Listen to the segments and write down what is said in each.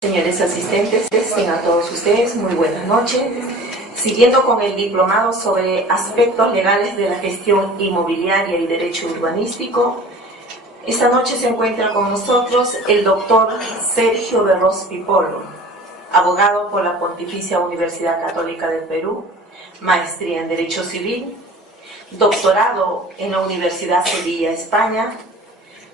Señores asistentes, tengan todos ustedes muy buenas noches. Siguiendo con el diplomado sobre aspectos legales de la gestión inmobiliaria y derecho urbanístico, esta noche se encuentra con nosotros el doctor Sergio Berros Pipolo, abogado por la Pontificia Universidad Católica del Perú, maestría en Derecho Civil, doctorado en la Universidad Sevilla, España,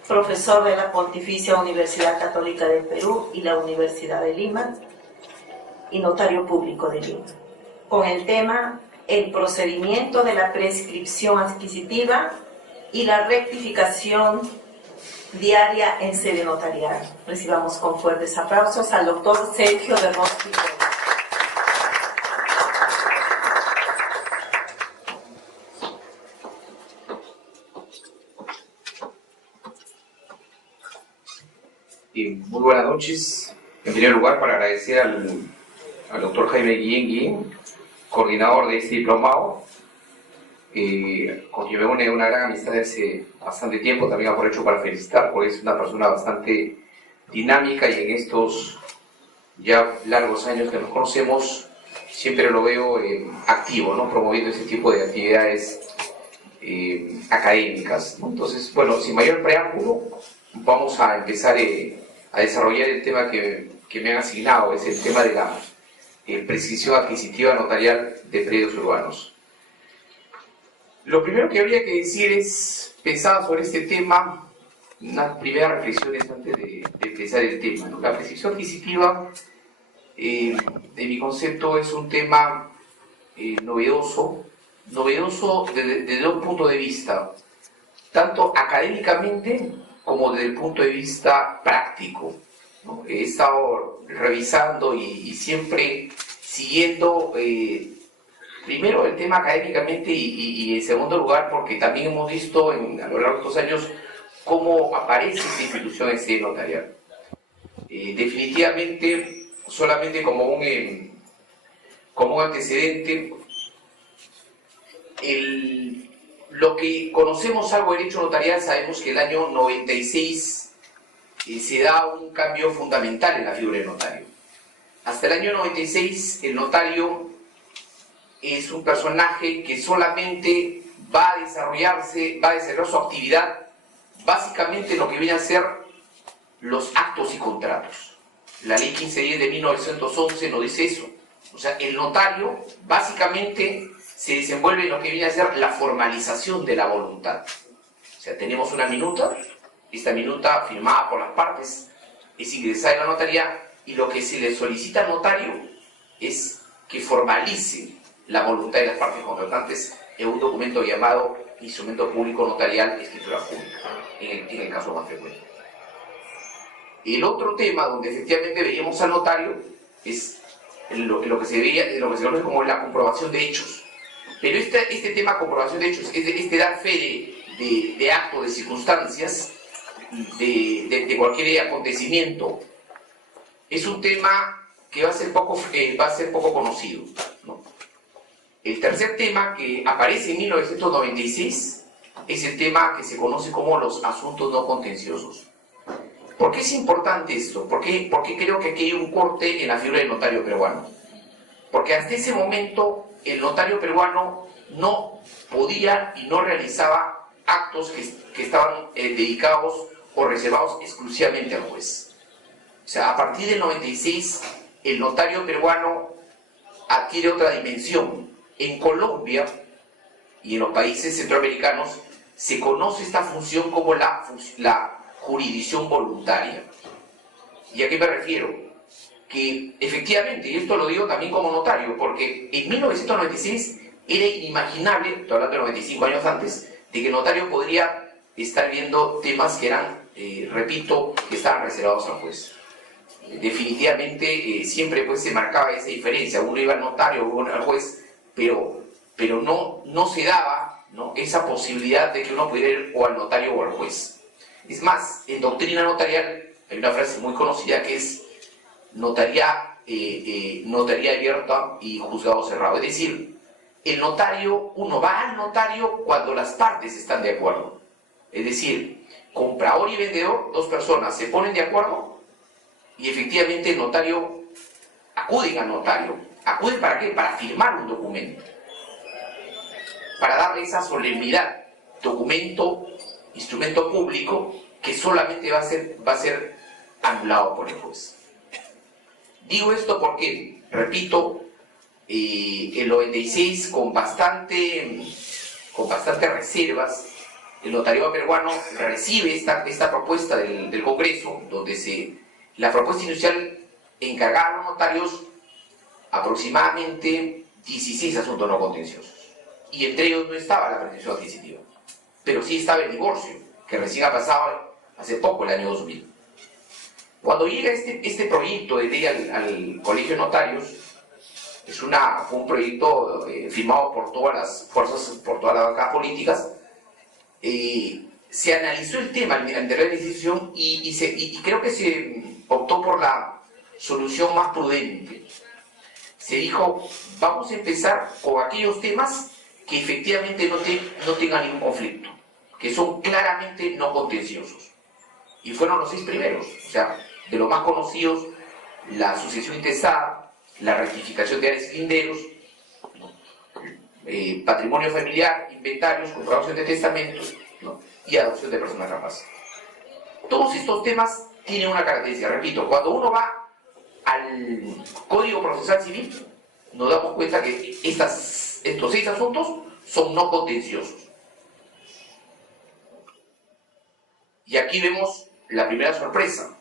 profesor de la Pontificia Universidad Católica del Perú y la Universidad de Lima, y notario público de Lima, con el tema el procedimiento de la prescripción adquisitiva y la rectificación diaria en sede notarial. Recibamos con fuertes aplausos al doctor Sergio Berros Pipolo. Muy buenas noches. En primer lugar, para agradecer al doctor Jaime Guillén, coordinador de este diplomado, con quien me une una gran amistad de hace bastante tiempo. También aprovecho para felicitar, porque es una persona bastante dinámica y en estos ya largos años que nos conocemos, siempre lo veo activo, ¿no? Promoviendo ese tipo de actividades académicas, ¿no? Entonces, bueno, sin mayor preámbulo, vamos a empezar a desarrollar el tema que me han asignado, es el tema de la prescripción adquisitiva notarial de predios urbanos. Lo primero que habría que decir es, pensando sobre este tema, unas primeras reflexiones antes de empezar el tema, ¿no? La prescripción adquisitiva, de mi concepto, es un tema novedoso desde un punto de vista, tanto académicamente como desde el punto de vista práctico, ¿no? He estado revisando y siempre siguiendo, primero el tema académicamente y en segundo lugar porque también hemos visto a lo largo de estos años cómo aparece esta institución en sede notarial. Definitivamente, solamente como un antecedente, lo que conocemos algo de derecho notarial, sabemos que el año 96 se da un cambio fundamental en la figura del notario. Hasta el año 96 el notario es un personaje que solamente va a desarrollar su actividad básicamente en lo que viene a ser los actos y contratos. La ley 1510 de 1911 nos dice eso. O sea, el notario básicamente se desenvuelve en lo que viene a ser la formalización de la voluntad. O sea, tenemos una minuta, esta minuta firmada por las partes es ingresada en la notaría y lo que se le solicita al notario es que formalice la voluntad de las partes contratantes en un documento llamado instrumento público notarial, escritura pública, en el caso más frecuente. El otro tema donde efectivamente veríamos al notario es lo que se conoce como la comprobación de hechos. Pero este tema de comprobación de hechos, este dar fe de actos, de circunstancias, de cualquier acontecimiento, es un tema que va a ser poco conocido, ¿no? El tercer tema que aparece en 1996 es el tema que se conoce como los asuntos no contenciosos. ¿Por qué es importante esto? ¿Por qué creo que aquí hay un corte en la figura del notario peruano? Porque hasta ese momento el notario peruano no podía y no realizaba actos que estaban dedicados o reservados exclusivamente al juez. O sea, a partir del 96 el notario peruano adquiere otra dimensión. En Colombia y en los países centroamericanos se conoce esta función como la jurisdicción voluntaria. ¿Y a qué me refiero? Que efectivamente, y esto lo digo también como notario, porque en 1996 era inimaginable, estoy hablando de 95 años antes, de que el notario podría estar viendo temas que eran, repito, que estaban reservados al juez. Definitivamente siempre pues se marcaba esa diferencia, uno iba al notario, uno al juez, pero no se daba, ¿no?, esa posibilidad de que uno pudiera ir o al notario o al juez. Es más, en doctrina notarial hay una frase muy conocida que es notaría abierta y juzgado cerrado. Es decir, uno va al notario cuando las partes están de acuerdo. Es decir, comprador y vendedor, dos personas se ponen de acuerdo y efectivamente el notario, acuden al notario. ¿Acuden para qué? Para firmar un documento, para darle esa solemnidad, documento, instrumento público, que solamente va a ser anulado por el juez. Digo esto porque, repito, el 96 con bastante reservas, el notariado peruano recibe esta propuesta del Congreso, donde la propuesta inicial encargaba a los notarios aproximadamente 16 asuntos no contenciosos, y entre ellos no estaba la pretensión adquisitiva, pero sí estaba el divorcio, que recién ha pasado hace poco, el año 2000. Cuando llega este proyecto de ley al Colegio de Notarios, fue un proyecto firmado por todas las fuerzas, por todas las bancadas políticas. Se analizó el tema ante la decisión y creo que se optó por la solución más prudente. Se dijo, vamos a empezar con aquellos temas que efectivamente no tengan ningún conflicto, que son claramente no contenciosos. Y fueron los 6 primeros, o sea, de los más conocidos: la sucesión intestada, la rectificación de áreas y linderos, patrimonio familiar, inventarios, comprobación de testamentos, ¿no?, y adopción de personas capaces. Todos estos temas tienen una característica, repito, cuando uno va al Código Procesal Civil, nos damos cuenta que estos 6 asuntos son no contenciosos. Y aquí vemos la primera sorpresa,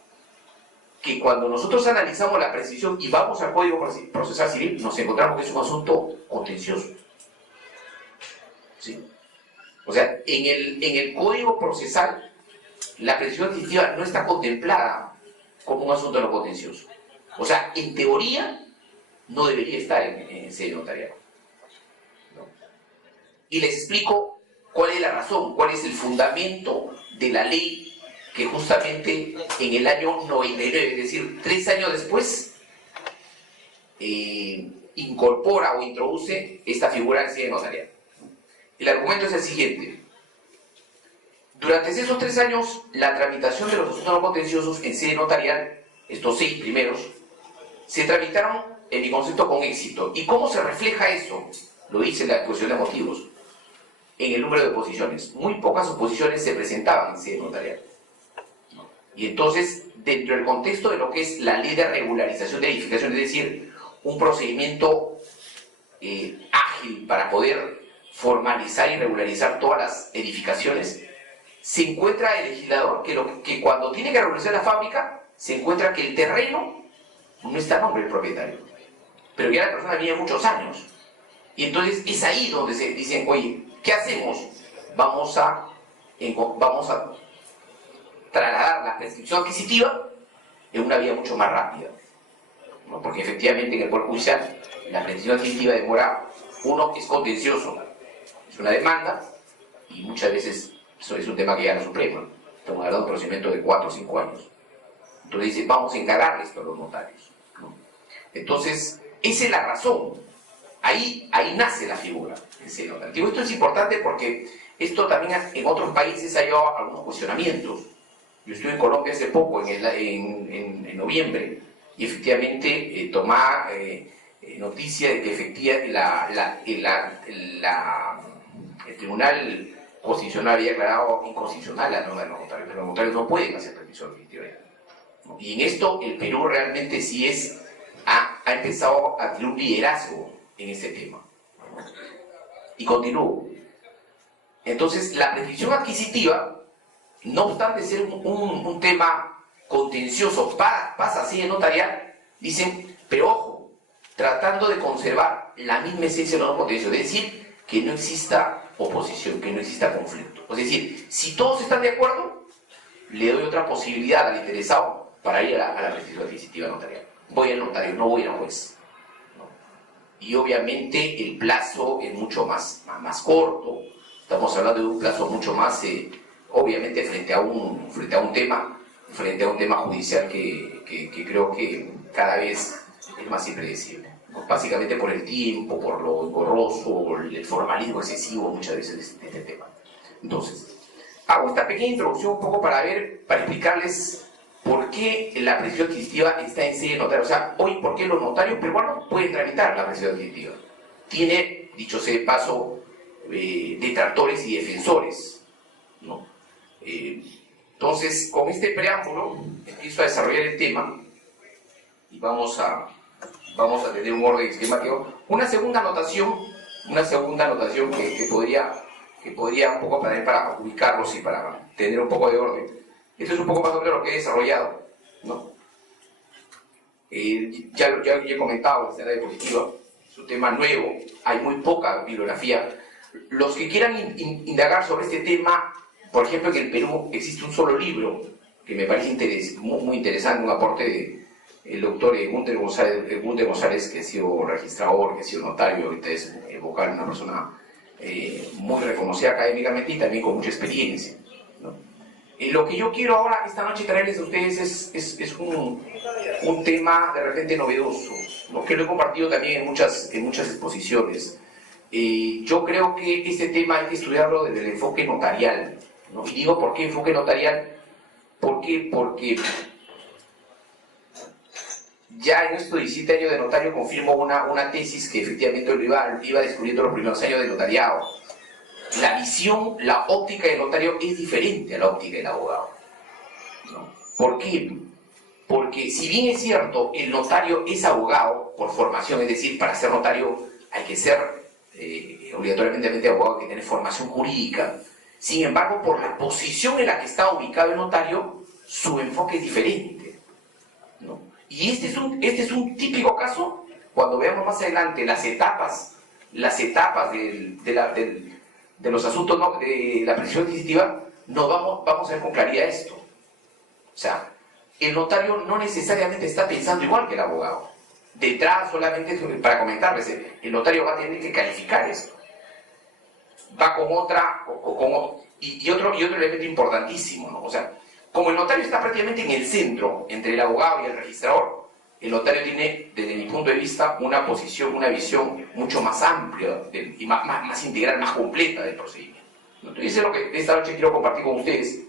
que cuando nosotros analizamos la prescripción y vamos al Código Procesal Civil, nos encontramos que es un asunto contencioso. ¿Sí? O sea, en el Código Procesal, la prescripción adquisitiva no está contemplada como un asunto no contencioso. O sea, en teoría, no debería estar en sede notarial, ¿no? Y les explico cuál es la razón, cuál es el fundamento de la ley que justamente en el año 99, es decir, 3 años después, incorpora o introduce esta figura en sede notarial. El argumento es el siguiente: durante esos 3 años, la tramitación de los asuntos no contenciosos en sede notarial, estos 6 primeros, se tramitaron, en mi concepto, con éxito. ¿Y cómo se refleja eso? Lo dice la exposición de motivos. En el número de oposiciones. Muy pocas oposiciones se presentaban en sede notarial. Y entonces, dentro del contexto de lo que es la ley de regularización de edificación, es decir, un procedimiento ágil para poder formalizar y regularizar todas las edificaciones, se encuentra el legislador que cuando tiene que regularizar la fábrica, se encuentra que el terreno no está a nombre del propietario, pero ya la persona vive muchos años. Y entonces es ahí donde se dicen, oye, ¿qué hacemos? Vamos a trasladar la prescripción adquisitiva en una vía mucho más rápida, ¿no? Porque efectivamente en el Poder Judicial la prescripción adquisitiva demora, es contencioso, es una demanda, y muchas veces eso es un tema que ya la Suprema, estamos hablando de un procedimiento de 4 o 5 años. Entonces dice, vamos a encargar esto a los notarios, ¿no? Entonces, esa es la razón, ahí nace la figura en sede notarial. Digo, esto es importante porque esto también en otros países ha llevado a algunos cuestionamientos. Yo estuve en Colombia hace poco, en noviembre, y efectivamente tomaba noticia de que efectivamente el Tribunal Constitucional había declarado inconstitucional la norma de los notarios, pero los notarios no pueden hacer prescripción adquisitiva, ¿no? Y en esto el Perú realmente sí ha empezado a tener un liderazgo en ese tema. Y continúo. Entonces, la prescripción adquisitiva, no obstante ser un tema contencioso, pasa así de notarial, dicen, pero ojo, tratando de conservar la misma esencia de los contenciosos, es decir, que no exista oposición, que no exista conflicto. Es decir, si todos están de acuerdo, le doy otra posibilidad al interesado para ir a la prescripción adquisitiva notarial. Voy al notario, no voy al juez, ¿no? Y obviamente el plazo es mucho más corto. Estamos hablando de un plazo mucho más, obviamente, frente a un tema judicial que creo que cada vez es más impredecible, ¿no? Básicamente por el tiempo, por lo engorroso, el formalismo excesivo muchas veces de este tema. Entonces, hago esta pequeña introducción un poco para explicarles ¿por qué la presión adquisitiva está en sede notaria? O sea, hoy, ¿por qué los notarios peruanos pueden tramitar la presión adquisitiva? Tiene, dicho sea de paso, detractores y defensores, ¿no? Entonces, con este preámbulo, empiezo a desarrollar el tema y vamos a tener un orden esquemático. Una segunda anotación que podría un poco para ubicarlos y para tener un poco de orden. Esto es un poco más o menos lo que he desarrollado, ¿no? Ya he comentado, la escena diapositiva, es un tema nuevo, hay muy poca bibliografía. Los que quieran indagar sobre este tema, por ejemplo, en el Perú existe un solo libro que me parece muy interesante, un aporte del doctor Gunther González, que ha sido registrador, que ha sido notario, ahorita es vocal, una persona muy reconocida académicamente y también con mucha experiencia, ¿no? Lo que yo quiero ahora, esta noche, traerles a ustedes es un tema de repente novedoso, ¿no? Que lo he compartido también en muchas exposiciones. Yo creo que este tema hay que estudiarlo desde el enfoque notarial, ¿no? Y digo, ¿por qué enfoque notarial? Porque ya en estos 17 años de notario confirmo una tesis que efectivamente lo iba descubriendo los primeros años de notariado. La visión, la óptica del notario es diferente a la óptica del abogado, ¿no? ¿Por qué? Porque si bien es cierto, el notario es abogado por formación, es decir, para ser notario hay que ser obligatoriamente abogado, que tiene formación jurídica. Sin embargo, por la posición en la que está ubicado el notario, su enfoque es diferente, ¿no? Y este es un típico caso, cuando veamos más adelante las etapas de los asuntos, ¿no?, de la presión adquisitiva, vamos a ver con claridad esto. O sea, el notario no necesariamente está pensando igual que el abogado. Detrás, solamente para comentarles, el notario va a tener que calificar esto. Va con otra, y otro elemento importantísimo, ¿no? O sea, como el notario está prácticamente en el centro entre el abogado y el registrador, el notario tiene, desde mi punto de vista, una posición, una visión mucho más amplia y más integral, más completa del procedimiento. Entonces, es lo que esta noche quiero compartir con ustedes.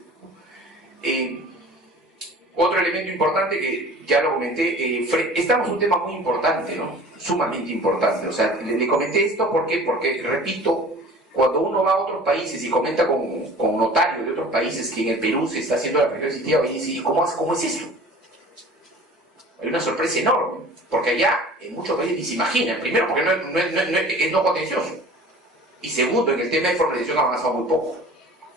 Otro elemento importante que ya lo comenté, estamos en un tema muy importante, ¿no? Sumamente importante. O sea, le comenté esto, ¿por qué? Porque, repito, cuando uno va a otros países y comenta con notarios de otros países que en el Perú se está haciendo la presión adquisitiva, y dice, ¿y cómo es eso? Hay una sorpresa enorme, porque allá en muchos países ni se imaginan. Primero, porque es no contencioso. Y segundo, en el tema de formalización ha avanzado muy poco.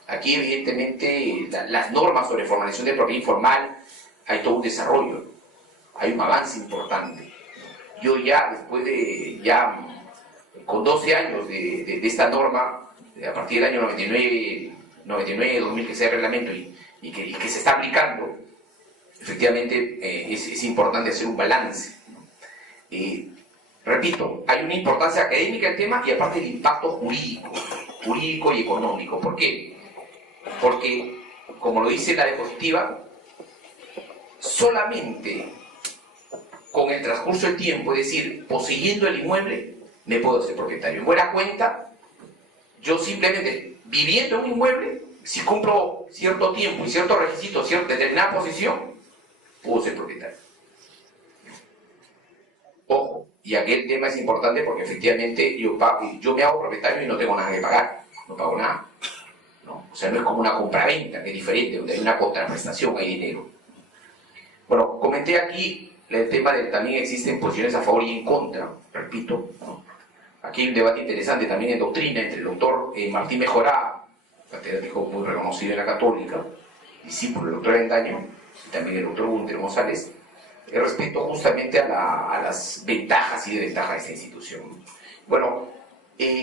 Aquí, evidentemente, las normas sobre formalización de propiedad informal, hay todo un desarrollo, hay un avance importante. Yo ya, después de, con 12 años de esta norma, a partir del año 99, 2000, que sea el reglamento y que se está aplicando, efectivamente es importante hacer un balance. Repito, hay una importancia académica del tema y aparte el impacto jurídico y económico. ¿Por qué? Porque, como lo dice la diapositiva, solamente con el transcurso del tiempo, es decir, poseyendo el inmueble, me puedo ser propietario. En buena cuenta, yo simplemente viviendo en un inmueble, si cumplo cierto tiempo y ciertos requisitos, determinada posición, puedo ser propietario. Ojo, y aquí el tema es importante porque efectivamente yo me hago propietario y no tengo nada que pagar, no pago nada, ¿no? O sea, no es como una compraventa, que es diferente, donde hay una contraprestación, hay dinero. Bueno, comenté aquí el tema de que también existen posiciones a favor y en contra, repito, ¿no? Aquí hay un debate interesante también en doctrina entre el doctor Martín Mejorá, catedrático muy reconocido en la Católica, discípulo del doctor Avendaño, y también el doctor Gunther González, respecto justamente a las ventajas y desventajas de esta institución. Bueno,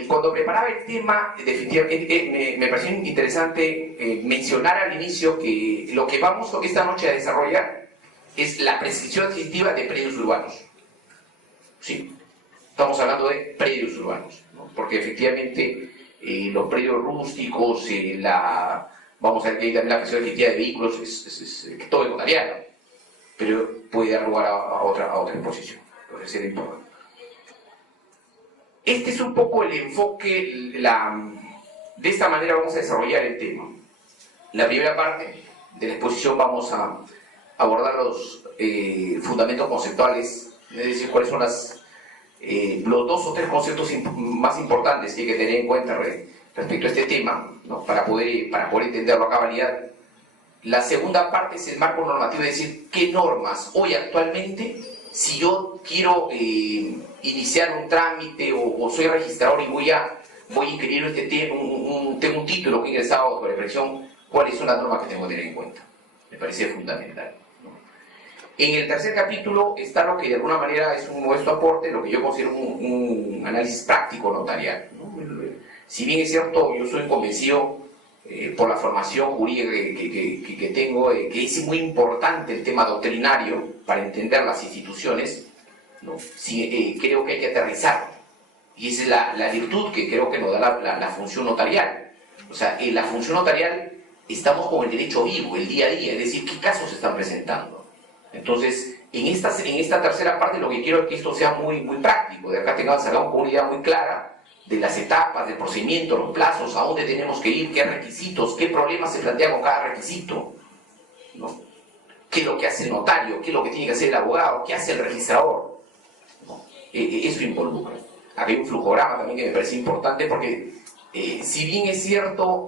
cuando preparaba el tema, definitivamente me pareció interesante mencionar al inicio que lo que vamos esta noche a desarrollar es la prescripción adquisitiva de predios urbanos. Sí, estamos hablando de predios urbanos, ¿no? Porque efectivamente los predios rústicos, vamos a ver que también la prescripción adquisitiva de vehículos es todo notariado, pero puede dar lugar a otra exposición. Entonces sería importante. Este es un poco el enfoque, de esta manera vamos a desarrollar el tema. La primera parte de la exposición vamos a abordar los fundamentos conceptuales, es decir, cuáles son los 2 o 3 conceptos más importantes que hay que tener en cuenta respecto a este tema, ¿no? para poder entenderlo a cabalidad. La segunda parte es el marco normativo, es decir, qué normas hoy actualmente, si yo quiero iniciar un trámite o soy registrador y voy a inscribir tengo un título que he ingresado sobre presión, cuáles son las normas que tengo que tener en cuenta. Me parece fundamental, ¿no? En el tercer capítulo está lo que de alguna manera es un modesto aporte, lo que yo considero un análisis práctico notarial, ¿no? Si bien es cierto, yo soy convencido por la formación jurídica que tengo, que es muy importante el tema doctrinario para entender las instituciones, ¿no? Sí, creo que hay que aterrizar, y esa es la virtud que creo que nos da la función notarial. O sea, en la función notarial estamos con el derecho vivo, el día a día, es decir, qué casos se están presentando. Entonces, en esta tercera parte lo que quiero es que esto sea muy práctico, de acá salgamos con una idea muy clara de las etapas, del procedimiento, los plazos, a dónde tenemos que ir, qué requisitos, qué problemas se plantean con cada requisito, ¿no? ¿Qué es lo que hace el notario? ¿Qué es lo que tiene que hacer el abogado? ¿Qué hace el registrador? ¿No? Eso involucra. Aquí hay un flujograma también que me parece importante porque, si bien es cierto,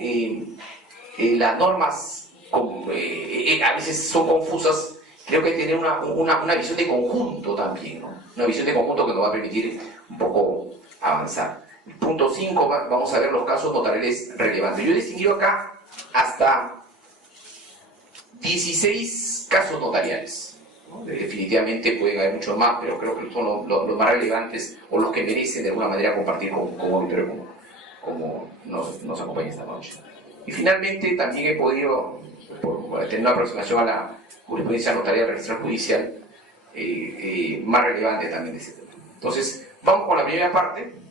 las normas a veces son confusas, creo que hay que tener una visión de conjunto también, ¿no? Una visión de conjunto que nos va a permitir un poco avanzar. Punto 5, vamos a ver los casos notariales relevantes. Yo he distinguido acá hasta 16 casos notariales, ¿no? Definitivamente pueden haber muchos más, pero creo que son los más relevantes o los que merecen de alguna manera compartir con auditorio como nos acompaña esta noche. Y finalmente también he podido tener una aproximación a la jurisprudencia notarial registral judicial más relevante también de ese tema. Entonces, vamos con la primera parte.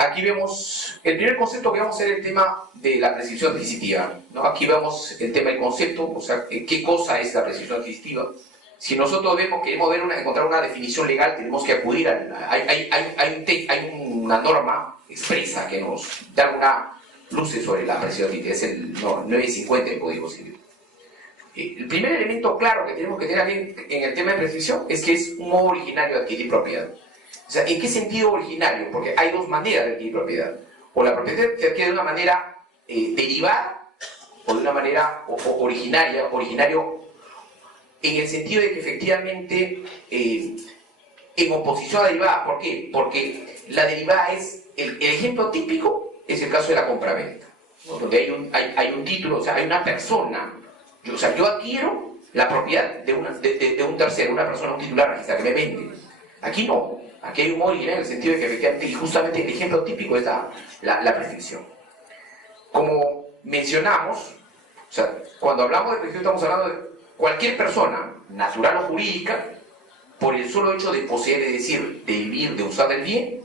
Aquí vemos el primer concepto que vamos a ver, el tema de la prescripción adquisitiva, ¿no? Aquí vemos el tema del concepto, o sea, qué cosa es la prescripción adquisitiva. Si nosotros queremos encontrar una definición legal, tenemos que acudir hay una norma expresa que nos da una luces sobre la prescripción adquisitiva, es el 950 del Código Civil. El primer elemento claro que tenemos que tener aquí en el tema de prescripción es que es un modo originario de adquirir propiedad. O sea, ¿en qué sentido originario? Porque hay 2 maneras de adquirir propiedad. O la propiedad se adquiere de una manera derivada o de una manera originario en el sentido de que efectivamente en oposición a la derivada. ¿Por qué? Porque la derivada es, el ejemplo típico es el caso de la compraventa, ¿no? Donde hay un título, o sea, hay una persona, yo adquiero la propiedad de un tercero, una persona, un titular registrado que me vende. Aquí no. Aquí hay un modo original en el sentido de que efectivamente, y justamente el ejemplo típico es la prescripción. Como mencionamos, o sea, cuando hablamos de prescripción estamos hablando de cualquier persona, natural o jurídica, por el solo hecho de poseer, es decir, de vivir, de usar el bien,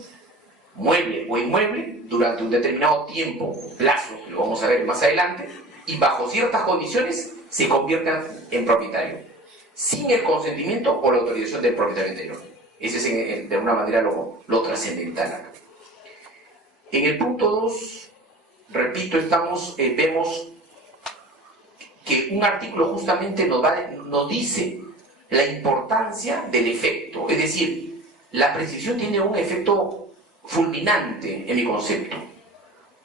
mueble o inmueble, durante un determinado tiempo, plazo, que lo vamos a ver más adelante, y bajo ciertas condiciones se conviertan en propietario, sin el consentimiento o la autorización del propietario anterior. Ese es de alguna manera lo trascendental acá. En el punto 2, repito, vemos que un artículo justamente nos dice la importancia del efecto, es decir, la prescripción tiene un efecto fulminante en mi concepto,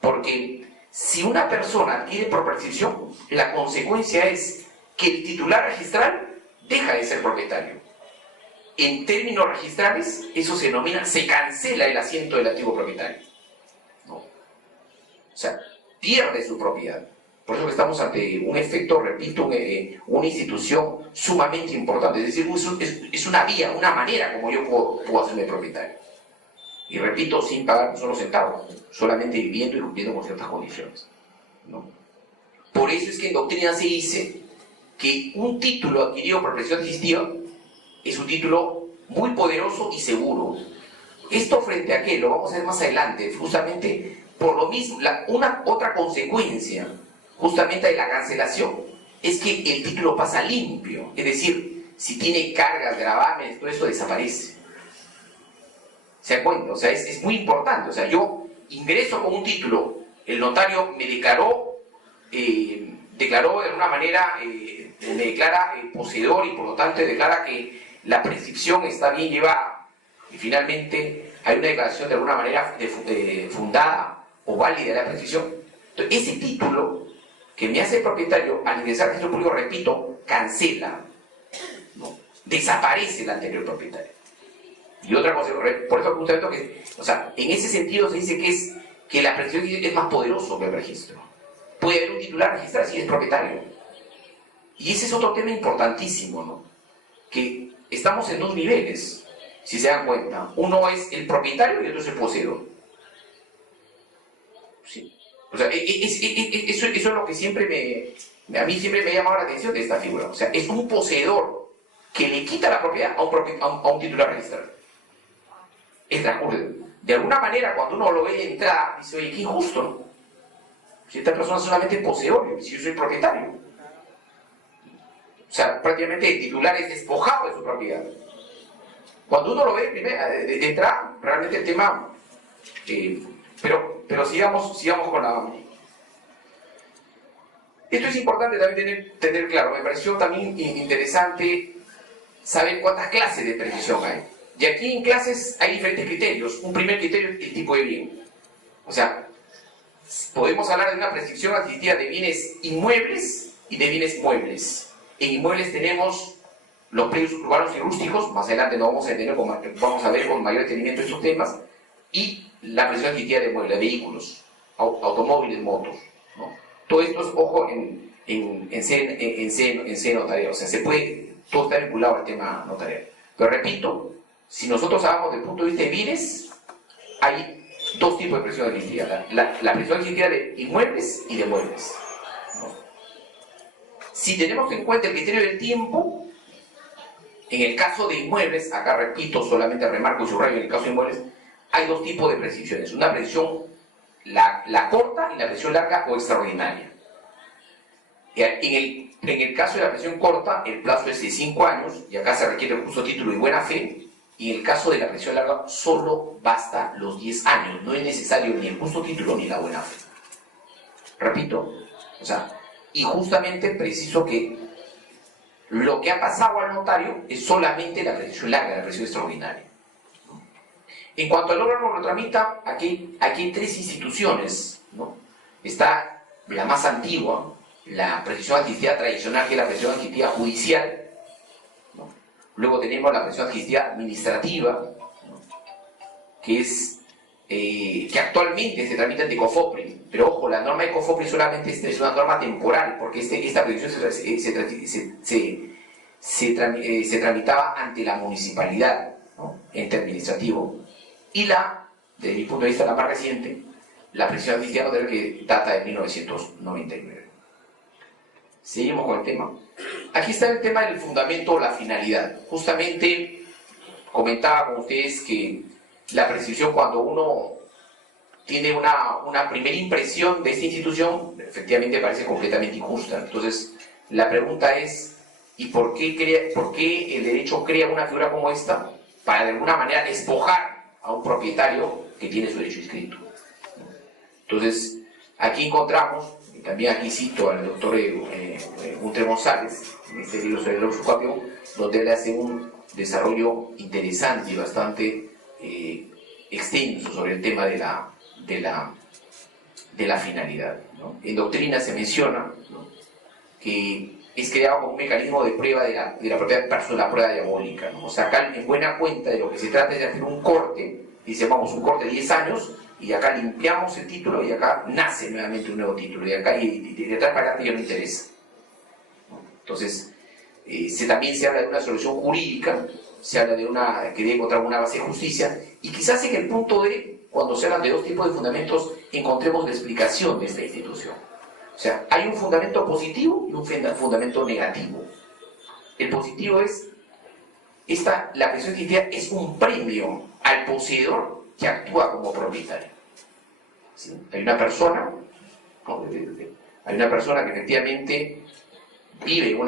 porque si una persona adquiere por prescripción, la consecuencia es que el titular registral deja de ser propietario. En términos registrales, eso se denomina, se cancela el asiento del antiguo propietario, ¿no? O sea, pierde su propiedad. Por eso que estamos ante un efecto, repito, una institución sumamente importante. Es decir, es una vía, una manera como yo puedo hacerme propietario. Y repito, sin pagar un solo centavo, solamente viviendo y cumpliendo con ciertas condiciones, ¿no? Por eso es que en doctrina se dice que un título adquirido por prescripción adquisitiva es un título muy poderoso y seguro. Esto frente a qué, lo vamos a ver más adelante, justamente por lo mismo, una otra consecuencia justamente de la cancelación es que el título pasa limpio, es decir, si tiene cargas, gravámenes, todo eso desaparece. ¿Se dan cuenta? O sea, es muy importante. O sea, yo ingreso con un título, el notario me declaró declaró de alguna manera, me declara poseedor y por lo tanto declara que la prescripción está bien llevada. Y finalmente hay una declaración de alguna manera fundada o válida de la prescripción. Entonces, ese título que me hace propietario al ingresar al registro público, repito, cancela, ¿no? Desaparece el anterior propietario. Y otra cosa, por eso justamente que, o sea, en ese sentido se dice que la prescripción es más poderoso que el registro. Puede haber un titular registrado si es propietario. Y ese es otro tema importantísimo, ¿no? Que estamos en dos niveles, si se dan cuenta. Uno es el propietario y otro es el poseedor. ¿Sí? O sea, eso es lo que a mí siempre me ha llamado la atención de esta figura. O sea, es un poseedor que le quita la propiedad a un titular registrado. Es transcurrido. De alguna manera, cuando uno lo ve de entrada, dice, oye, qué injusto, ¿no? Si esta persona es solamente poseedor, si yo soy propietario. O sea, prácticamente el titular es despojado de su propiedad. Cuando uno lo ve de entrada, realmente el tema... pero sigamos con la... Esto es importante también tener claro. Me pareció también interesante saber cuántas clases de prescripción hay. Y aquí en clases hay diferentes criterios. Un primer criterio es el tipo de bien. O sea, podemos hablar de una prescripción adquisitiva de bienes inmuebles y de bienes muebles. En inmuebles tenemos los predios urbanos y rústicos, más adelante vamos a ver con mayor detenimiento estos temas, y la prescripción adquisitiva de muebles, de vehículos, automóviles, motos, ¿no? Todo esto es, ojo, en C notarial, o sea, todo está vinculado al tema notarial. Pero repito, si nosotros hablamos desde el punto de vista de bienes, hay dos tipos de prescripción adquisitiva, la prescripción adquisitiva de inmuebles y de muebles, ¿no? Si tenemos en cuenta el criterio del tiempo, en el caso de inmuebles, acá repito, solamente remarco y subrayo, en el caso de inmuebles, hay dos tipos de prescripciones, una prescripción la corta y la prescripción larga o extraordinaria. En el caso de la prescripción corta, el plazo es de 5 años, y acá se requiere recurso, título y buena fe, y en el caso de la prescripción larga, solo basta los 10 años, no es necesario ni el justo título ni la buena fe. Repito, o sea, y justamente preciso que lo que ha pasado al notario es solamente la prescripción larga, la prescripción extraordinaria. En cuanto al órgano que lo tramita, aquí hay tres instituciones, ¿no? Está la más antigua, la prescripción adquisitiva tradicional, que es la prescripción adquisitiva judicial, ¿no? Luego tenemos la prescripción adquisitiva administrativa, ¿no? Que actualmente se tramita ante COFOPRI, pero ojo, la norma de COFOPRI solamente es una norma temporal, porque esta prescripción se tramitaba ante la municipalidad, ¿no? Ente administrativo. Y desde mi punto de vista, la más reciente, la prescripción adquisitiva notarial, que data de 1999. Seguimos con el tema. Aquí está el tema del fundamento o la finalidad. Justamente comentaba con ustedes que la prescripción, cuando uno tiene una primera impresión de esta institución, efectivamente parece completamente injusta. Entonces, la pregunta es, ¿y por qué el derecho crea una figura como esta? Para de alguna manera despojar a un propietario que tiene su derecho inscrito. Entonces, aquí encontramos, y también aquí cito al doctor Gunter González, en este libro sobre el usucapión, donde él hace un desarrollo interesante y bastante extenso sobre el tema de la finalidad, ¿no? En doctrina se menciona, ¿no?, que es creado como un mecanismo de prueba de la propia persona, la prueba diabólica, ¿no? O sea, acá en buena cuenta de lo que se trata es de hacer un corte, dice, vamos, un corte de 10 años, y acá limpiamos el título y acá nace nuevamente un nuevo título, y acá y de atrás para adelante ya no interesa, ¿no? Entonces, también se habla de una solución jurídica, se habla de que debe encontrar una base de justicia, y quizás en el punto de, cuando se hablan de dos tipos de fundamentos, encontremos la explicación de esta institución. O sea, hay un fundamento positivo y un fundamento negativo. El positivo es, la prescripción adquisitiva es un premio al poseedor que actúa como propietario. ¿Sí? Hay una persona que efectivamente vive en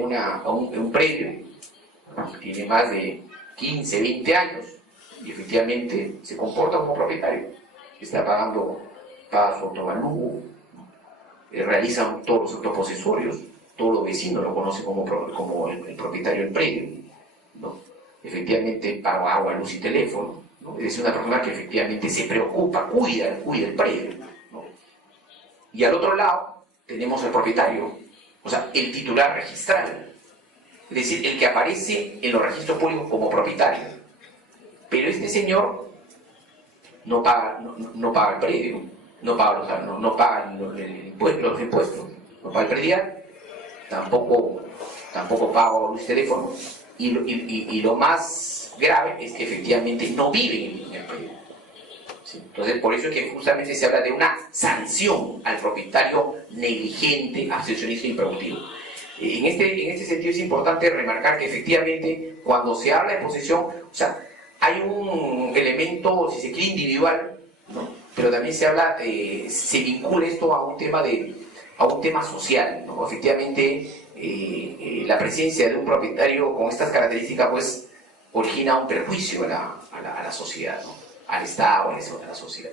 un predio, tiene más de 15, 20 años, y efectivamente se comporta como propietario. Paga su autovalúo, realizan todos los actos posesorios, todos los vecinos lo conocen como el propietario del predio, ¿no? Efectivamente paga agua, luz y teléfono, ¿no? Es decir, una persona que efectivamente se preocupa, cuida el predio, ¿no? Y al otro lado tenemos el propietario, o sea, el titular registral, es decir, el que aparece en los registros públicos como propietario. Pero este señor no paga el predio, no paga los impuestos, no paga el predial, tampoco paga luz y teléfono, y lo más grave es que efectivamente no vive en el predio. ¿Sí? Entonces, por eso es que justamente se habla de una sanción al propietario negligente, abstencionista y improductivo. En este sentido es importante remarcar que efectivamente cuando se habla de posesión, o sea, hay un elemento, si se quiere, individual, ¿no? Pero también se vincula esto a un tema social, ¿no? Efectivamente, la presencia de un propietario con estas características pues origina un perjuicio a la sociedad, ¿no? Al Estado, a la sociedad,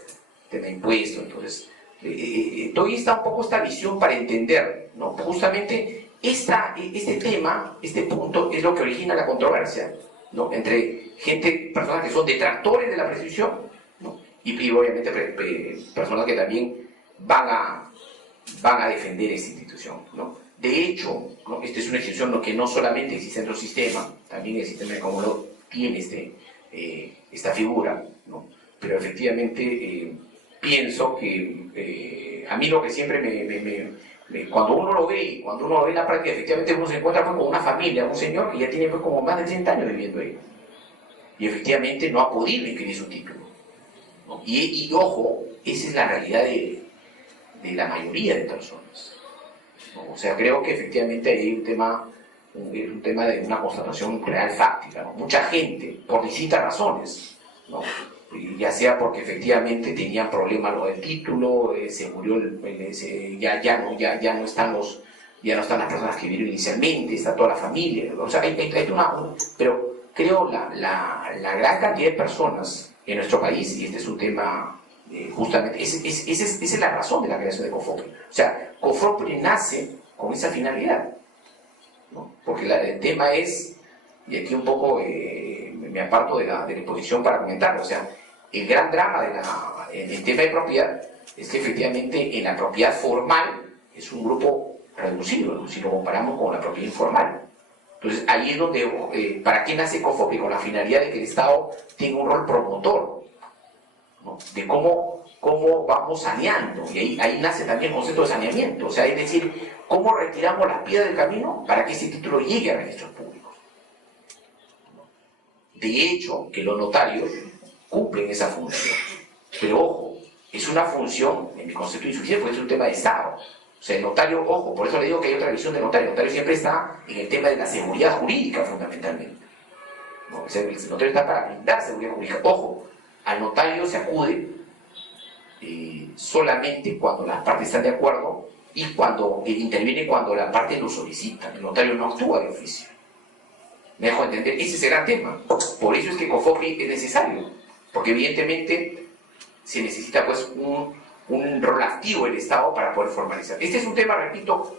tema impuesto. Entonces, doy un poco esta visión para entender, ¿no? Justamente este tema, este punto es lo que origina la controversia, ¿no? Entre personas que son detractores de la prescripción, ¿no? Y obviamente personas que también van a defender esta institución, ¿no? De hecho, ¿no? Esta es una institución que no solamente existe en otro sistema, también el sistema de Comodoro tiene esta figura, ¿no? Pero efectivamente pienso que a mí lo que siempre cuando uno lo ve y cuando uno lo ve en la práctica, efectivamente uno se encuentra pues, con una familia, un señor que ya tiene pues, como más de 30 años viviendo ahí, y efectivamente no ha podido inscribir su título, ¿no? Y ojo, esa es la realidad de la mayoría de personas, ¿no? O sea, creo que efectivamente hay un tema de una constatación real fáctica, ¿no? Mucha gente, por distintas razones, ¿no? Ya sea porque efectivamente tenían problemas lo del título, se murió, ya no están las personas que vivieron inicialmente, está toda la familia, o sea, pero creo la gran cantidad de personas en nuestro país, y este es un tema, justamente, esa es la razón de la creación de COFOPRI. O sea, COFOPRI nace con esa finalidad, ¿no? Porque el tema es, y aquí un poco me aparto de la exposición para comentarlo, o sea, el gran drama en el tema de propiedad es que efectivamente en la propiedad formal es un grupo reducido, ¿no? Si lo comparamos con la propiedad informal. Entonces ahí es donde, ¿para qué nace COFOPRI? Con la finalidad de que el Estado tenga un rol promotor, ¿no? De cómo vamos saneando, y ahí nace también el concepto de saneamiento, o sea, es decir, cómo retiramos las piedras del camino para que ese título llegue a registros públicos. De hecho, que los notarios cumplen esa función, pero ojo, es una función, en mi concepto, insuficiente, porque es un tema de Estado. O sea, el notario, ojo, por eso le digo que hay otra visión del notario. El notario siempre está en el tema de la seguridad jurídica, fundamentalmente, ¿no? O sea, el notario está para brindar seguridad jurídica. Ojo, al notario se acude solamente cuando las partes están de acuerdo y cuando interviene cuando la parte lo solicita. El notario no actúa de oficio. ¿Me dejo entender? Ese es el gran tema. Por eso es que COFOPRI es necesario, porque evidentemente se necesita pues un rol activo del Estado para poder formalizar. Este es un tema, repito,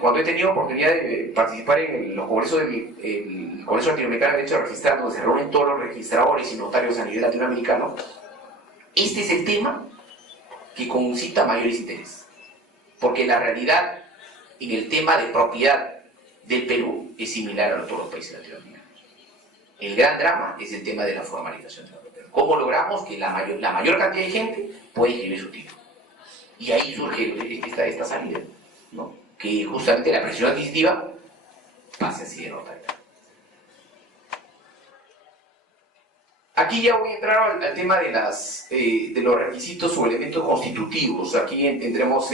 cuando he tenido oportunidad de participar en los congresos del Congreso Latinoamericano de Derecho Registrar, donde se reúnen todos los registradores y notarios a nivel latinoamericano, este es el tema que concita mayores interés, porque la realidad en el tema de propiedad del Perú es similar a todos los países latinoamericanos. El gran drama es el tema de la formalización de la propiedad. ¿Cómo logramos que la mayor cantidad de gente pueda inscribir su título? Y ahí surge esta salida, ¿no? Que justamente la presión adquisitiva pase así de notario. Aquí ya voy a entrar al tema de los requisitos o elementos constitutivos. Aquí tendremos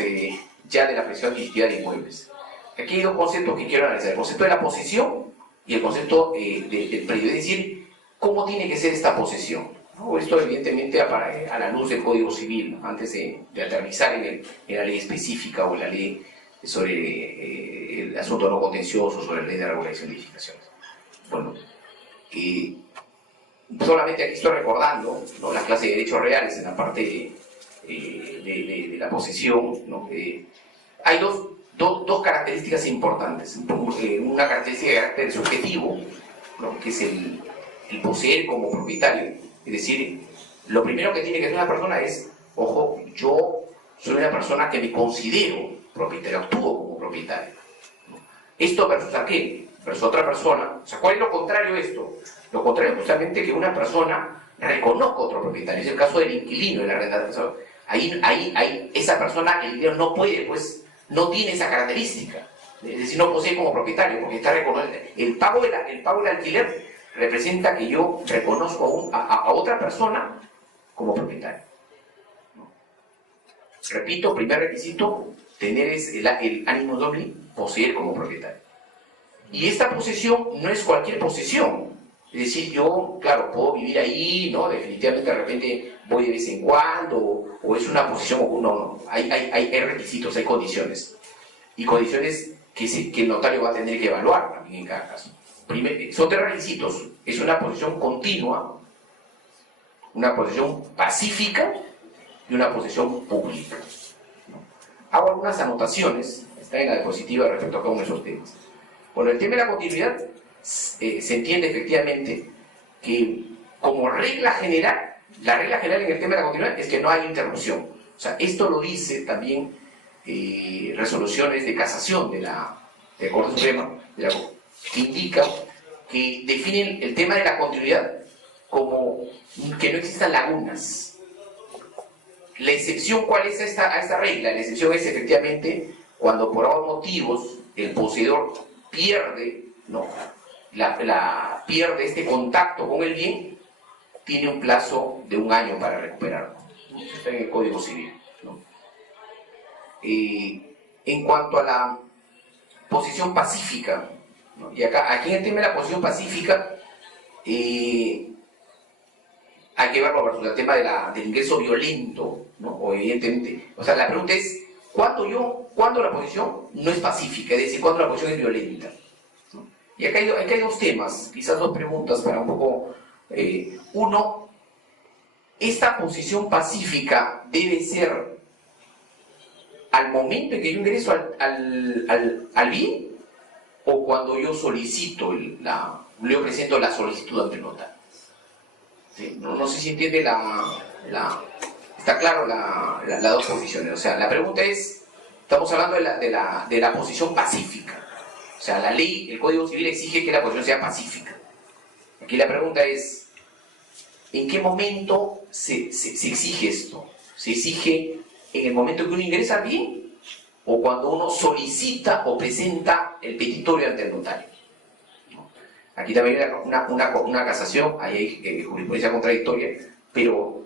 ya de la presión adquisitiva de inmuebles. Aquí hay dos conceptos que quiero analizar: el concepto de la posesión y el concepto del predio, es decir, cómo tiene que ser esta posesión, ¿no? Esto evidentemente a la luz del Código Civil, ¿no? Antes de aterrizar en la ley específica o en la ley sobre el asunto no contencioso, sobre la ley de regulación de edificaciones. Bueno, solamente aquí estoy recordando, ¿no? La clase de derechos reales en la parte de la posesión, ¿no? Hay dos características importantes. Una característica de carácter subjetivo, ¿no? Que es el poseer como propietario. Es decir, lo primero que tiene que hacer una persona es, ojo, yo soy una persona que me considero propietario, actúo como propietario. ¿Esto versus a qué? Versus a otra persona. O sea, ¿cuál es lo contrario de esto? Lo contrario es justamente que una persona reconozca a otro propietario. Es el caso del inquilino, de la arrendatario. Ahí esa persona, el inquilino no puede, pues, no tiene esa característica. Es decir, no posee como propietario, porque está reconocido. El pago del alquiler representa que yo reconozco a otra persona como propietario. Repito, primer requisito, tener el ánimo doble, poseer como propietario. Y esta posesión no es cualquier posesión. Es decir, yo, claro, puedo vivir ahí, ¿no? Definitivamente de repente voy de vez en cuando, o es una posesión, no. Hay requisitos, hay condiciones. Y condiciones que el notario va a tener que evaluar también en cada caso. Son tres requisitos. Es una posesión continua, una posesión pacífica y una posesión pública. Hago algunas anotaciones, está en la diapositiva respecto a cada uno de esos temas. Bueno, el tema de la continuidad se entiende efectivamente que como regla general, la regla general en el tema de la continuidad es que no hay interrupción. O sea, esto lo dice también resoluciones de casación de la Corte Suprema, que indica que definen el tema de la continuidad como que no existan lagunas. La excepción, ¿cuál es a esta regla? La excepción es efectivamente cuando por algunos motivos el poseedor pierde, ¿no? Pierde este contacto con el bien, tiene un plazo de 1 año para recuperarlo. Eso está en el Código Civil, ¿no? En cuanto a la posición pacífica, ¿no? Y aquí en el tema de la posición pacífica, hay que verlo versus el tema del ingreso violento, ¿no? O evidentemente, o sea, la pregunta es, ¿cuándo la posición no es pacífica? Es decir, ¿cuándo la posición es violenta? ¿No? Y acá hay dos temas, quizás dos preguntas para un poco... uno, ¿esta posición pacífica debe ser al momento en que yo ingreso al bien o cuando yo solicito, yo presento la solicitud ante el notario? ¿Sí? No sé si entiende está claro las dos posiciones. O sea, la pregunta es, estamos hablando de la posición pacífica. O sea, la ley, el Código Civil exige que la posición sea pacífica. Aquí la pregunta es, ¿en qué momento se exige esto? ¿Se exige en el momento que uno ingresa al bien o cuando uno solicita o presenta el petitorio ante el notario? Aquí también hay una casación, ahí hay jurisprudencia contradictoria, pero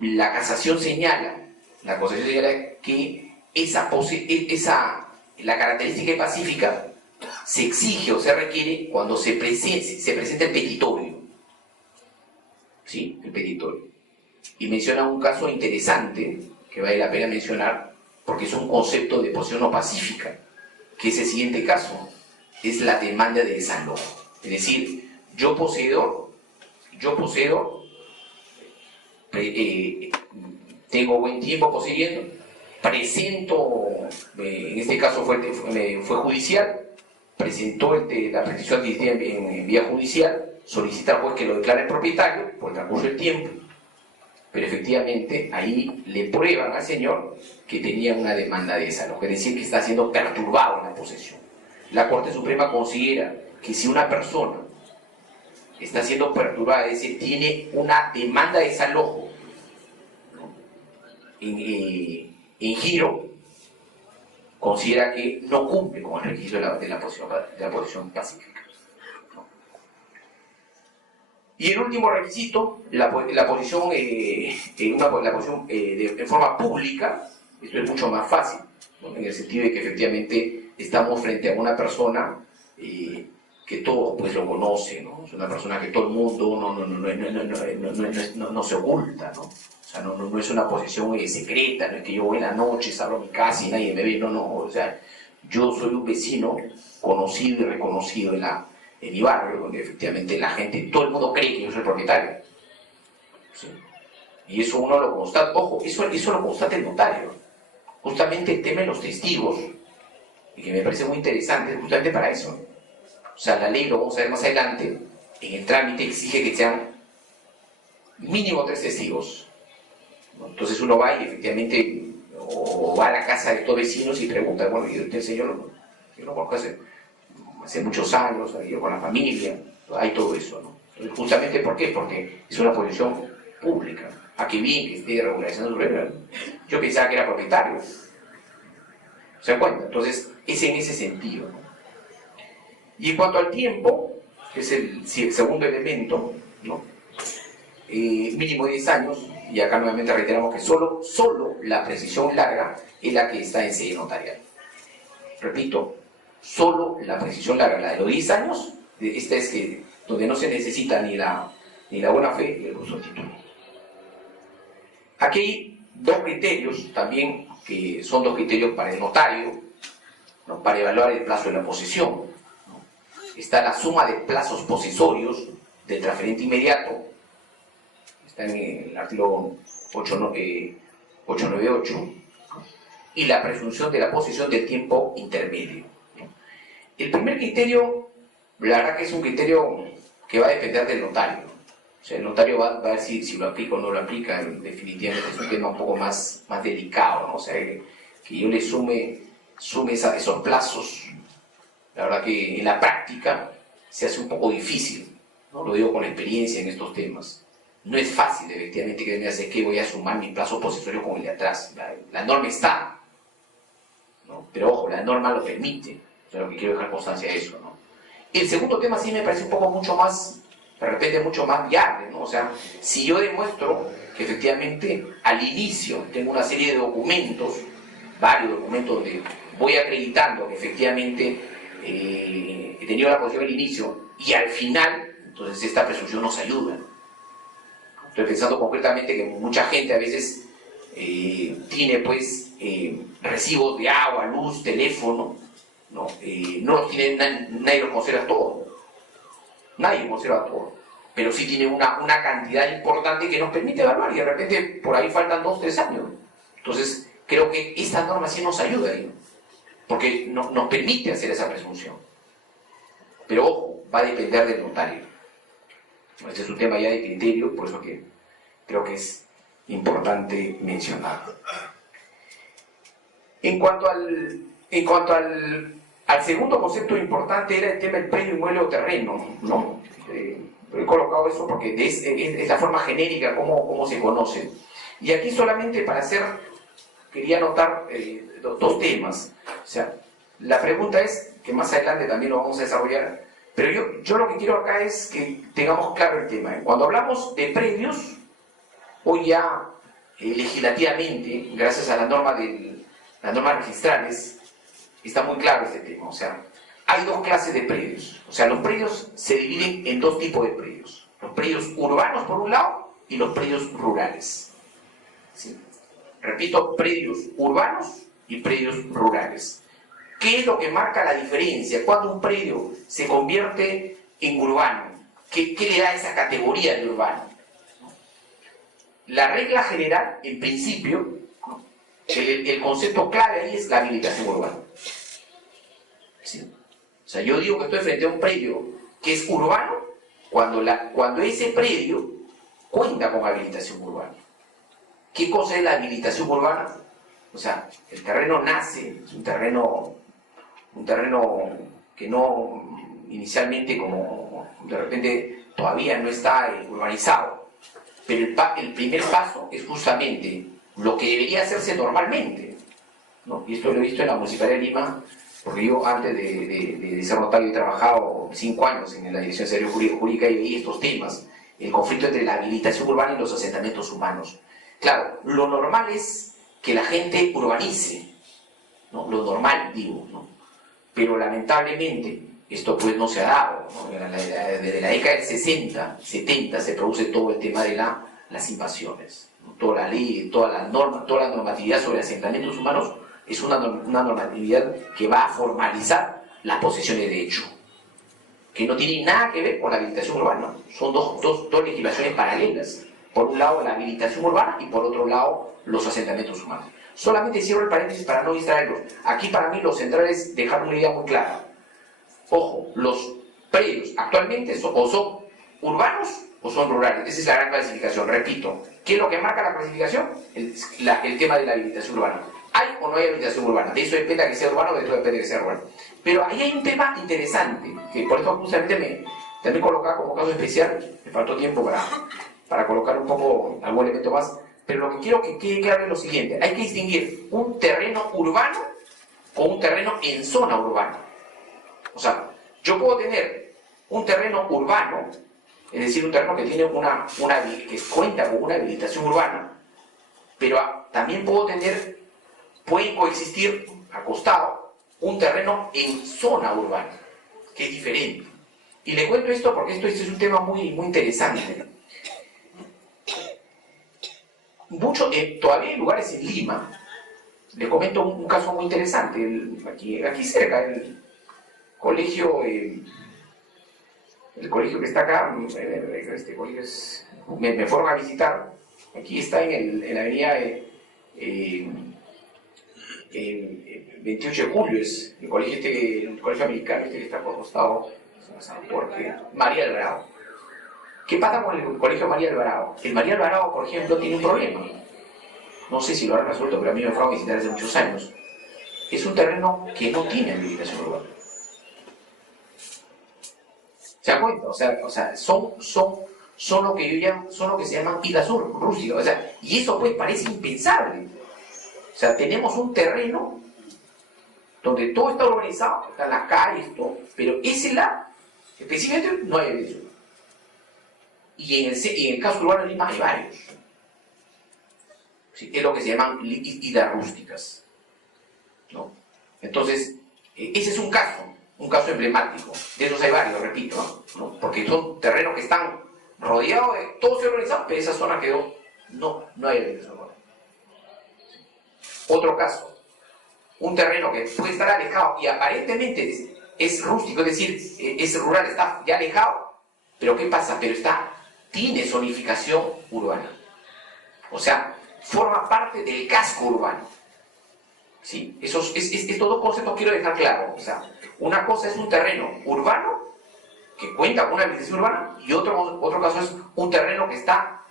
la casación señala que la característica pacífica se exige o se requiere cuando se presenta el petitorio. ¿Sí? El petitorio. Y menciona un caso interesante que vale la pena mencionar porque es un concepto de posición no pacífica, que es el siguiente caso. Es la demanda de desalojo. Es decir, yo poseedor, tengo buen tiempo poseyendo, presento, en este caso fue judicial, presentó la petición en vía judicial, solicita al juez que lo declare propietario por el transcurso del tiempo, pero efectivamente ahí le prueban al señor que tenía una demanda de desalojo, es decir, que está siendo perturbado en la posesión. La Corte Suprema considera que si una persona está siendo perturbada, es decir, tiene una demanda de desalojo, ¿no? en giro, considera que no cumple con el requisito de la posición pacífica, ¿no? Y el último requisito, la posición en forma pública. Esto es mucho más fácil, ¿no? En el sentido de que efectivamente estamos frente a una persona que todos pues lo conocen, ¿no? Es una persona que todo el mundo no se oculta, ¿no? O sea, no es una posición secreta, no es que yo voy en la noche, salgo a mi casa y nadie me ve, no, o sea, yo soy un vecino conocido y reconocido en mi barrio, donde efectivamente la gente, todo el mundo cree que yo soy el propietario, ¿sí? Y eso uno lo constata. Ojo, eso lo constata el notario. Justamente el tema de los testigos, y que me parece muy interesante, justamente para eso. O sea, la ley, lo vamos a ver más adelante, en el trámite exige que sean mínimo 3 testigos. Entonces uno va y efectivamente, o va a la casa de estos vecinos y pregunta, bueno, y usted, señor, yo lo conozco hace muchos años, yo con la familia, hay todo eso, ¿no? Entonces, justamente, ¿por qué? Porque es una posición pública. ¿A qué bien que esté regularizando su regla? Yo pensaba que era propietario. ¿Se dan cuenta? Entonces, es en ese sentido, ¿no? Y en cuanto al tiempo, que es el segundo elemento, ¿no? Mínimo 10 años, y acá nuevamente reiteramos que solo la precisión larga es la que está en sede notarial. Repito, solo la precisión larga, la de los 10 años, esta es que donde no se necesita ni la buena fe ni el uso del título. Aquí hay 2 criterios también, que son 2 criterios para el notario, ¿no? Para evaluar el plazo de la posesión, ¿no? Está la suma de plazos posesorios del transferente inmediato, está en el artículo 898, y la presunción de la posesión del tiempo intermedio, ¿no? El primer criterio, la verdad que es un criterio que va a depender del notario. O sea, el notario va a ver si lo aplica o no lo aplica. Definitivamente es un tema un poco más delicado, ¿no? O sea, que yo le sume esos plazos, la verdad que en la práctica se hace un poco difícil, ¿no? Lo digo con experiencia en estos temas. No es fácil, efectivamente, que me hace que voy a sumar mi plazo posesorio con el de atrás. La norma está, ¿no? Pero ojo, la norma lo permite. O sea, lo que quiero dejar constancia de eso, ¿no? El segundo tema sí me parece un poco mucho más, de repente mucho más viable, ¿no? O sea, si yo demuestro que efectivamente al inicio tengo una serie de documentos, varios documentos donde voy acreditando que efectivamente he tenido la posesión al inicio y al final, entonces esta presunción nos ayuda. Estoy pensando concretamente que mucha gente a veces tiene pues recibos de agua, luz, teléfono, no los tiene, nadie los conserva todo. Nadie conserva todo. Pero sí tiene una cantidad importante que nos permite evaluar y de repente por ahí faltan 2 o 3 años. Entonces, creo que esta norma sí nos ayuda ahí, porque nos permite hacer esa presunción. Pero ojo, va a depender del notario. Este es un tema ya de criterio, por eso que creo que es importante mencionarlo. En cuanto al segundo concepto importante era el tema del predio, inmueble o terreno, ¿no? He colocado eso porque es la forma genérica como se conoce. Y aquí solamente quería anotar 2 temas. O sea, la pregunta es, que más adelante también lo vamos a desarrollar, pero yo lo que quiero acá es que tengamos claro el tema. Cuando hablamos de predios, hoy ya legislativamente, gracias a las normas registrales, está muy claro este tema. O sea, hay 2 clases de predios. O sea, los predios se dividen en 2 tipos de predios. Los predios urbanos por un lado y los predios rurales. ¿Sí? Repito, predios urbanos y predios rurales. ¿Qué es lo que marca la diferencia? Cuando un predio se convierte en urbano, ¿qué le da esa categoría de urbano? La regla general, en principio, el concepto clave ahí es la habilitación urbana. ¿Sí? O sea, yo digo que estoy frente a un predio que es urbano cuando ese predio cuenta con habilitación urbana. ¿Qué cosa es la habilitación urbana? O sea, el terreno nace, es un terreno que no inicialmente, como de repente todavía no está urbanizado, pero el primer paso es justamente lo que debería hacerse normalmente, ¿no? Y esto lo he visto en la Municipalidad de Lima, porque yo antes de ser notario he trabajado 5 años en la Dirección de Servicios Jurídica y veía estos temas, el conflicto entre la habilitación urbana y los asentamientos humanos. Claro, lo normal es que la gente urbanice, ¿no? Lo normal, digo, ¿no? Pero lamentablemente esto pues no se ha dado, ¿no? Desde la década del 60, 70 se produce todo el tema de las invasiones, ¿no? Toda la ley, toda la normatividad sobre asentamientos humanos es una normatividad que va a formalizar las posesiones de hecho, que no tiene nada que ver con la habilitación urbana. Son dos legislaciones paralelas. Por un lado, la habilitación urbana y por otro lado, los asentamientos humanos. Solamente cierro el paréntesis para no distraerlos. Aquí para mí lo central es dejar una idea muy clara. Ojo, los predios actualmente o son urbanos o son rurales. Esa es la gran clasificación. Repito, ¿qué es lo que marca la clasificación? El tema de la habilitación urbana. ¿Hay o no hay habilitación urbana? De eso depende de que sea urbano o de eso depende de que sea rural. Pero ahí hay un tema interesante, que por eso justamente también colocaba como caso especial. Me faltó tiempo para colocar un poco algún elemento más. Pero lo que quiero que quede claro es lo siguiente. Hay que distinguir un terreno urbano con un terreno en zona urbana. O sea, yo puedo tener un terreno urbano, es decir, un terreno que tiene que cuenta con una habilitación urbana, pero también pueden coexistir al costado un terreno en zona urbana, que es diferente. Y le cuento esto porque esto es un tema muy, muy interesante. Todavía hay lugares en Lima, le comento un caso muy interesante, aquí cerca, el colegio que está acá, este colegio me fueron a visitar, aquí está en la avenida 28 de julio, es el colegio americano que está por costado, porque María Alvarado. ¿Qué pasa con el colegio María Alvarado? El María Alvarado, por ejemplo, tiene un problema. No sé si lo habrán resuelto, pero a mí me fueron a visitar hace muchos años. Es un terreno que no tiene habilitación urbana. ¿Se dan cuenta? O sea, son lo que se llaman islas rústicas. O sea, y eso pues parece impensable. O sea, tenemos un terreno donde todo está urbanizado, están las calles, todo, pero ese lado, específicamente, no hay habilitación. Y en el caso urbano de Lima hay varios. ¿Sí? Es lo que se llaman islas rústicas, ¿no? Entonces, ese es un caso emblemático. De esos hay varios, repito, ¿no? Porque son terrenos que están rodeados de todo se organizado, pero esa zona quedó, no hay habilitación urbana. Otro caso, un terreno que puede estar alejado y aparentemente es rústico, es decir, es rural, está ya alejado, pero ¿qué pasa? Pero tiene zonificación urbana. O sea, forma parte del casco urbano. ¿Sí? Estos dos conceptos quiero dejar claro. O sea, una cosa es un terreno urbano que cuenta con una habilitación urbana y otro caso es un terreno que está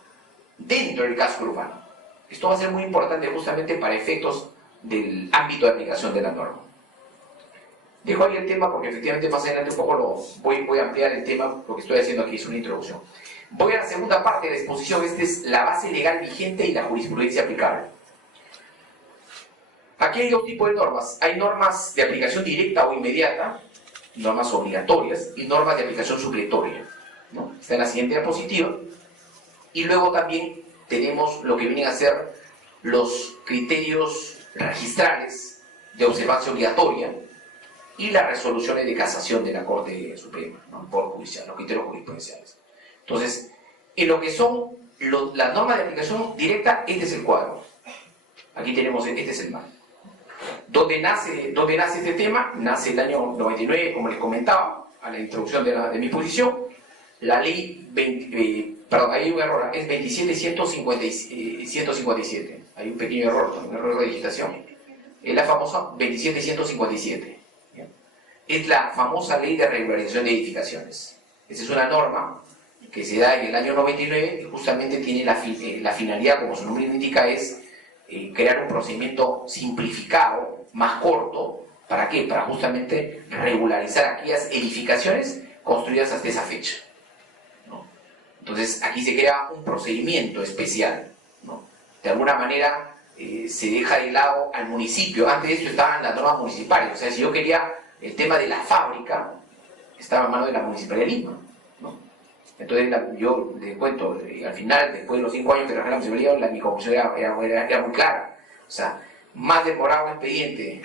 dentro del casco urbano. Esto va a ser muy importante justamente para efectos del ámbito de aplicación de la norma. Dejo ahí el tema porque efectivamente más adelante un poco voy a ampliar el tema. Lo que estoy haciendo aquí es una introducción. Voy a la segunda parte de la exposición. Esta es la base legal vigente y la jurisprudencia aplicable. Aquí hay dos tipos de normas. Hay normas de aplicación directa o inmediata, normas obligatorias, y normas de aplicación supletoria, ¿no? Está en la siguiente diapositiva. Y luego también tenemos lo que vienen a ser los criterios registrales de observancia obligatoria y las resoluciones de casación de la Corte Suprema, ¿no? Por judicial, los criterios jurisprudenciales. Entonces, en lo que son las normas de aplicación directa, este es el cuadro. Aquí tenemos, este es el marco. ¿Dónde nace este tema? Nace el año 99, como les comentaba, a la introducción de mi posición. La ley, hay un error, es 27157. Hay un pequeño error, un error de digitación. Es la famosa 27157. Es la famosa ley de regularización de edificaciones. Esa es una norma que se da en el año 99 y justamente tiene la finalidad, como su nombre indica, es crear un procedimiento simplificado, más corto. ¿Para qué? Para justamente regularizar aquellas edificaciones construidas hasta esa fecha, ¿no? Entonces aquí se crea un procedimiento especial, ¿no? De alguna manera se deja de lado al municipio. Antes de esto estaban las normas municipales. O sea, si yo quería el tema de la fábrica, estaba en manos de la Municipalidad de Lima, ¿no? Entonces yo les cuento, al final, después de los 5 años que trabajé en la municipalidad, mi conclusión era muy clara. O sea, más demorado un expediente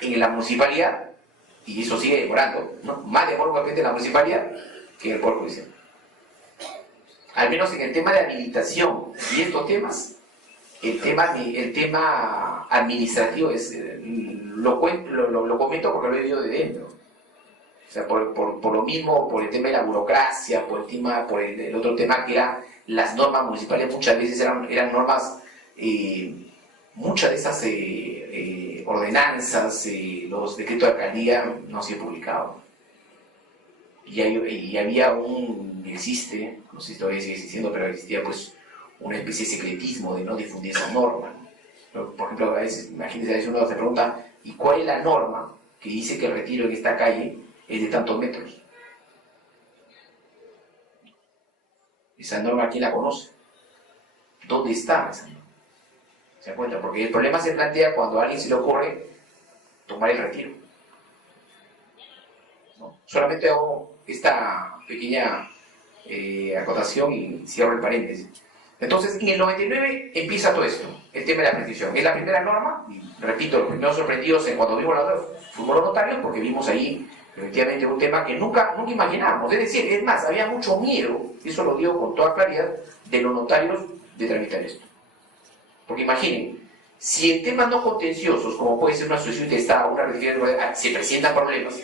en la municipalidad, y eso sigue demorando, ¿no? Más demorado un expediente en la municipalidad que en el Poder Judicial. Al menos en el tema de habilitación y estos temas, el tema administrativo lo comento porque lo he vivido de dentro. O sea, por lo mismo, por el tema de la burocracia, por el otro tema que era las normas municipales, muchas veces eran normas, muchas de esas ordenanzas, los decretos de alcaldía no se publicaban. Y había existe, no sé si todavía sigue existiendo, pero existía pues una especie de secretismo de no difundir esa norma. Por ejemplo, a veces, imagínense, a veces uno se pregunta, ¿y cuál es la norma que dice que el retiro en esta calle es de tantos metros? Esa norma, ¿quién la conoce? ¿Dónde está esa norma? ¿Se dan cuenta? Porque el problema se plantea cuando a alguien se le ocurre tomar el retiro. ¿No? Solamente hago esta pequeña acotación y cierro el paréntesis. Entonces, en el 99 empieza todo esto, el tema de la prescripción. Es la primera norma, y repito, los primeros sorprendidos en cuando vimos la otra fuimos los notarios, porque vimos ahí efectivamente un tema que nunca imaginábamos. Es decir, es más, había mucho miedo, y eso lo digo con toda claridad, de los notarios de tramitar esto. Porque imaginen, si en temas no contenciosos, como puede ser una sucesión de Estado, una rectificación, se presentan problemas,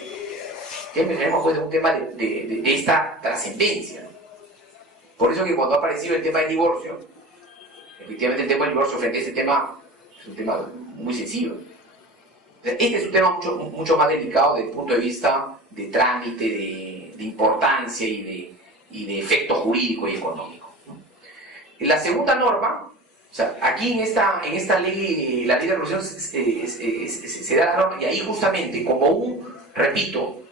ya imaginemos pues de un tema de esta trascendencia. Por eso que cuando ha aparecido el tema del divorcio, efectivamente el tema del divorcio frente a este tema es un tema muy sensible. Este es un tema mucho más delicado desde el punto de vista de trámite, de importancia y de efecto jurídico y económico, ¿no? La segunda norma, o sea, aquí en esta ley, la ley de resolución se da la norma, y ahí justamente como repito,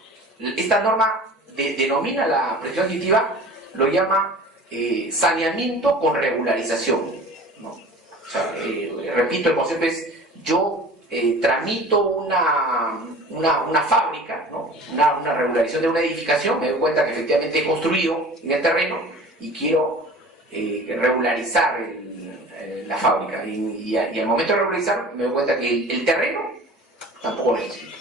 esta norma denomina la prescripción adquisitiva, lo llama saneamiento con regularización, ¿no? O sea, repito, el concepto es, yo tramito una fábrica, ¿no? Una regularización de una edificación, me doy cuenta que efectivamente he construido en el terreno y quiero regularizar la fábrica, y al momento de regularizar me doy cuenta que el terreno tampoco lo necesito.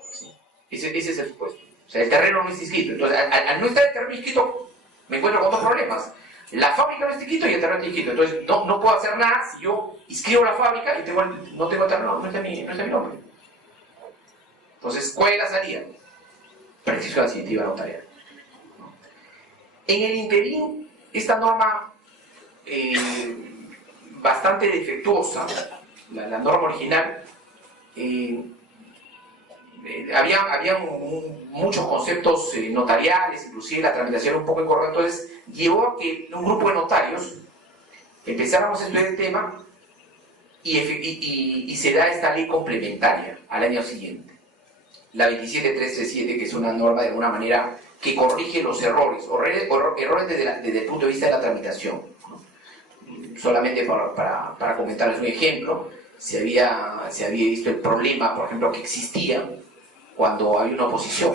¿Sí? Ese es el supuesto. O sea, el terreno no está inscrito. Entonces, al no estar el terreno inscrito, me encuentro con dos problemas. La fábrica no está inscrito y el terreno está inscrito. Entonces, no puedo hacer nada si yo inscribo la fábrica y no tengo el terreno, no está mi nombre. Entonces, ¿cuál es la salida? Prescripción adquisitiva notarial. En el interín, esta norma bastante defectuosa, la norma original, había muchos conceptos notariales, inclusive la tramitación era un poco incorrecta, entonces llevó a que un grupo de notarios empezáramos a estudiar el tema y se da esta ley complementaria al año siguiente, la 27337, que es una norma de alguna manera que corrige los errores desde el punto de vista de la tramitación, ¿no? Solamente para comentarles un ejemplo, se había visto el problema, por ejemplo, que existía cuando hay una oposición.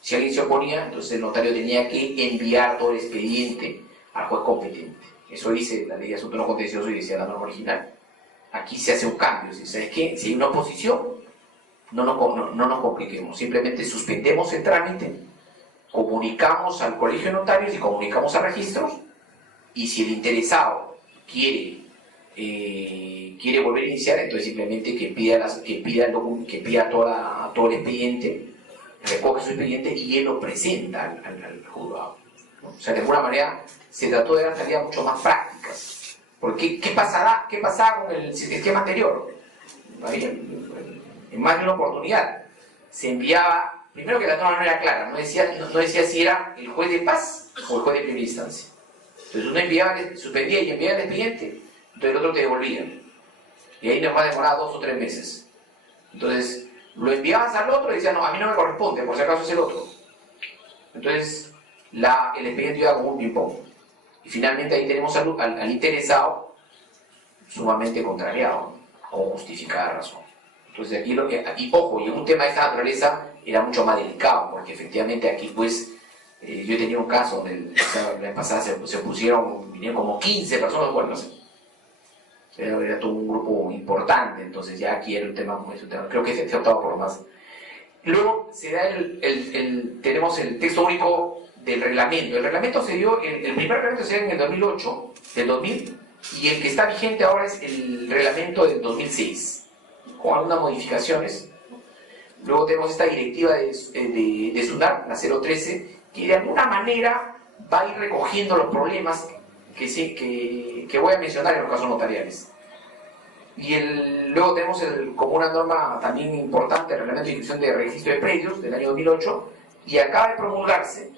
Si alguien se oponía, entonces el notario tenía que enviar todo el expediente al juez competente. Eso dice la ley de asunto no contencioso y decía la norma original. Aquí se hace un cambio. ¿Sabes qué? Si hay una oposición, no nos compliquemos. Simplemente suspendemos el trámite, comunicamos al colegio de notarios y comunicamos a registros, y si el interesado quiere volver a iniciar, entonces simplemente que pida todo el expediente, recoge su expediente y él lo presenta al juzgado, ¿no? O sea, de alguna manera se trató de dar salidas mucho más prácticas. Porque ¿qué pasaba con el esquema anterior? En más de una oportunidad se enviaba, primero que la norma no era clara, no decía si era el juez de paz o el juez de primera instancia. Entonces uno suspendía y enviaba el expediente, entonces el otro te devolvía. Y ahí nos va a demorar 2 o 3 meses. Entonces, lo enviabas al otro y decían, no, a mí no me corresponde, por si acaso es el otro. Entonces, el expediente iba como un ping-pong. Y finalmente ahí tenemos al interesado sumamente contrariado, con justificada razón. Entonces, aquí ojo, y en un tema de esta naturaleza era mucho más delicado, porque efectivamente aquí pues, yo tenía un caso donde la vez pasada vinieron como 15 personas, bueno, no sé. Era todo un grupo importante, entonces ya aquí era un tema, creo que se ha optado por lo más. Luego se da tenemos el texto único del reglamento. El reglamento se dio, el primer reglamento se dio en el 2008, del 2000, y el que está vigente ahora es el reglamento del 2006, con algunas modificaciones. Luego tenemos esta directiva de SUNAT, la 013, que de alguna manera va a ir recogiendo los problemas que voy a mencionar en los casos notariales. Y luego tenemos como una norma también importante, el Reglamento de Inscripción de Registro de Predios del año 2008, y acaba de promulgarse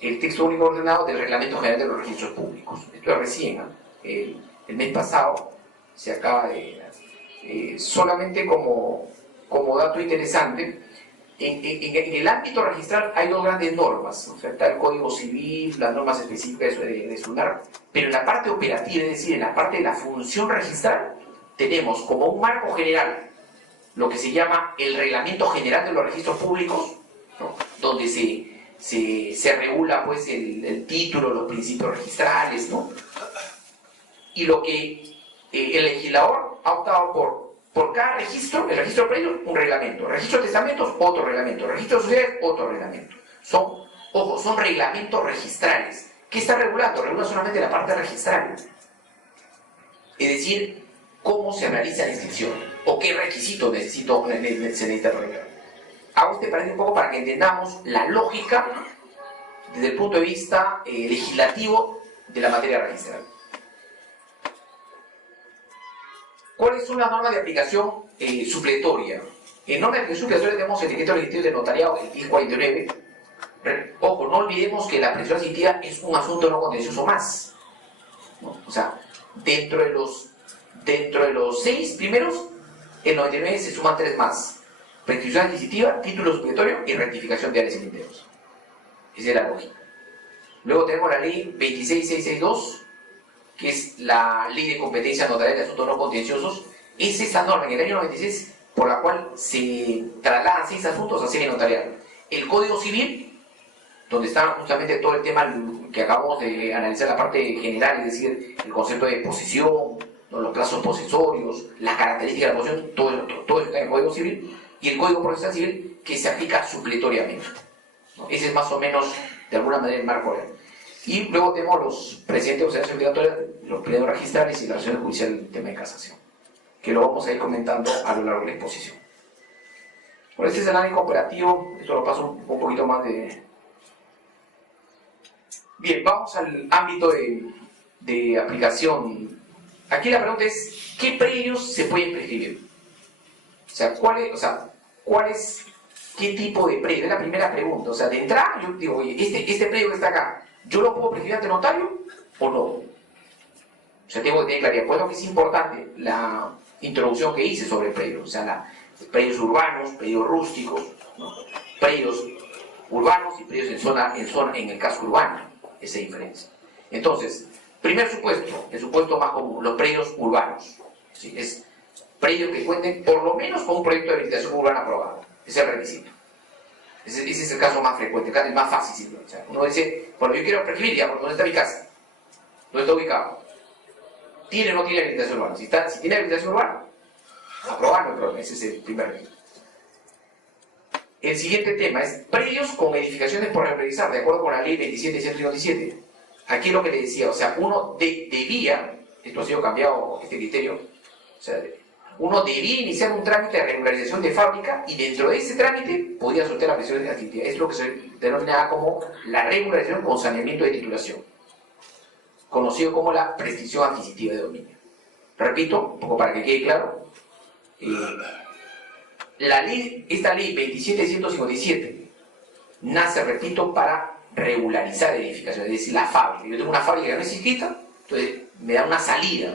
el texto único ordenado del Reglamento General de los Registros Públicos. Esto es recién, el mes pasado se acaba de... solamente como dato interesante, en el ámbito registral hay dos grandes normas, o sea, está el Código Civil, las normas específicas de SUNAT, pero en la parte operativa, es decir, en la parte de la función registral, tenemos como un marco general lo que se llama el Reglamento General de los Registros Públicos, ¿no?, donde se regula pues el título, los principios registrales, ¿no? Y lo que el legislador ha optado por cada registro, el registro previo, un reglamento, registro de testamentos, otro reglamento, registro de sociedades, otro reglamento. Son reglamentos registrales. ¿Qué está regulando? Regula solamente la parte registral. Es decir, cómo se realiza la inscripción o qué requisitos se necesita regular. Hago este paréntesis un poco para que entendamos la lógica desde el punto de vista legislativo de la materia registral. ¿Cuáles son las normas de aplicación supletoria? En normas de aplicación supletoria tenemos el decreto legislativo de notariado, el 1049. Ojo, no olvidemos que la presión asistencia es un asunto no contencioso más, ¿no? O sea, dentro de los 6 primeros, el 99 se suman 3 más: prescripción adquisitiva, título supletorio y rectificación de áreas y linderos. Esa es la lógica. Luego tenemos la ley 26662, que es la ley de competencia notarial de asuntos no contenciosos. Es esa norma en el año 96 por la cual se trasladan 6 asuntos a serie notarial. El Código Civil, donde está justamente todo el tema que acabamos de analizar, la parte general, es decir, el concepto de posesión, ¿no?, los plazos posesorios, las características de la posesión, todo eso está en el Código Civil. Y el Código Procesal Civil, que se aplica supletoriamente, ¿no? Ese es más o menos, de alguna manera, el marco legal. Y luego tenemos los precedentes de observación obligatoria, los plenos registrales y la acción judicial del tema de casación, que lo vamos a ir comentando a lo largo de la exposición. Bueno, este es el análisis operativo, esto lo paso un poquito más de... Bien, vamos al ámbito de aplicación. Aquí la pregunta es, ¿qué predios se pueden prescribir? O sea, ¿qué tipo de predio? Es la primera pregunta. O sea, de entrada, yo digo, oye, este predio que está acá, ¿yo lo puedo prescribir ante notario o no? O sea, tengo que tener claridad. Por eso que es importante la introducción que hice sobre predios. O sea, predios urbanos, predios rústicos, ¿no?, predios urbanos y predios en el casco urbano. Esa diferencia. Entonces, primer supuesto, el supuesto más común, los predios urbanos. ¿Sí? Es predios que cuenten por lo menos con un proyecto de habilitación urbana aprobado. Ese es el requisito. Ese es el caso más frecuente, el más fácil. O sea, uno dice, bueno, yo quiero prescribir, digamos, ¿dónde está mi casa? ¿Dónde está ubicado? ¿Tiene o no tiene habilitación urbana? Si tiene habilitación urbana, aprobarlo, ese es el primer requisito. El siguiente tema es predios con edificaciones por regularizar, de acuerdo con la ley 27.157. Aquí es lo que le decía, o sea, uno debía, esto ha sido cambiado, este criterio, o sea, uno debía iniciar un trámite de regularización de fábrica y dentro de ese trámite podía soltar la presión de adquisitiva. Es lo que se denomina como la regularización con saneamiento de titulación, conocido como la prescripción adquisitiva de dominio. Repito, un poco para que quede claro, esta ley 27.157 nace, repito, para regularizar edificaciones, es decir, la fábrica. Yo tengo una fábrica que no es inscrita, entonces me da una salida,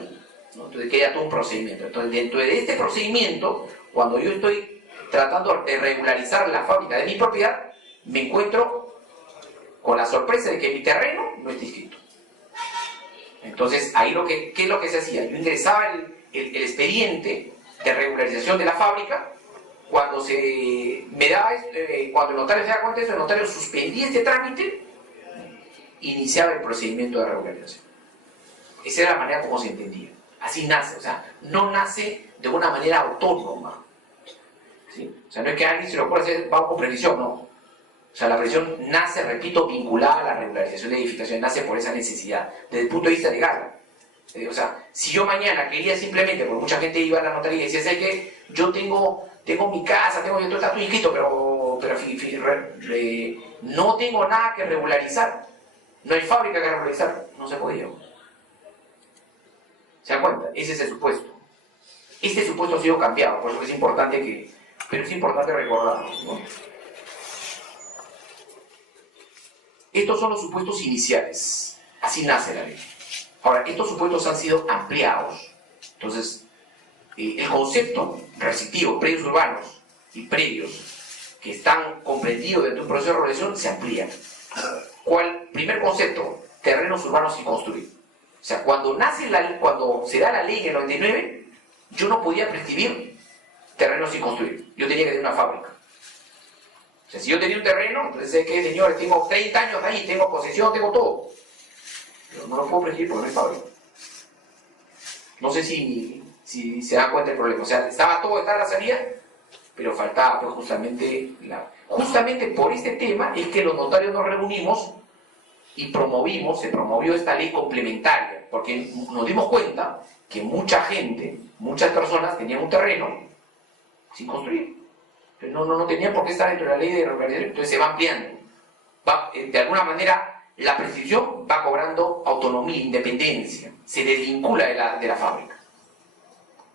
¿no? Entonces queda todo un procedimiento. Entonces, dentro de este procedimiento, cuando yo estoy tratando de regularizar la fábrica de mi propiedad, me encuentro con la sorpresa de que mi terreno no está inscrito. Entonces, ahí ¿qué es lo que se hacía? Yo ingresaba el expediente de regularización de la fábrica. Cuando cuando el notario se da cuenta de eso, el notario suspendía este trámite, iniciaba el procedimiento de regularización. Esa era la manera como se entendía. Así nace, o sea, no nace de una manera autónoma, ¿sí? O sea, no es que a alguien se lo ocurra hacer, vamos con previsión, no. O sea, la previsión nace, repito, vinculada a la regularización de edificación, nace por esa necesidad, desde el punto de vista legal. O sea, si yo mañana quería simplemente, porque mucha gente iba a la notaría y decía, ¿sabes qué? Yo tengo tengo mi casa, tengo todo está todo inscrito, pero no tengo nada que regularizar. No hay fábrica que regularizar. No se podía. ¿Se dan cuenta? Ese es el supuesto. Este supuesto ha sido cambiado, por eso es importante pero es importante recordarlo, ¿no? Estos son los supuestos iniciales. Así nace la ley. Ahora, estos supuestos han sido ampliados. Entonces, el concepto restrictivo, predios urbanos y predios que están comprendidos dentro de un proceso de regulación se amplía. ¿Cuál? Primer concepto, terrenos urbanos sin construir. O sea, cuando se da la ley en el 99, yo no podía prescribir terrenos sin construir. Yo tenía que tener una fábrica. O sea, si yo tenía un terreno, entonces sé que, señores, tengo 30 años ahí, tengo posesión, tengo todo. Pero no lo puedo prescribir porque no hay fábrica. No sé si se dan cuenta del problema. O sea, estaba la salida, pero faltaba pues, justamente por este tema es que los notarios nos reunimos y se promovió esta ley complementaria, porque nos dimos cuenta que muchas personas tenían un terreno sin construir. No tenían por qué estar dentro de la ley de regularización, entonces se va ampliando. De alguna manera, la prescripción va cobrando autonomía, independencia, se desvincula de la fábrica.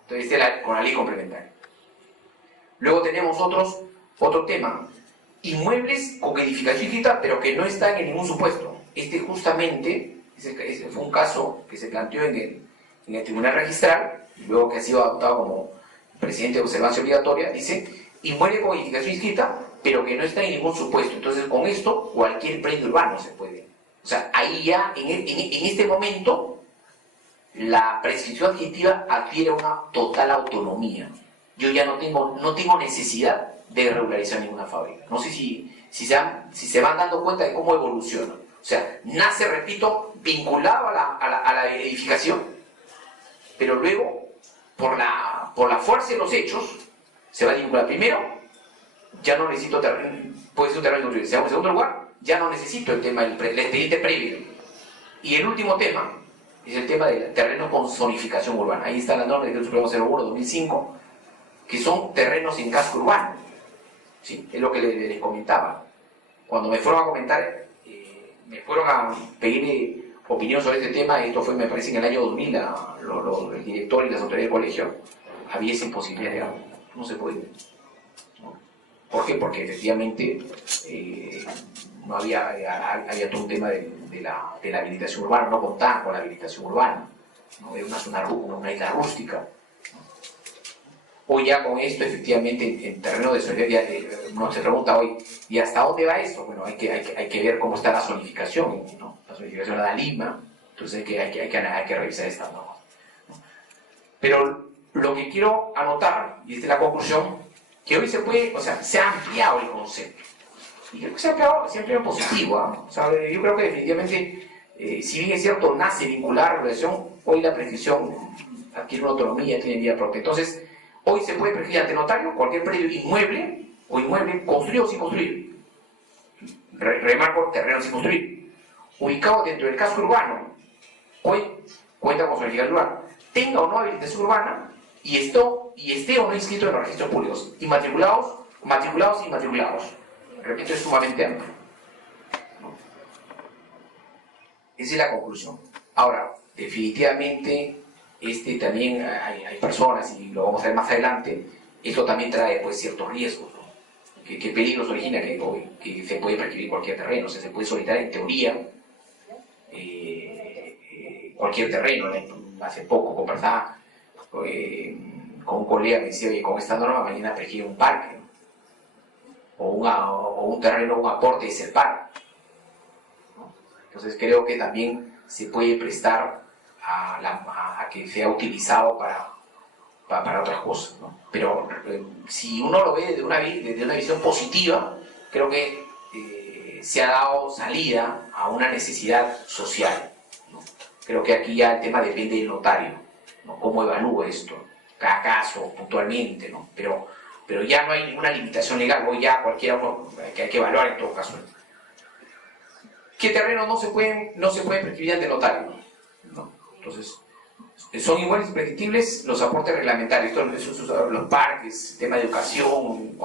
Entonces, con la ley complementaria. Luego tenemos otro tema, inmuebles con edificación inscrita, pero que no están en ningún supuesto. Justamente, ese fue un caso que se planteó en el Tribunal Registral, luego que ha sido adoptado como presidente de observancia obligatoria, dice, inmueble con edificación inscrita, pero que no está en ningún supuesto. Entonces, con esto, cualquier predio urbano se puede. O sea, ahí ya, en este momento, la prescripción adjetiva adquiere una total autonomía. Yo ya no tengo necesidad de regularizar ninguna fábrica. No sé si se van dando cuenta de cómo evoluciona. O sea, nace, repito, vinculado a la edificación, pero luego, por la fuerza de los hechos, se va a vincular. Primero, ya no necesito terreno, puede ser un terreno construido. En segundo lugar, ya no necesito el tema del expediente previo. Y el último tema es el tema del terreno con zonificación urbana. Ahí está la norma del Supremo 01/2005, que son terrenos en casco urbano. ¿Sí? Es lo que les comentaba. Cuando me fueron a comentar, me fueron a pedir opinión sobre este tema, esto fue, me parece, en el año 2000, el director y las autoridades del colegio, había esa imposibilidad de algo. No se puede. ¿No? ¿Por qué? Porque efectivamente no había todo un tema de la habilitación urbana, no contaban con la habilitación urbana, ¿no? Era una zona una isla rústica. Hoy ya con esto, efectivamente, en terreno de solidaridad, uno se pregunta hoy, ¿y hasta dónde va esto? Bueno, hay que ver cómo está la zonificación, ¿no? La zonificación la da Lima, entonces hay que revisar estas normas, ¿no? Pero lo que quiero anotar, y esta es la conclusión, que hoy se ha ampliado el concepto. Y creo que se ha ampliado positivo, ¿eh? O sea, yo creo que definitivamente, si bien es cierto, nace vincular la regulación, hoy la prescripción adquiere una autonomía, tiene vía propia. Entonces, hoy se puede prescribir ante notario cualquier predio inmueble construido o sin construir. Remarco, terreno sin construir. Ubicado dentro del casco urbano, hoy cuenta con su habilidad urbana. Tenga o no habilitación urbana y esté o no inscrito en los registros públicos. Matriculados e inmatriculados. Repito, es sumamente amplio. Esa es la conclusión. Ahora, definitivamente, también hay personas, y lo vamos a ver más adelante, esto también trae pues ciertos riesgos, ¿no? ¿Qué peligros origina que se puede prescribir cualquier terreno? O sea, se puede solicitar en teoría cualquier terreno, ¿no? Hace poco conversaba con un colega que decía, oye, con esta norma mañana prescribe un parque, ¿no? o un terreno, un aporte de Serpar, ¿no? Entonces creo que también se puede prestar a que sea utilizado para otras cosas, ¿no? Pero si uno lo ve desde una visión positiva, creo que se ha dado salida a una necesidad social, ¿no? Creo que aquí ya el tema depende del notario, ¿no? Cómo evalúa esto, cada caso puntualmente, ¿no? Pero ya no hay ninguna limitación legal, hoy ya cualquiera que hay que evaluar en todo caso. ¿Qué terrenos no se pueden prescribir ante notario? ¿No? Entonces, Son iguales y prescriptibles los aportes reglamentarios, los parques, el tema de educación,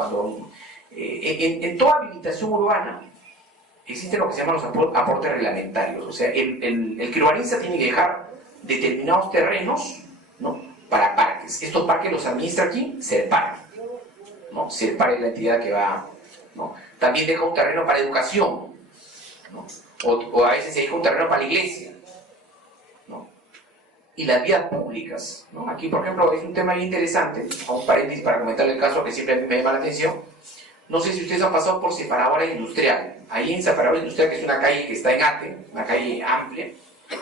en toda habilitación urbana existen lo que se llaman los aportes reglamentarios. O sea, el que urbanista tiene que dejar determinados terrenos, ¿no?, para parques. Estos parques los administra aquí Serpar, ¿no? Serpar es la entidad que va, ¿no? También deja un terreno para educación, ¿no? O a veces se deja un terreno para la iglesia, ¿no? Y las vías públicas, ¿no? Aquí, por ejemplo, es un tema bien interesante, a un paréntesis para comentarle el caso que siempre me llama la atención. No sé si ustedes han pasado por Separadora Industrial. Ahí en Separadora Industrial, que es una calle que está en Ate, una calle amplia,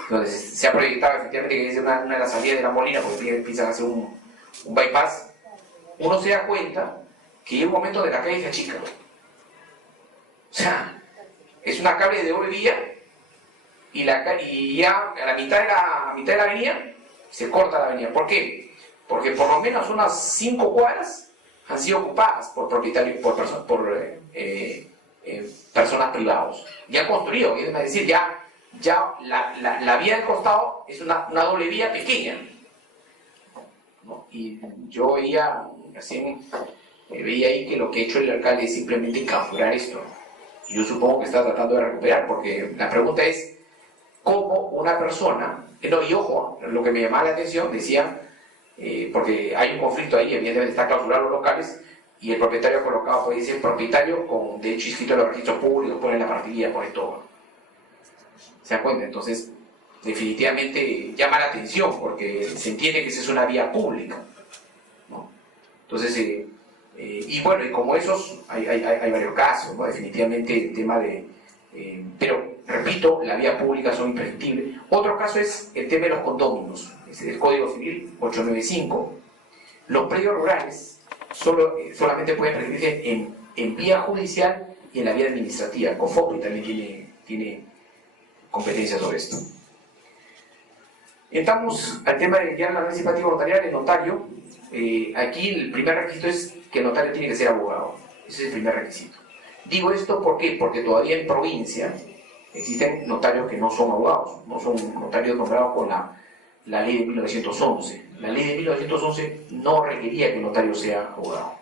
donde se ha proyectado efectivamente que es una de las salidas de la Molina, porque empiezan a hacer un bypass. Uno se da cuenta que llega un momento de la calle se achica. O sea, es una calle de doble vía y ya a la mitad de la avenida se corta la avenida. ¿Por qué? Porque por lo menos unas 5 cuadras han sido ocupadas por propietarios, por personas privados. Ya construido, es decir, ya la vía del costado es una doble vía pequeña, ¿no? Y yo veía ahí que lo que ha hecho el alcalde es simplemente clausurar esto. Y yo supongo que está tratando de recuperar, porque la pregunta es cómo una persona, no, y ojo, lo que me llamaba la atención, decía, porque hay un conflicto ahí, evidentemente está clausurado los locales, y el propietario colocado, puede ser propietario con de hecho inscrito en los registros públicos, pone la partida, pone todo. ¿Se dan cuenta? Entonces, definitivamente llama la atención, porque se entiende que esa es una vía pública, ¿no? Entonces, y bueno, y como esos, hay varios casos, ¿no? Definitivamente el tema de... pero, repito, la vía pública son imprescriptibles. Otro caso es el tema de los condóminos, es el Código Civil 895. Los predios rurales solamente pueden prescribirse en vía judicial y en la vía administrativa. COFOPRI también tiene competencia sobre esto. Entramos al tema de ya la participativa notarial, el notario. Aquí el primer requisito es que el notario tiene que ser abogado. Ese es el primer requisito. Digo esto ¿por qué? Porque todavía en provincia existen notarios que no son abogados, no son notarios nombrados con la ley de 1911. La ley de 1911 no requería que el notario sea abogado.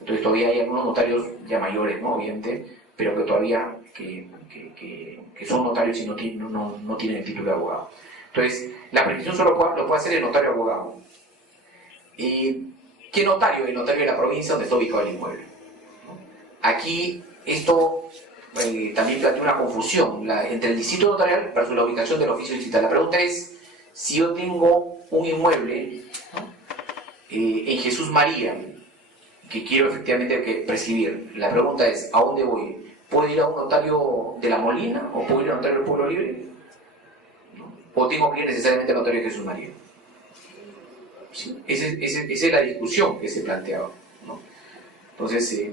Entonces todavía hay algunos notarios ya mayores, ¿no? Obviamente, pero que todavía que son notarios y no tienen el título de abogado. Entonces, la prescripción solo lo puede hacer el notario abogado. ¿Qué notario? El notario de la provincia donde está ubicado el inmueble. Aquí esto también plantea una confusión entre el distrito notarial versus la ubicación del oficio digital. La pregunta es, si yo tengo un inmueble en Jesús María que quiero efectivamente prescribir, la pregunta es, ¿a dónde voy? ¿Puedo ir a un notario de La Molina o puedo ir a un notario del Pueblo Libre? ¿O tengo que ir necesariamente al notario de Jesús María? ¿Sí? Esa es la discusión que se planteaba, ¿no? Entonces,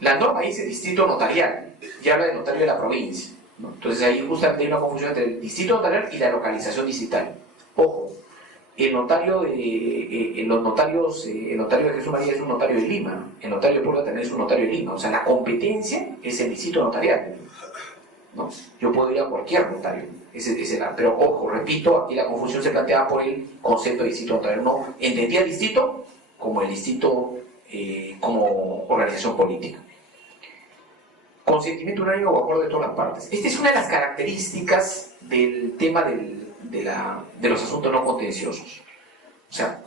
la norma dice distrito notarial y habla de notario de la provincia, ¿no? Entonces ahí justamente hay una confusión entre el distrito notarial y la localización distrital. Ojo, el notario de Jesús María es un notario de Lima, el notario de Puebla también es un notario de Lima, o sea, la competencia es el distrito notarial, ¿no? Yo puedo ir a cualquier notario, pero ojo, repito, aquí la confusión se planteaba por el concepto de distrito notarial. No entendía el distrito como el distrito como organización política. Consentimiento unánime o acuerdo de todas las partes. Esta es una de las características del tema de los asuntos no contenciosos. O sea,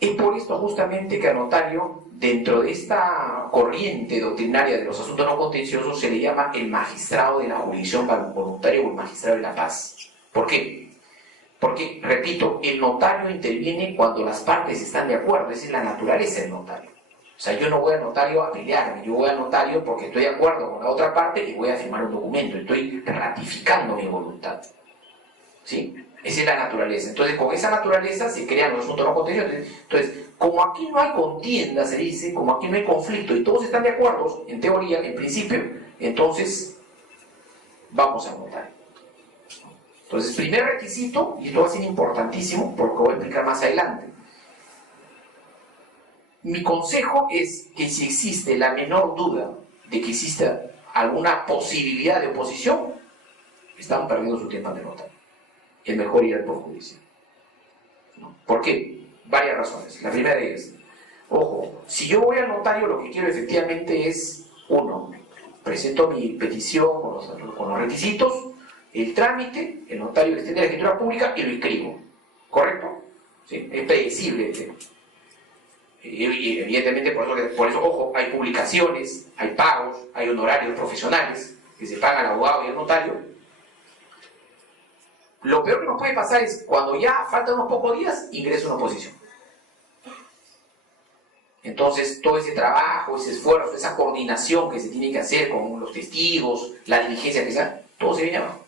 es por esto justamente que al notario, dentro de esta corriente doctrinaria de los asuntos no contenciosos, se le llama el magistrado de la jurisdicción voluntaria o el magistrado de la paz. ¿Por qué? Porque, repito, el notario interviene cuando las partes están de acuerdo, esa es la naturaleza del notario. O sea, yo no voy al notario a pelearme, yo voy al notario porque estoy de acuerdo con la otra parte y voy a firmar un documento, estoy ratificando mi voluntad. ¿Sí? Esa es la naturaleza. Entonces, con esa naturaleza se crean los asuntos no contenciosos. Entonces, como aquí no hay contienda, se dice, como aquí no hay conflicto y todos están de acuerdo, en teoría, en principio, entonces vamos al notario. Entonces, primer requisito, y esto va a ser importantísimo porque lo voy a explicar más adelante. Mi consejo es que si existe la menor duda de que exista alguna posibilidad de oposición, están perdiendo su tiempo ante el notario. Es mejor ir al poder judicial. ¿no? ¿Por qué? Varias razones. La primera de ellas, ojo, si yo voy al notario, lo que quiero efectivamente es, uno, presento mi petición con los requisitos, el trámite, el notario extiende la escritura pública y lo inscribo. ¿Correcto? ¿Sí? Es predecible el tema. Y evidentemente, por eso, ojo, hay publicaciones, hay pagos, hay honorarios profesionales que se pagan al abogado y al notario. Lo peor que nos puede pasar es cuando ya faltan unos pocos días, ingresa una oposición. Entonces, todo ese trabajo, ese esfuerzo, esa coordinación que se tiene que hacer con los testigos, la diligencia que sea, todo se viene abajo.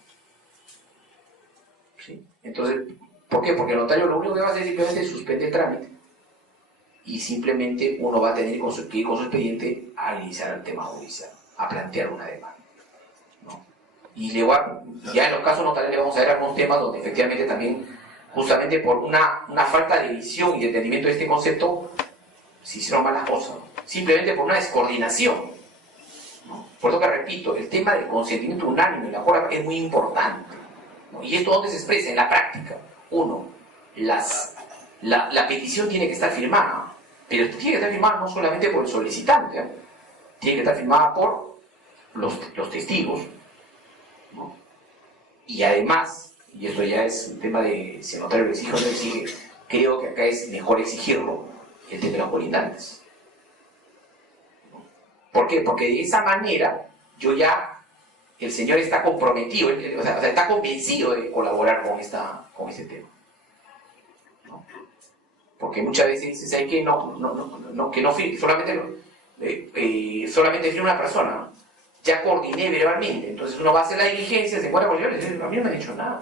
¿Sí? Entonces, ¿por qué? Porque el notario lo único que va a hacer es simplemente suspender el trámite. Y simplemente uno va a tener que ir con su expediente a iniciar el tema judicial, a plantear una demanda, ¿no? Y ya en los casos notariales vamos a ver algunos temas donde efectivamente también, justamente por una falta de visión y de entendimiento de este concepto, se hicieron malas cosas, ¿no? Simplemente por una descoordinación, ¿no? Por eso que repito, el tema del consentimiento unánime en la Corte es muy importante, ¿no? Y esto ¿dónde se expresa? En la práctica. Uno, la petición tiene que estar firmada, pero tiene que estar firmada no solamente por el solicitante, ¿eh? Tiene que estar firmada por los testigos, ¿no? Y además, y esto ya es un tema de si el notario lo exige o no lo exige, creo que acá es mejor exigirlo, el tema de los colindantes, ¿no? ¿Por qué? Porque de esa manera el señor está comprometido, o sea, está convencido de colaborar con este tema, ¿no? Porque muchas veces dices, hay que no firme, solamente firme una persona, ¿no? Ya coordiné verbalmente, entonces uno va a hacer la diligencia, se encuentra con el señor y dice, a mí no me han dicho nada.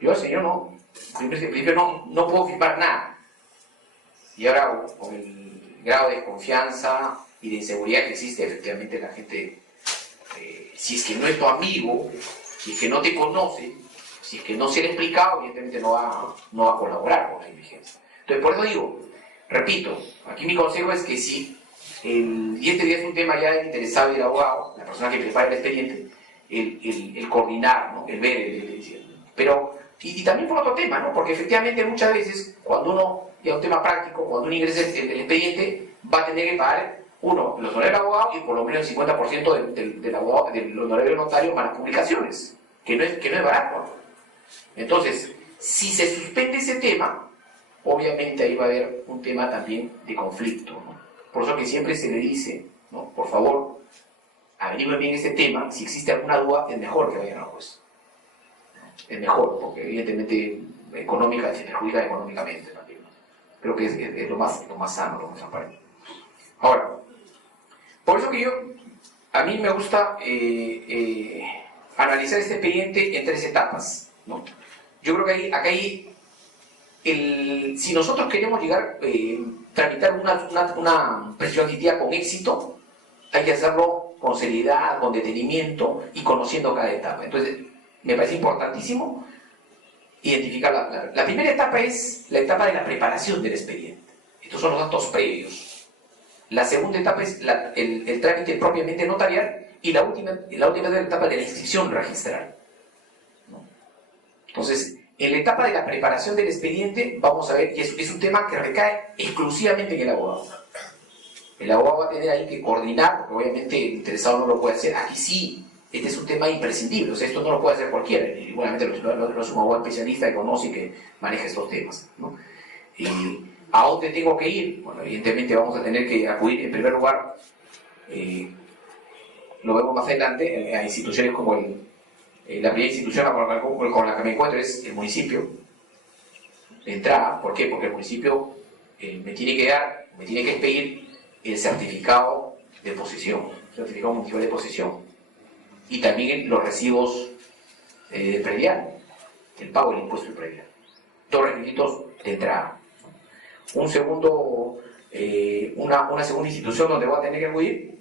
Yo al señor en principio no puedo firmar nada. Y ahora, con el grado de confianza y de inseguridad que existe, efectivamente la gente, si es que no es tu amigo, si es que no te conoce, si es que no se le ha explicado, evidentemente no va a colaborar con la diligencia. Entonces, por eso digo, repito, aquí mi consejo es que si y este día es un tema ya del interesado y del abogado, la persona que prepara el expediente, el coordinar, ¿no? El ver, pero, y también por otro tema, ¿no? Porque efectivamente muchas veces, cuando uno, ya un tema práctico, cuando uno ingresa el expediente, va a tener que pagar, uno, los honorarios del abogado y por lo menos el 50% del honorario del notario para las publicaciones, que no es barato, ¿no? Entonces, si se suspende ese tema, obviamente ahí va a haber un tema también de conflicto, ¿no? Por eso que siempre se le dice, ¿no? Por favor, averigüen bien este tema, si existe alguna duda, es mejor que vayan al juez. Es mejor, porque evidentemente se perjudica económicamente también, ¿no? Creo que es lo más sano, lo más transparente. Ahora, por eso que a mí me gusta analizar este expediente en 3 etapas, ¿no? Yo creo que acá si nosotros queremos tramitar una presión adquisitiva con éxito, hay que hacerlo con seriedad, con detenimiento y conociendo cada etapa. Entonces, me parece importantísimo identificar la primera etapa es la etapa de la preparación del expediente. Estos son los datos previos. La segunda etapa es el trámite propiamente notarial y la última es la etapa de la inscripción registral, ¿no? Entonces, en la etapa de la preparación del expediente, vamos a ver que es un tema que recae exclusivamente en el abogado. El abogado va a tener ahí que coordinar, porque obviamente el interesado no lo puede hacer. Aquí sí, este es un tema imprescindible, o sea, esto no lo puede hacer cualquiera. Igualmente no es un abogado especialista que conoce y que maneja estos temas, ¿no? ¿A dónde tengo que ir? Bueno, evidentemente vamos a tener que acudir, en primer lugar, lo vemos más adelante, a instituciones como la primera institución con la que me encuentro es el municipio de entrada. ¿Por qué? Porque el municipio me tiene que expedir el certificado de posesión, el certificado municipal de posesión, y también los recibos del predial, el pago del impuesto del predial. 2 requisitos de entrada. Una segunda institución donde voy a tener que acudir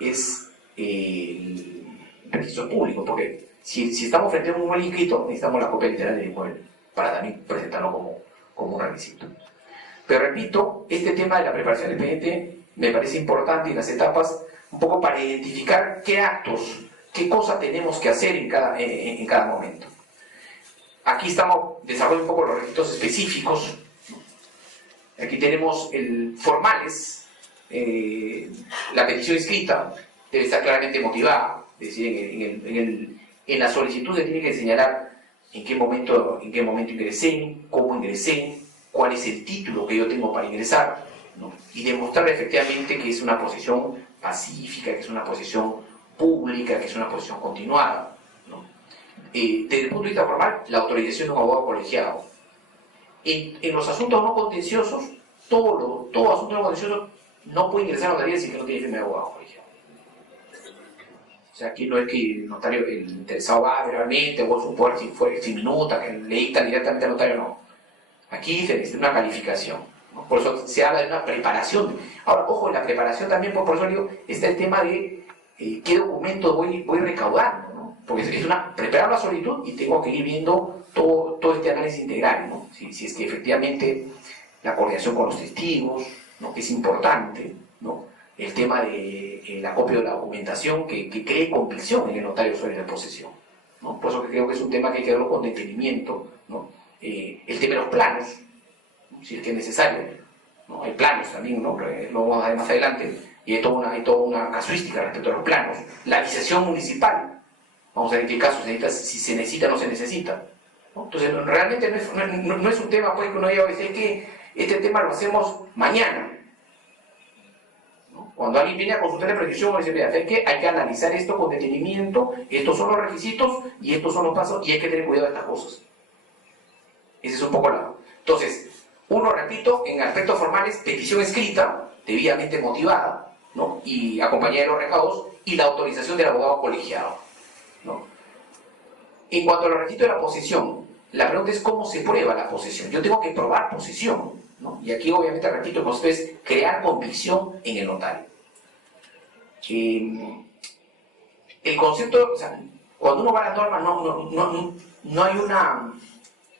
es el registro público, porque si estamos frente a un inmueble inscrito, necesitamos la copia literal del inmueble para también presentarlo como un requisito. Pero repito, este tema de la preparación del expediente me parece importante en las etapas, un poco para identificar qué actos, qué cosas tenemos que hacer en cada momento. aquí estamos desarrollando un poco los requisitos específicos. Aquí tenemos formales. La petición escrita debe estar claramente motivada. Es decir, en la solicitud se tiene que señalar en qué momento ingresé, cómo ingresé, cuál es el título que yo tengo para ingresar, ¿no? Y demostrar efectivamente que es una posición pacífica, que es una posición pública, que es una posición continuada, ¿no? Desde el punto de vista formal, la autorización de un abogado colegiado. En los asuntos no contenciosos, todo asunto no contencioso no puede ingresar a notaría si que no tiene firma de abogado colegiado. O sea, aquí no es que el notario, el interesado va realmente, o supone si fue sin minuta, que le dicta directamente al notario, no. Aquí se necesita una calificación, ¿no? Por eso se habla de una preparación. Ahora, ojo, en la preparación también, por eso digo, está el tema de qué documentos voy recaudando, ¿no? Porque es preparar la solicitud y tengo que ir viendo todo este análisis integral, ¿no? Si es que efectivamente la coordinación con los testigos, ¿no? Que es importante, ¿no? El tema de el acopio de la documentación que cree convicción en el notario sobre la posesión, ¿no? Por eso que creo que es un tema que hay que verlo con detenimiento, ¿no? El tema de los planos, ¿no? Si es que es necesario, ¿no? Hay planos también, ¿no? Lo vamos a ver más adelante, y hay toda una casuística respecto a los planos. La licitación municipal, vamos a ver en qué casos si se necesita o no se necesita, ¿no? Entonces, realmente no es un tema pues, que uno diga, es que este tema lo hacemos mañana. Cuando alguien viene a consultar la prescripción, uno dice, mira, hay que analizar esto con detenimiento, estos son los requisitos y estos son los pasos y hay que tener cuidado de estas cosas. Ese es un poco la... Entonces, uno, repito, en aspectos formales, petición escrita, debidamente motivada, ¿no? Y acompañada de los recaudos y la autorización del abogado colegiado, ¿no? En cuanto a los requisitos de la posesión, la pregunta es cómo se prueba la posesión. Yo tengo que probar posesión, ¿no? Y aquí obviamente, repito, el concepto es crear convicción en el notario. El concepto, o sea, cuando uno va a la norma, no hay una...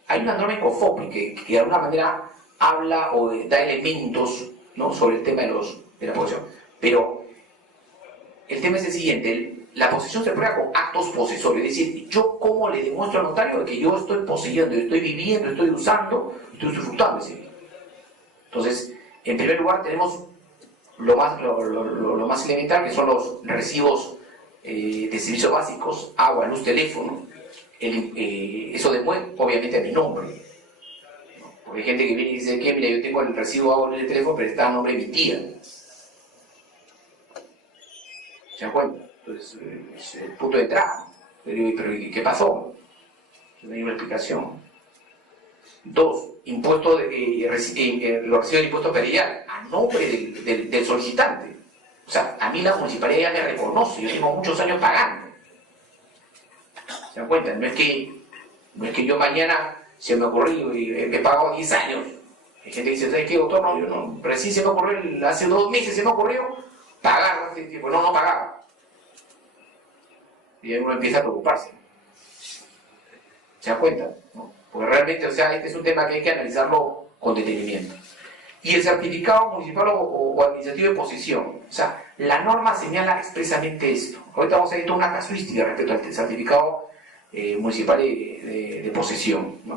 Hay una norma en COFOPRI que de alguna manera habla o da elementos, ¿no? Sobre el tema de la posesión. Pero el tema es el siguiente, la posesión se prueba con actos posesorios, es decir, yo cómo le demuestro al notario que yo estoy poseyendo, estoy viviendo, estoy usando, estoy disfrutando ese bien. Entonces, en primer lugar tenemos lo más elemental, que son los recibos de servicios básicos, agua, luz, teléfono. Eso demuestra, obviamente, a mi nombre, ¿no? Porque hay gente que viene y dice que, mira, yo tengo el recibo agua, luz, teléfono, pero está a nombre de mi tía. ¿Se dan cuenta? Entonces, es el punto de entrada. Pero ¿qué pasó? No hay una explicación. Dos, los recibos de impuesto predial a nombre del solicitante. O sea, a mí la municipalidad ya me reconoce, yo tengo muchos años pagando. ¿Se dan cuenta? No es que yo mañana se me ocurrió y he pagado 10 años. Hay gente que dice, ¿sabes qué, doctor? No, yo no. Recién se me ocurrió, hace 2 meses se me ocurrió pagar hace tiempo. No pagaba. Y uno empieza a preocuparse. ¿Se dan cuenta? ¿No? Porque realmente, o sea, este es un tema que hay que analizarlo con detenimiento. Y el certificado municipal o administrativo de posesión. O sea, la norma señala expresamente esto. Ahorita vamos a ver toda una casuística respecto al certificado municipal de posesión, ¿no?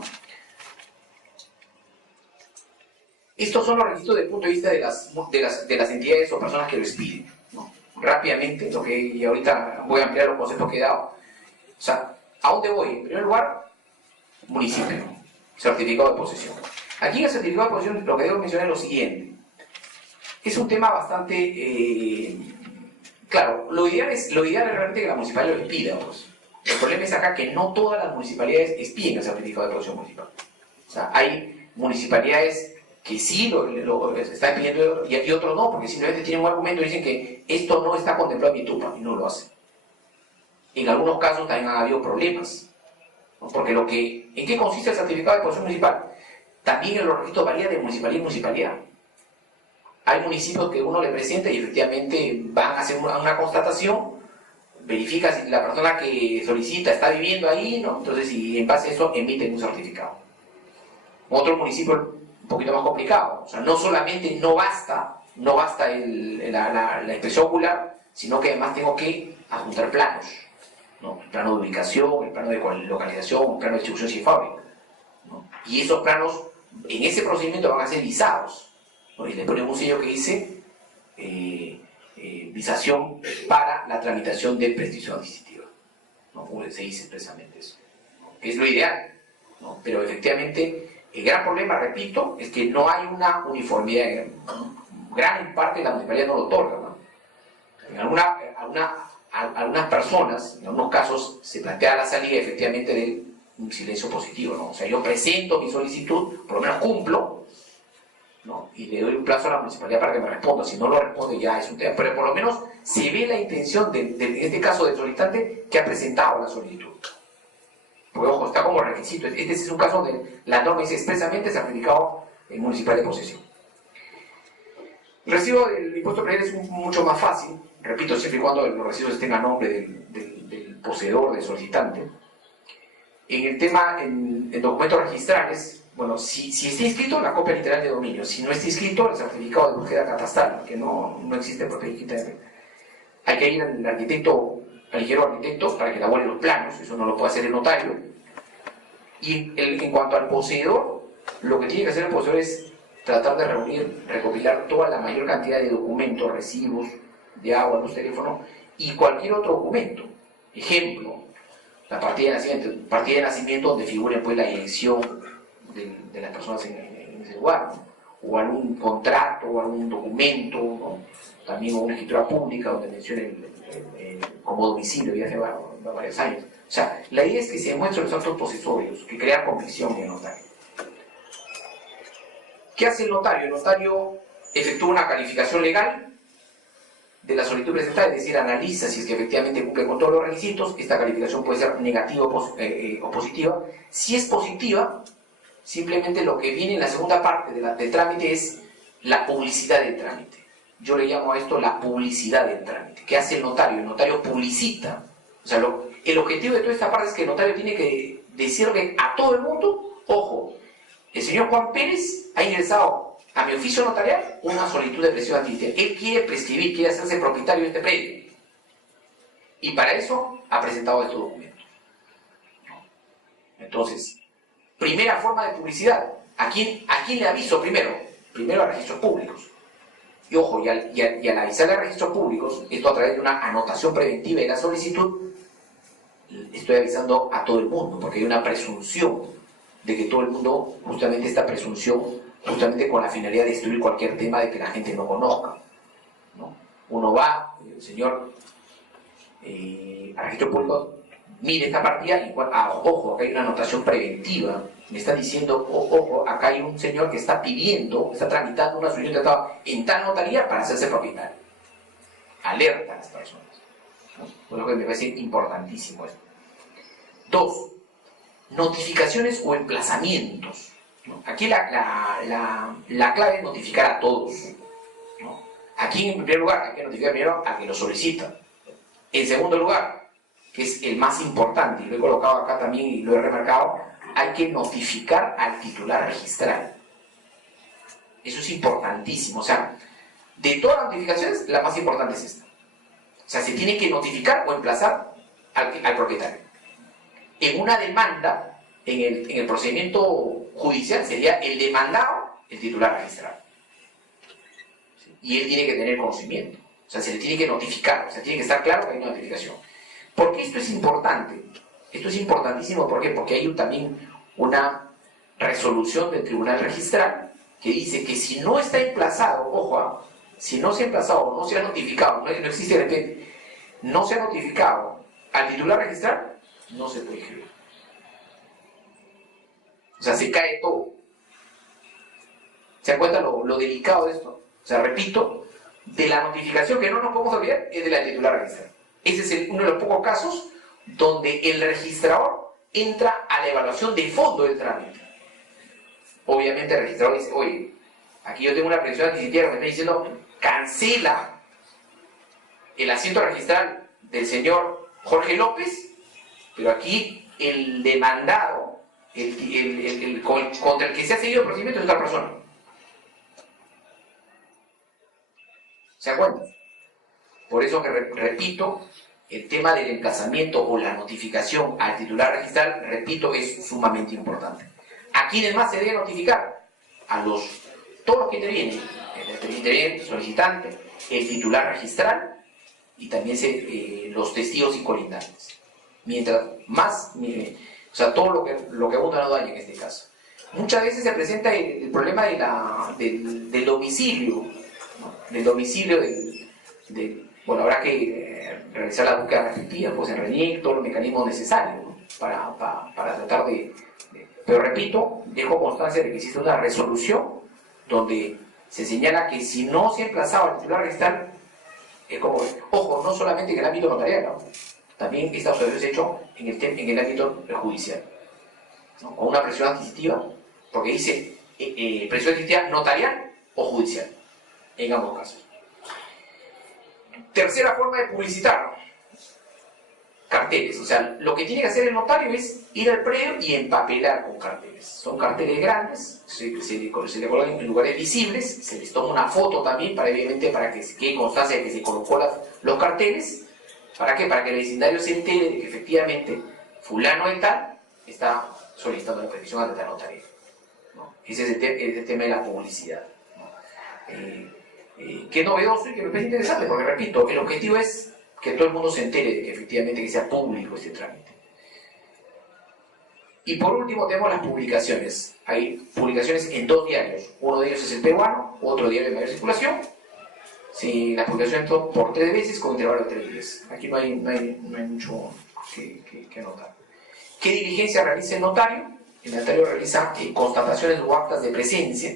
Estos son los requisitos desde el punto de vista de las entidades o personas que los piden, ¿no? Rápidamente, y ahorita voy a ampliar los conceptos que he dado. O sea, ¿a dónde voy? En primer lugar, municipio, certificado de posesión. Aquí en el certificado de posesión lo que debo mencionar es lo siguiente. Es un tema bastante... claro, lo ideal es realmente que la municipalidad lo expida, pues. El problema es acá que no todas las municipalidades expiden el certificado de posesión municipal. O sea, hay municipalidades que sí lo están pidiendo y otros no, porque simplemente tienen un argumento y dicen que esto no está contemplado en mi tupa y no lo hacen. En algunos casos también ha habido problemas, ¿no? Porque ¿en qué consiste el certificado de posesión municipal? También en los registros varía de municipalidad en municipalidad. Hay municipios que uno le presenta y efectivamente van a hacer una constatación, verifica si la persona que solicita está viviendo ahí, ¿no? Entonces, y en base a eso emiten un certificado. Otro municipio un poquito más complicado, o sea, no solamente no basta la expresión ocular, sino que además tengo que adjuntar planos, ¿no? El plano de ubicación, el plano de localización, el plano de distribución sin fábrica. Y esos planos, en ese procedimiento, van a ser visados, ¿no? Y le ponemos un sello que dice visación para la tramitación de prescripción adquisitiva, ¿no? Se dice expresamente eso, ¿no? Que es lo ideal, ¿no? Pero efectivamente el gran problema, repito, es que no hay una uniformidad. Gran parte de la municipalidad no lo otorga, ¿no? En algunas personas, en algunos casos, se plantea la salida efectivamente de un silencio positivo, ¿no? O sea, yo presento mi solicitud, por lo menos cumplo, ¿no? Y le doy un plazo a la municipalidad para que me responda. Si no lo responde, ya es un tema. Pero por lo menos se ve la intención, en este caso, del solicitante que ha presentado la solicitud. Porque, ojo, está como requisito. Este es un caso donde la norma dice expresamente certificado municipal de posesión. El recibo del impuesto predial es mucho más fácil, repito, siempre y cuando los recibos estén a nombre del poseedor, del solicitante. En el tema, en documentos registrales, bueno, si está inscrito, la copia literal de dominio. Si no está inscrito, el certificado de búsqueda catastral, que no existe propiamente. Hay que ir al arquitecto, al ligero arquitecto, para que elabore los planos. Eso no lo puede hacer el notario. Y en cuanto al poseedor, lo que tiene que hacer el poseedor es tratar de reunir, recopilar toda la mayor cantidad de documentos, recibos de agua, luz, teléfono y cualquier otro documento. Ejemplo, la partida de nacimiento donde figure pues la dirección de las personas en ese lugar, ¿no? O algún contrato, o algún documento, ¿no? También una escritura pública donde mencione como domicilio, ya hace varios años. O sea, la idea es que se demuestren los actos posesorios, que crean convicción en el notario. ¿Qué hace el notario? El notario efectúa una calificación legal de la solicitud presentada, es decir, analiza si es que efectivamente cumple con todos los requisitos. Esta calificación puede ser negativa o positiva. Si es positiva, simplemente lo que viene en la segunda parte del trámite es la publicidad del trámite. Yo le llamo a esto la publicidad del trámite. ¿Qué hace el notario? El notario publicita. O sea, el objetivo de toda esta parte es que el notario tiene que decirle a todo el mundo, ojo, el señor Juan Pérez ha ingresado a mi oficio notarial una solicitud de presión adquisitiva. Él quiere prescribir, quiere hacerse propietario de este predio. Y para eso ha presentado estos documentos. Entonces, primera forma de publicidad. ¿A quién le aviso primero? Primero a registros públicos. Y ojo, y al avisarle a registros públicos, esto a través de una anotación preventiva de la solicitud, estoy avisando a todo el mundo, porque hay una presunción de que todo el mundo, justamente esta presunción, justamente con la finalidad de destruir cualquier tema de que la gente no conozca, ¿no? Uno va, el señor, a registro público, mire esta partida y, ojo, acá hay una anotación preventiva. Me está diciendo, ojo, acá hay un señor que está pidiendo, está tramitando una solicitud de tratado en tal notaría para hacerse propietario. Alerta a las personas, ¿no? Por lo que me parece importantísimo esto. 2. Notificaciones o emplazamientos, ¿no? Aquí la clave es notificar a todos, ¿no? Aquí, en primer lugar, hay que notificar primero a quien lo solicita. En segundo lugar, que es el más importante, y lo he colocado acá también y lo he remarcado, hay que notificar al titular registral. Eso es importantísimo. O sea, de todas las notificaciones, la más importante es esta. O sea, se tiene que notificar o emplazar al propietario. En una demanda, en el procedimiento judicial, sería el demandado el titular registral. ¿Sí? Y él tiene que tener conocimiento. O sea, se le tiene que notificar. O sea, tiene que estar claro que hay una notificación. ¿Por qué esto es importante? Esto es importantísimo, ¿por qué? Porque hay también una resolución del Tribunal Registral que dice que si no está emplazado, ojo, si no se ha emplazado, no se ha notificado, no existe de repente, no se ha notificado al titular registral, no se puede escribir. O sea, se cae todo. ¿Se dan cuenta lo delicado de esto? O sea, repito, de la notificación que no nos podemos olvidar es de la titular registral. Ese es uno de los pocos casos donde el registrador entra a la evaluación de fondo del trámite. Obviamente el registrador dice, oye, aquí yo tengo una presión adquisitiva que me está diciendo, cancela el asiento registral del señor Jorge López, pero aquí el demandado, contra el que se ha seguido el procedimiento es otra persona. ¿Se dan cuenta? Por eso que repito, el tema del emplazamiento o la notificación al titular registral, repito, es sumamente importante. quiénes más se debe notificar? Todos los que intervienen, el interviene, el solicitante, el titular registral y también los testigos y colindantes. Mientras más, o sea, todo lo que abunda no daña en este caso. Muchas veces se presenta el problema del domicilio, ¿no? Del domicilio bueno, habrá que realizar la búsqueda respectiva, pues en RENIEC, todos los mecanismos necesarios, ¿no? para tratar pero repito, dejo constancia de que existe una resolución donde se señala que si no se ha emplazado al titular registral, ojo, no solamente en el ámbito notarial, ¿no? También esta observación se ha hecho en el ámbito judicial, ¿no? Con una presión adquisitiva, porque dice presión adquisitiva notarial o judicial, en ambos casos. Tercera forma de publicitar, carteles. O sea, lo que tiene que hacer el notario es ir al predio y empapelar con carteles. Son carteles grandes, se le colocan en lugares visibles, se les toma una foto también, para que quede constancia de que se colocó los carteles. ¿Para qué? Para que el vecindario se entere de que efectivamente fulano de tal está solicitando la previsión ante la notaría, ¿no? Ese es el tema de la publicidad, ¿no? Que es novedoso y que me parece interesante, porque repito, el objetivo es que todo el mundo se entere de que efectivamente que sea público este trámite. Y por último tenemos las publicaciones. Hay publicaciones en 2 diarios. Uno de ellos es el peruano, otro diario de mayor circulación. Si las publicaciones son por 3 veces con intervalo de 3 días. Aquí no hay mucho que anotar. ¿Qué diligencia realiza el notario? El notario realiza constataciones o actas de presencia.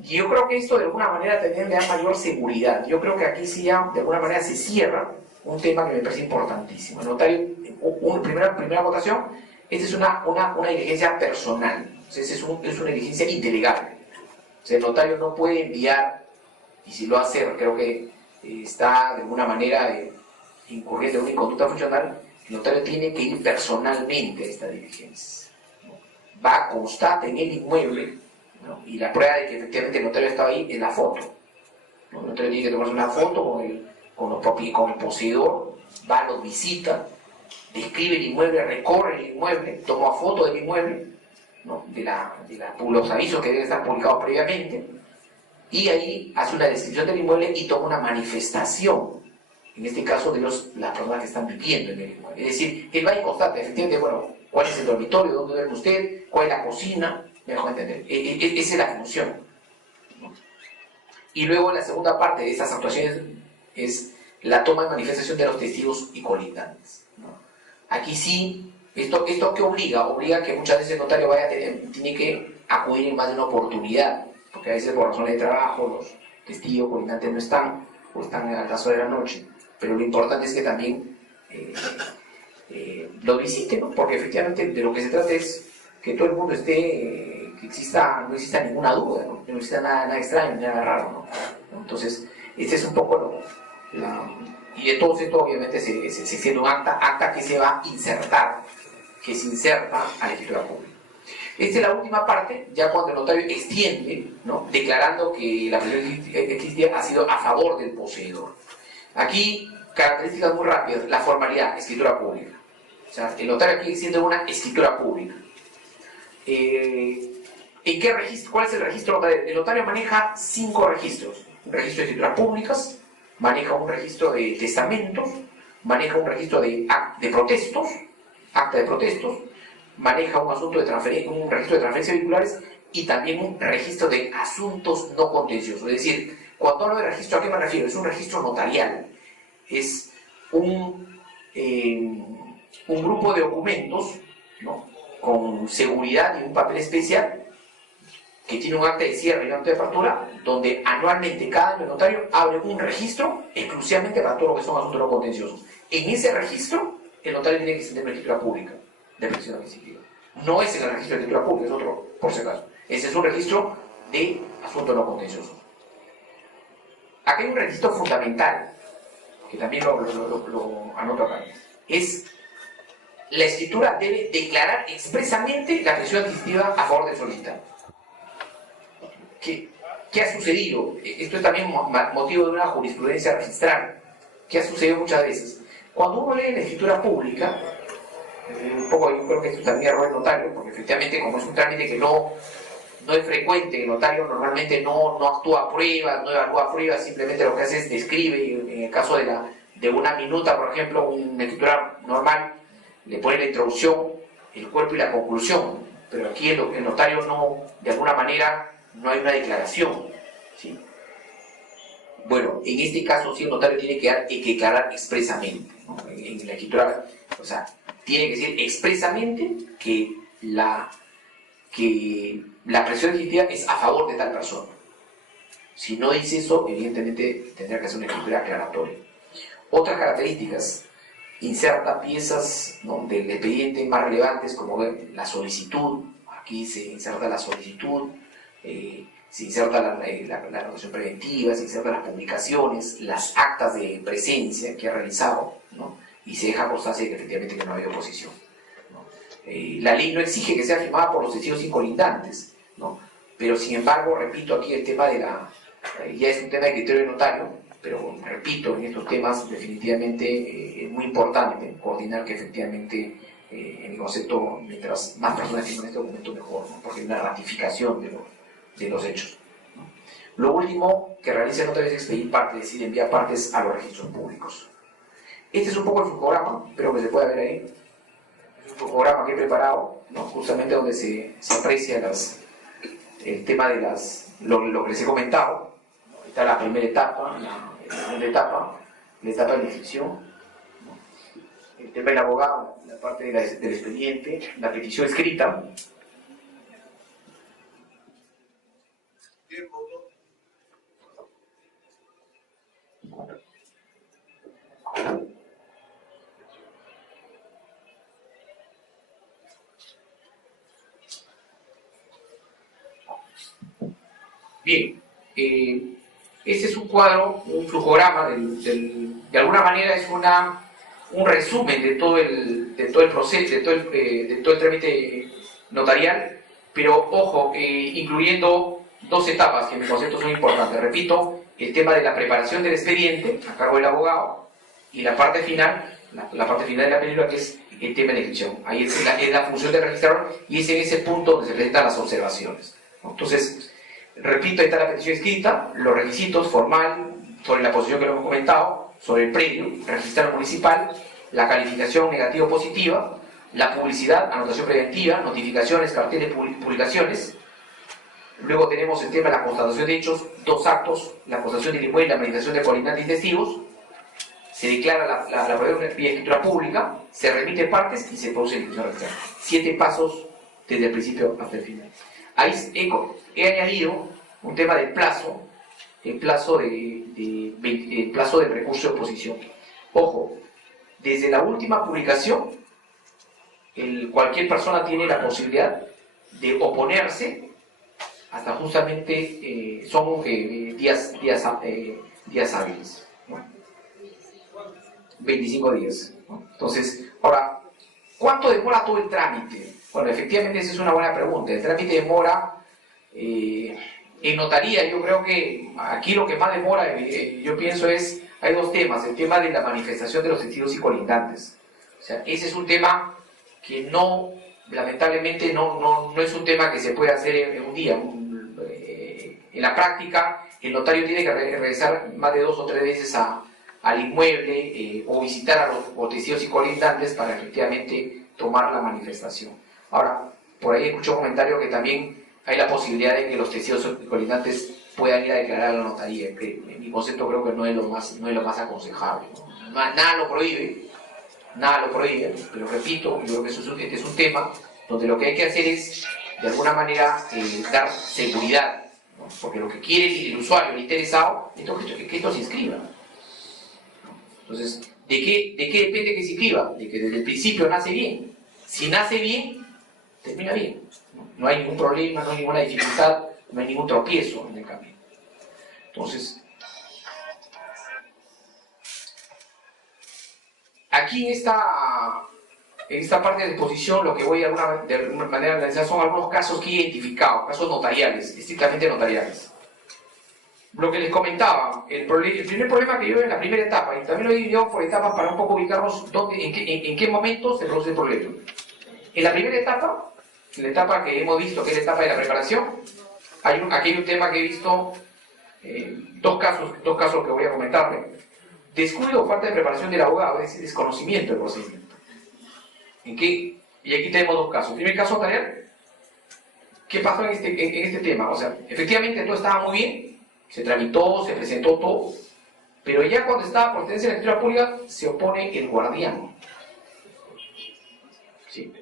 Yo creo que esto de alguna manera también le da mayor seguridad. Yo creo que aquí sí ya de alguna manera se cierra un tema que me parece importantísimo. El notario, primera votación, esta es una diligencia personal. Entonces es una diligencia indelegable. O sea, el notario no puede enviar, y si lo hace, creo que está de alguna manera incurriendo en una inconducta funcional. El notario tiene que ir personalmente a esta diligencia, ¿no? Va, constate en el inmueble, ¿no? Y la prueba de que efectivamente el notario estaba ahí es la foto, ¿no? El notario tiene que tomarse una foto con el poseedor, va, los visita, describe el inmueble, recorre el inmueble, toma foto del inmueble, ¿no? de los avisos que deben estar publicados previamente, y ahí hace una descripción del inmueble y toma una manifestación, en este caso de las personas que están viviendo en el inmueble. Es decir, él va y constata, efectivamente, bueno, cuál es el dormitorio, dónde duerme usted, cuál es la cocina, me dejo entender. Esa es la función, ¿no? Y luego la segunda parte de estas actuaciones es la toma de manifestación de los testigos y colindantes, ¿no? Aquí sí, ¿esto qué obliga? Obliga que muchas veces el notario tiene que acudir en más de una oportunidad, porque a veces por razones de trabajo los testigos colindantes no están, o están a las horas de la noche. Pero lo importante es que también lo visite, ¿no? Porque efectivamente de lo que se trata es que todo el mundo esté, que no exista ninguna duda, ¿no? No exista nada extraño, nada raro, ¿no? Entonces, este es un poco y de todo esto obviamente se extiende un acta que se va a insertar, que se inserta a la escritura pública. Esta es la última parte, ya cuando el notario extiende, ¿no? Declarando que la presión existía ha sido a favor del poseedor. Aquí, características muy rápidas, la formalidad, escritura pública. O sea, el notario aquí extiende una escritura pública. ¿En qué registro? ¿Cuál es el registro notario? El notario maneja 5 registros. Un registro de escrituras públicas, maneja un registro de testamentos, maneja un registro de protestos, acta de protestos, maneja un registro de transferencias vehiculares y también un registro de asuntos no contenciosos. Es decir, cuando hablo de registro, ¿a qué me refiero? Es un registro notarial. Es un grupo de documentos, ¿no? Con seguridad y un papel especial que tiene un acta de cierre y un acta de apertura, donde anualmente cada año el notario abre un registro exclusivamente para todo lo que son asuntos no contenciosos. En ese registro, el notario tiene que extender una escritura pública de presión adquisitiva. No es en el registro de escritura pública, es otro, por si acaso. Ese es un registro de asuntos no contenciosos. Aquí hay un registro fundamental, que también lo anoto acá. La escritura debe declarar expresamente la presión adquisitiva a favor del solicitante. ¿Qué ha sucedido? Esto es también motivo de una jurisprudencia registral. ¿Qué ha sucedido muchas veces? Cuando uno lee la escritura pública, un poco yo creo que esto también es error del notario, porque efectivamente como es un trámite que no es frecuente, el notario normalmente no actúa pruebas, no evalúa pruebas, simplemente lo que hace es describe, y en el caso de una minuta, por ejemplo, una escritura normal, le pone la introducción, el cuerpo y la conclusión, pero aquí el notario no, de alguna manera, no hay una declaración, ¿sí? Bueno, en este caso sí el notario tiene que declarar expresamente, ¿no? En la escritura, o sea, tiene que decir expresamente que la presión adquisitiva es a favor de tal persona. Si no dice eso, evidentemente tendrá que hacer una escritura aclaratoria. Otras características: inserta piezas, ¿no?, del expediente más relevantes, como la solicitud. Aquí se inserta la solicitud, se inserta la anotación preventiva, se insertan las publicaciones, las actas de presencia que ha realizado, ¿no?, y se deja constancia de que efectivamente que no ha habido oposición, ¿no? La ley no exige que sea firmada por los testigos incolindantes, ¿no?, pero sin embargo, repito, aquí el tema de ya es un tema de criterio de notario, pero repito, en estos temas definitivamente es muy importante coordinar que efectivamente, en mi concepto, mientras más personas firmen este documento mejor, ¿no?, porque hay una ratificación de los hechos, ¿no? Lo último que realiza el notario es expedir partes, es decir, enviar partes a los registros públicos. Este es un poco el flujograma, espero que se pueda ver ahí. Es un flujograma que he preparado, ¿no?, justamente donde se aprecia el tema de lo que les he comentado. Está la primera etapa, la segunda etapa, la etapa de la inscripción, ¿no?, el tema del abogado, la parte del expediente, la petición escrita. Bien, este es un cuadro, un flujograma, de alguna manera es un resumen de todo el proceso, de todo el trámite notarial, pero ojo, incluyendo dos etapas que en mi concepto son importantes. Repito, el tema de la preparación del expediente a cargo del abogado, y la parte final, la parte final de la película, que es el tema de la inscripción. Ahí es la función del registrador, y es en ese punto donde se presentan las observaciones, ¿no? Entonces, repito, ahí está la petición escrita, los requisitos formal, sobre la posición que lo hemos comentado, sobre el predio, registro municipal, la calificación negativa o positiva, la publicidad, anotación preventiva, notificaciones, carteles, publicaciones. Luego tenemos el tema de la constatación de hechos, dos actos: la constatación del inmueble y la manifestación de colindantes y testigos. Se declara la propiedad vía escritura pública, se remite partes y se produce la inscripción registral. 7 pasos desde el principio hasta el final. Ahí he añadido un tema del plazo, el plazo del recurso de oposición. Ojo, desde la última publicación, cualquier persona tiene la posibilidad de oponerse hasta justamente, son días hábiles, ¿no? 25 días, ¿no? Entonces, ahora, ¿cuánto demora todo el trámite? Bueno, efectivamente esa es una buena pregunta. El trámite demora, en notaría, yo creo que aquí lo que más demora, yo pienso hay dos temas: el tema de la manifestación de los testigos y colindantes. O sea, ese es un tema que lamentablemente no es un tema que se puede hacer en un día. En la práctica, el notario tiene que regresar más de 2 o 3 veces al inmueble, o visitar a los testigos y colindantes para efectivamente tomar la manifestación. Ahora, por ahí escuché un comentario que también hay la posibilidad de que los testigos y colindantes puedan ir a declarar a la notaría, que en mi concepto creo que no es lo más aconsejable, ¿no? Nada lo prohíbe, pero repito, yo creo que este es un tema donde lo que hay que hacer es, de alguna manera, dar seguridad, ¿no? Porque lo que quiere el usuario, el interesado, es que esto se inscriba, ¿no? Entonces, ¿de qué depende que se inscriba? De que desde el principio nace bien. Si nace bien, termina bien. No hay ningún problema, no hay ninguna dificultad, no hay ningún tropiezo en el camino. Entonces, aquí en esta parte de exposición, lo que voy de alguna manera a analizar son algunos casos que he identificado, casos notariales, estrictamente notariales. lo que les comentaba, el primer problema que yo veo en la primera etapa, y también lo he dividido por etapas para un poco ubicarnos en qué momento se produce el problema. En la primera etapa, la etapa que hemos visto, que es la etapa de la preparación, aquí hay un tema que he visto, dos casos que voy a comentarle. Descuido o falta de preparación del abogado, es decir, desconocimiento del procedimiento. Y aquí tenemos dos casos. El primer caso, Tarea, ¿qué pasó en este tema? O sea, efectivamente todo estaba muy bien, se tramitó, se presentó todo, pero ya cuando estaba por tenerse la escritura pública, se opone el guardián. ¿Sí?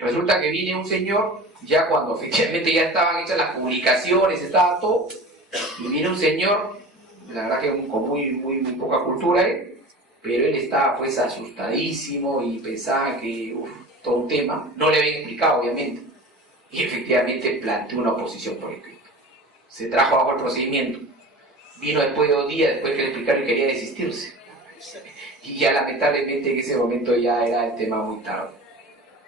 Resulta que viene un señor, ya cuando efectivamente ya estaban hechas las publicaciones, estaba todo, y viene un señor, la verdad que con muy poca cultura, pero él estaba pues asustadísimo y pensaba que todo un tema, no le habían explicado obviamente, y efectivamente planteó una oposición por escrito. Se trajo bajo el procedimiento, vino después de 2 días, después que le explicaron y quería desistirse, y ya lamentablemente en ese momento ya era el tema muy tarde.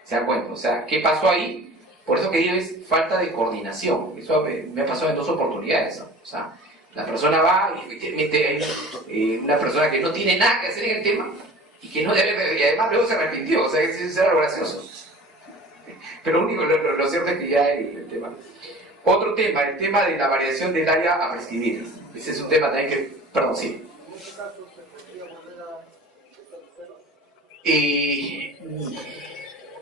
¿Se dan cuenta? O sea, ¿qué pasó ahí? Por eso que digo es falta de coordinación. Eso me ha pasado en 2 oportunidades, ¿no? O sea, la persona va y efectivamente hay una persona que no tiene nada que hacer en el tema y que no debe, y además luego se arrepintió, o sea, es algo gracioso. Pero lo cierto es que ya el tema. Otro tema, el tema de la variación del área a prescribir. Ese es un tema también que, perdón, sí.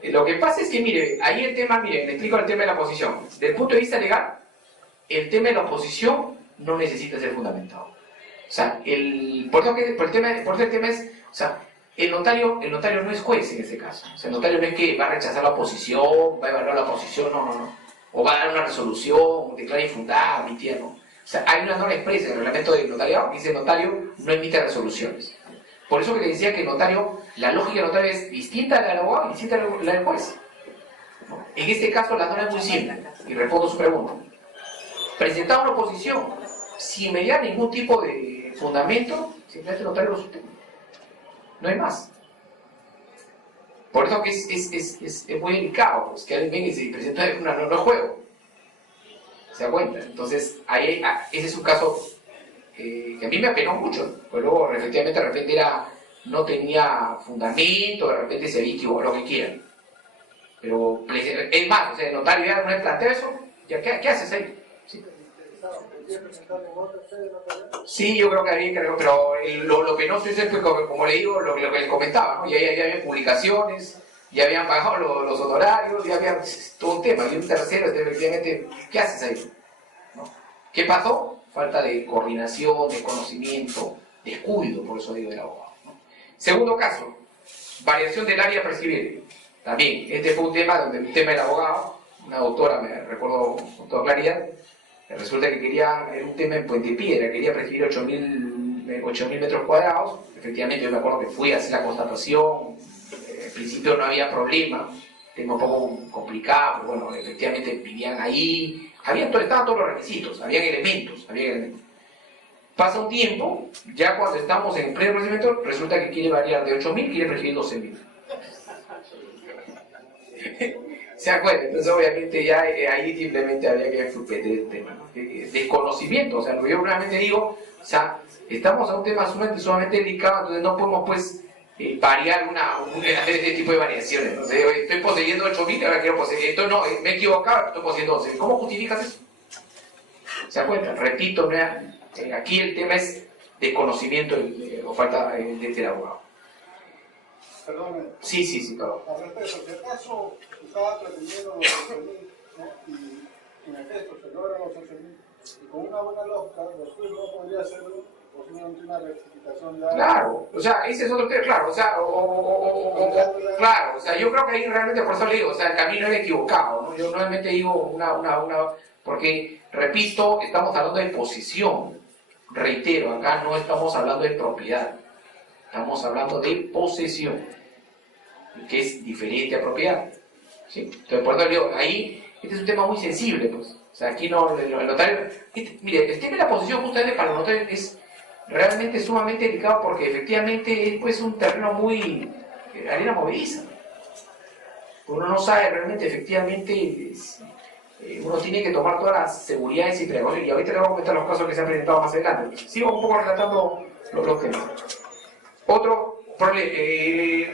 Lo que pasa es que, mire, ahí el tema, mire, le explico el tema de la oposición. Desde el punto de vista legal, el tema de la oposición no necesita ser fundamentado. O sea, por eso el tema es, o sea, el notario no es juez en ese caso. O sea, el notario no es que va a rechazar la oposición, va a evaluar la oposición, no. O va a dar una resolución, declara infundada, admitida, no. O sea, hay una norma expresa en el reglamento del notariado que dice el notario no emite resoluciones. Por eso que le decía que el notario, la lógica del notario es distinta a la del abogado y distinta a la del juez. En este caso la norma es muy simple, y respondo su pregunta. Presentar una oposición sin mediar ningún tipo de fundamento, simplemente el notario lo sustenta. No hay más. Por eso que es muy delicado, pues, que alguien venga y se presenta una norma de juego. ¿Se da cuenta? Entonces, ese es un caso que a mí me apenó mucho, pues luego efectivamente de repente no tenía fundamento, de repente se había equivocado, lo que quieran. Pero es más, o sea, el notario ya no le plantea eso, ya ¿qué haces ahí? Sí, yo creo que había que, pero lo penoso es pues, como le digo, lo que les comentaba, ¿no? Ya había publicaciones, ya habían pagado los honorarios, ya había todo un tema, y un tercero, efectivamente, ¿qué haces ahí? ¿No? ¿Qué pasó? Falta de coordinación, de conocimiento, descuido, por eso digo del abogado, ¿no? Segundo caso, variación del área a prescribir. También, este fue un tema donde el tema del abogado, una doctora, me recuerdo con toda claridad, resulta que quería, era un tema en Puente Piedra, quería prescribir 8.000 metros cuadrados. Efectivamente, yo me acuerdo que fui a hacer la constatación, en principio no había problema, tema un poco complicado, pero bueno, efectivamente vivían ahí, estaban todos los requisitos, habían elementos. Pasa un tiempo, ya cuando estamos en pleno procedimiento, resulta que quiere variar de 8.000, quiere prescribir 12.000. ¿Se acuerdan? Entonces obviamente ya ahí simplemente había que suspender el tema, ¿no? Desconocimiento, o sea, lo que yo realmente digo, o sea, estamos a un tema sumamente delicado, entonces no podemos pues variar hacer este tipo de variaciones. ¿No? O sea, estoy poseyendo 8.000, ahora quiero poseer, esto no, me he equivocado, estoy poseyendo 12.000. ¿Cómo justificas eso? ¿Se acuerdan? Repito, aquí el tema es desconocimiento o falta del abogado. Perdón. Sí, claro. Al respecto, si acaso estaba pretendiendo los 8.000, ¿no? Y en efecto se logran los 8.000, y con una buena lógica, después no podría ser posiblemente una rectificación de algo. Claro, o sea, ese es otro tema, claro, o sea, claro, o sea, yo creo que ahí realmente por eso le digo, o sea, el camino era equivocado, ¿no? Yo normalmente digo porque, repito, estamos hablando de posesión, reitero, acá no estamos hablando de propiedad. Estamos hablando de posesión, que es diferente a propiedad. ¿Sí? Entonces, por eso digo, ahí, este es un tema muy sensible, pues. O sea, aquí no, el notario... mire, el tema de la posesión justamente para los notarios es realmente sumamente delicado porque efectivamente es pues un terreno muy... arena movediza. Uno no sabe realmente, efectivamente, uno tiene que tomar todas las seguridades y precauciones. Y ahorita le voy a comentar los casos que se han presentado más adelante. Sigo un poco relatando los temas. Otro problema,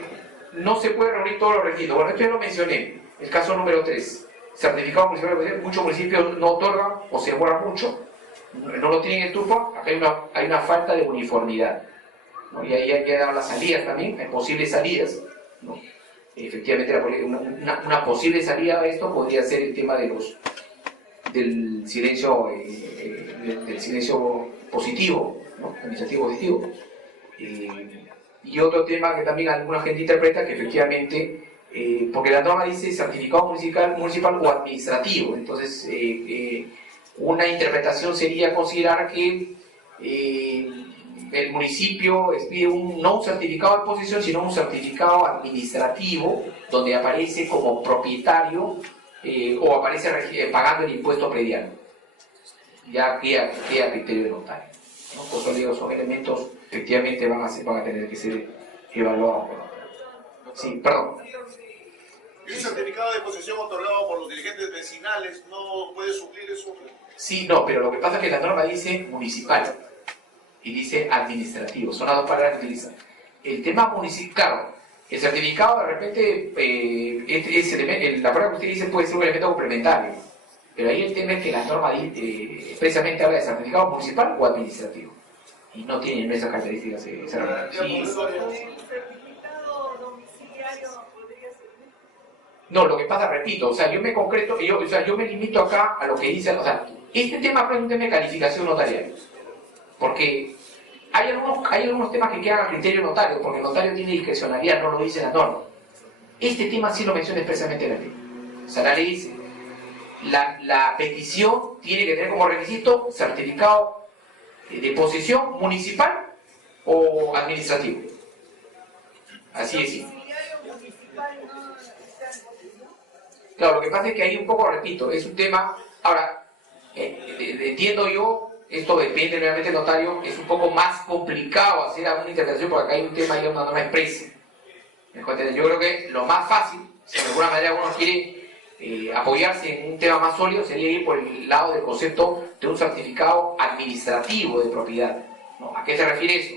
no se puede reunir todos los requisitos. Bueno, esto ya lo mencioné. El caso número 3. Certificado municipal, muchos municipios no otorgan o se demoran mucho, no lo tienen en turno. Acá hay una falta de uniformidad, ¿no? Y ahí hay que dar las salidas también, hay posibles salidas, ¿no? Efectivamente, una posible salida a esto podría ser el tema del silencio, del silencio positivo, ¿no? Administrativo positivo. Y otro tema que también alguna gente interpreta que efectivamente, porque la norma dice certificado municipal o administrativo, entonces una interpretación sería considerar que el municipio expide no un certificado de posesión, sino un certificado administrativo donde aparece como propietario o aparece pagando el impuesto predial. Ya queda criterio de notario, ¿no? Por eso digo, son elementos que efectivamente van a tener que ser evaluados. Sí, perdón. ¿Y un certificado de posesión otorgado por los dirigentes vecinales no puede suplir eso? Sí, no, pero lo que pasa es que la norma dice municipal y dice administrativo, son las dos palabras que utilizan. El tema municipal, claro, el certificado de repente, la palabra que usted dice puede ser un elemento complementario, pero ahí el tema es que la norma expresamente habla de certificado municipal o administrativo y no tienen esas características. No, lo que pasa, repito, o sea, yo me limito acá a lo que dice, o sea, este tema no es un tema de calificación notarial, porque hay algunos temas que quedan a criterio notario, porque el notario tiene discrecionalidad, no lo dice la norma. Este tema sí lo menciona expresamente la ley. O sea, la ley dice, la petición tiene que tener como requisito certificado de posesión municipal o administrativo. Así es. Claro, lo que pasa es que ahí un poco, repito, es un tema, ahora, entiendo yo, esto depende realmente del notario, es un poco más complicado hacer alguna interpretación porque acá hay un tema y una norma expresa. Yo creo que lo más fácil, si de alguna manera uno quiere apoyarse en un tema más sólido, sería ir por el lado del concepto de un certificado administrativo de propiedad, ¿no? ¿A qué se refiere eso?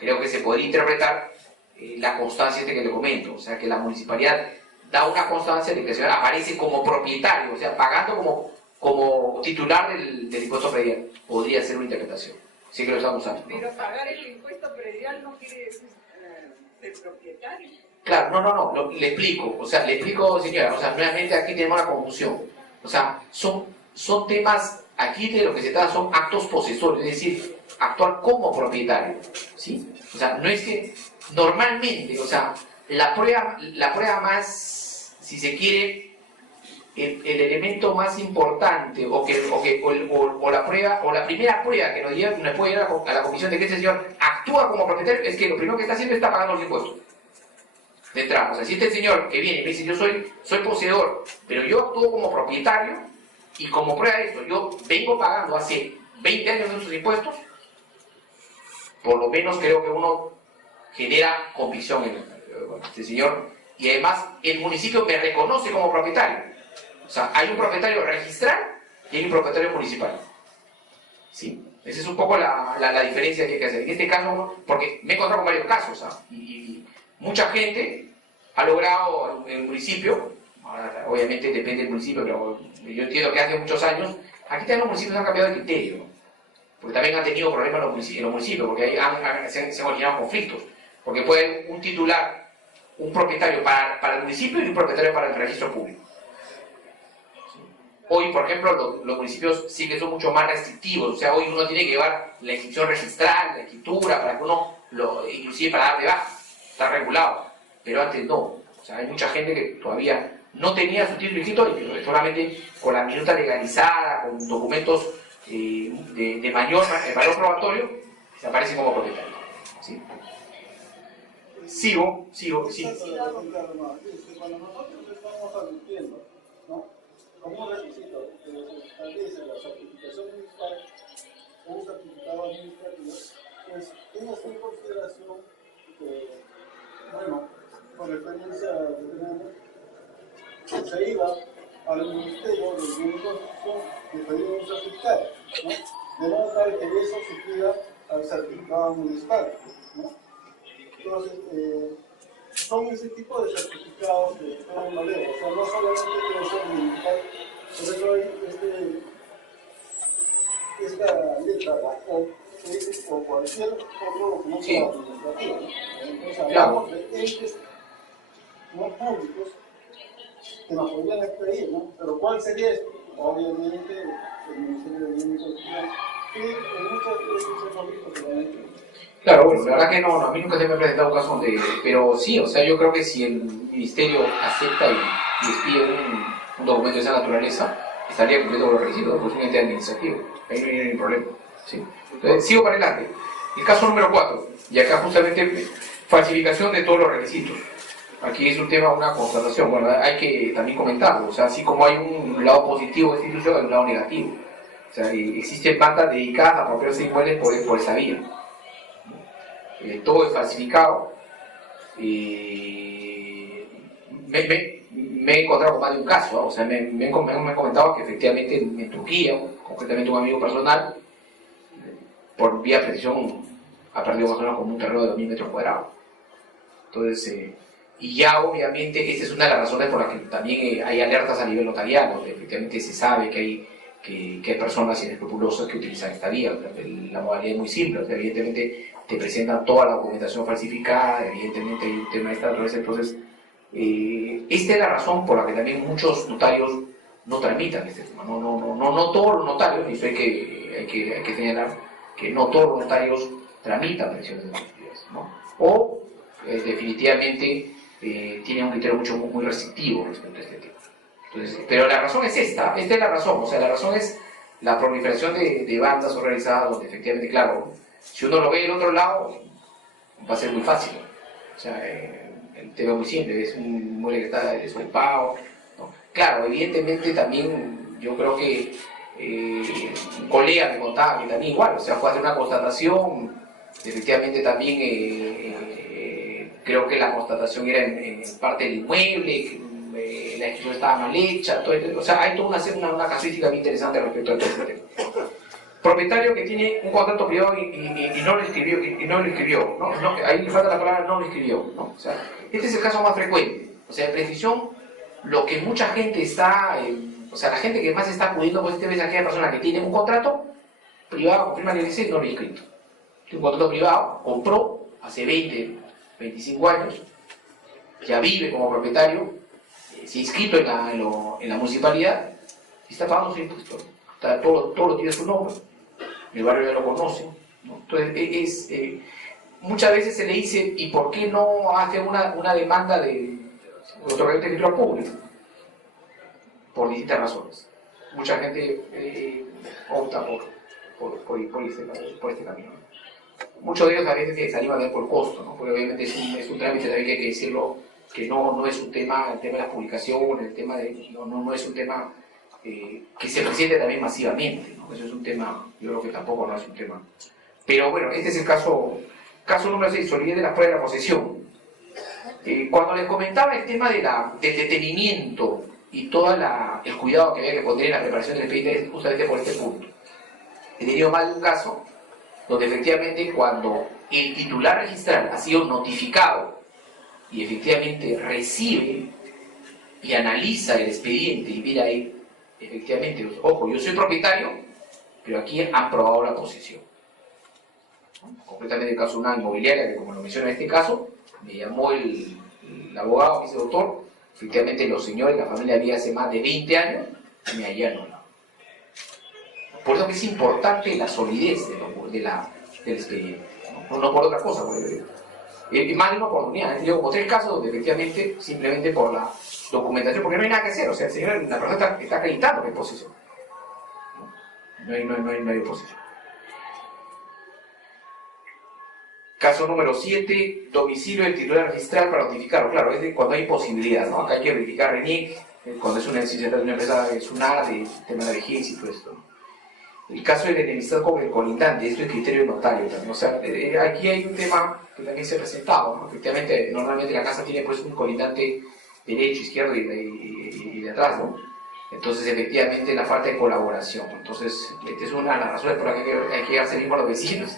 Creo que se podría interpretar la constancia que le comento, o sea, que la municipalidad da una constancia de que el señor aparece como propietario, o sea, pagando como titular del impuesto predial. Podría ser una interpretación. Sí que lo estamos usando, ¿no? Pero pagar el impuesto predial no quiere decir ser propietario. Claro, no, le explico, señora, o sea, realmente aquí tenemos la confusión. O sea, son temas, aquí de lo que se trata son actos posesorios, es decir, actuar como propietario, ¿sí? O sea, no es que normalmente, o sea, la prueba más, si se quiere, el elemento más importante o la prueba o la primera prueba que nos puede llevar a la comisión de que este señor actúa como propietario es que lo primero que está haciendo está pagando los impuestos de entrada. O sea, si este señor que viene y me dice yo soy poseedor, pero yo actúo como propietario y como prueba de esto yo vengo pagando hace 20 años de sus impuestos, por lo menos creo que uno genera convicción en este señor, y además el municipio me reconoce como propietario. O sea, hay un propietario registral y hay un propietario municipal. ¿Sí? Esa es un poco la diferencia que hay que hacer. En este caso, porque me he encontrado con varios casos, ¿ah? Y mucha gente ha logrado en el municipio, ahora, obviamente depende del municipio, pero yo entiendo que hace muchos años, aquí también los municipios han cambiado de criterio, ¿no? Porque también han tenido problemas en los municipios, porque ahí se han originado conflictos. Porque puede un titular, un propietario para el municipio y un propietario para el registro público. Hoy, por ejemplo, los municipios sí que son mucho más restrictivos, o sea, hoy uno tiene que llevar la inscripción registral, la escritura, para que uno, inclusive para dar de baja, está regulado, pero antes no. O sea, hay mucha gente que todavía no tenía su título inscrito y solamente con la minuta legalizada, con documentos de mayor valor probatorio, se aparecen como propietarios. ¿Sí? Sigo, sí. Cuando nosotros estamos admitiendo, ¿no?, como un requisito que se establece la certificación municipal o un certificado administrativo, pues tengas en consideración que, bueno, por experiencia que tenemos, se iba al Ministerio de Bienes y Construcción le pedían un certificado, ¿no? De modo tal que eso se pida al certificado municipal, ¿no? Entonces, son ese tipo de certificados que pueden valer, o sea, no solamente debe ser municipal, por eso hay esta letra, la O, o cualquier otro documento Sí. administrativo, ¿no? Entonces hablamos de entes no públicos que nos podrían expedir, ¿no? Pero ¿cuál sería esto? Obviamente el Ministerio de Bienes y Construcción, que en muchos de esos ámbitos se lo han hecho. Claro, bueno, la verdad que no, a mí nunca se me ha presentado un caso donde... Pero sí, o sea, yo creo que si el Ministerio acepta y les pide un documento de esa naturaleza, estaría cumpliendo con los requisitos, pues un ente administrativo. Ahí no hay ningún problema. ¿Sí? Entonces, sigo para adelante. El caso número 4, y acá justamente falsificación de todos los requisitos. Aquí es un tema, una constatación, bueno, hay que también comentarlo, o sea, así como hay un lado positivo de esta institución, hay un lado negativo. O sea, existen bandas dedicadas a apropiarse inmuebles por esa vía. Todo es falsificado. Me he encontrado con más de un caso, ¿no? O sea, me han comentado que efectivamente en Trujillo, concretamente un amigo personal, por vía precisión ha perdido más o menos como un terreno de 2.000 metros cuadrados. Entonces, y ya obviamente esta es una de las razones por las que también hay alertas a nivel notarial, donde efectivamente se sabe que hay personas inescrupulosas que utilizan esta vía. La modalidad es muy simple, o sea, evidentemente te presentan toda la documentación falsificada, evidentemente hay un tema de esta naturaleza. Entonces, esta es la razón por la que también muchos notarios no tramitan este tema. No todos los notarios, y eso hay que señalar, que no todos los notarios tramitan pensiones deportivas, ¿no? O definitivamente tienen un criterio muy restrictivo respecto a este tema. Entonces, pero la razón es esta es la razón, o sea, la razón es la proliferación de bandas organizadas donde efectivamente, claro, si uno lo ve del otro lado, va a ser muy fácil. O sea, el tema es muy simple, es un inmueble que está desocupado, ¿no? Claro, evidentemente también yo creo que un colega me contaba que también igual, o sea, fue a hacer una constatación, efectivamente también creo que la constatación era en parte del inmueble, que la estructura estaba mal hecha, o sea, hay toda una casuística muy interesante respecto a todo este tema. Propietario que tiene un contrato privado y no lo escribió, ¿no? Ahí le falta la palabra no lo escribió, ¿no? O sea, este es el caso más frecuente. O sea, en precisión, lo que mucha gente está, o sea, la gente que más está acudiendo pues es aquella persona que tiene un contrato privado, confirma que dice no lo he escrito. Tiene un contrato privado, compró hace 20, 25 años, ya vive como propietario, se ha inscrito en la municipalidad y está pagando su impuesto. Todo lo tiene su nombre, el barrio ya lo conoce, ¿no? Entonces, muchas veces se le dice, ¿y por qué no hace una demanda de otorgamiento de título público? Por distintas razones. Mucha gente opta por este camino. Muchos de ellos a veces se animan por el costo, ¿no? Porque obviamente es un trámite, también que hay que decirlo, que no es un tema, el tema de las publicaciones, el tema de, no es un tema que se presente también masivamente, ¿no? Eso es un tema, yo creo que tampoco no es un tema. Pero bueno, este es el caso número 6, solidez de las pruebas de la posesión. Cuando les comentaba el tema del detenimiento y todo el cuidado que había que poner en la preparación del expediente, es justamente por este punto. He tenido más de un caso donde efectivamente cuando el titular registral ha sido notificado y efectivamente recibe y analiza el expediente y mira ahí, efectivamente, ojo, yo soy propietario, pero aquí han probado la posesión. Concretamente el caso de una inmobiliaria que, como lo menciona en este caso, me llamó el abogado, me dice, doctor, efectivamente los señores, la familia había hace más de 20 años, me hallaron. Por eso que es importante la solidez del expediente, no por otra cosa, porque más de una oportunidad. He tenido como 3 casos donde efectivamente, simplemente por la documentación, porque no hay nada que hacer, o sea, la persona está acreditando que hay posesión. No hay oposición. Caso número 7, domicilio del titular registral para notificarlo. Claro, es de cuando hay posibilidad, ¿no? Acá hay que verificar RENIEC, cuando es una necesidad de una empresa, es una de tema de vigencia y todo esto, ¿no? El caso de la enemistad con el colindante, esto es criterio de notario también. O sea, aquí hay un tema que también se ha presentado, ¿no? Efectivamente, normalmente la casa tiene pues un colindante derecho, izquierdo y de atrás, ¿no? Entonces, efectivamente, la falta de colaboración. Entonces, esta es una de las razones por las que hay que llevarse bien con los vecinos,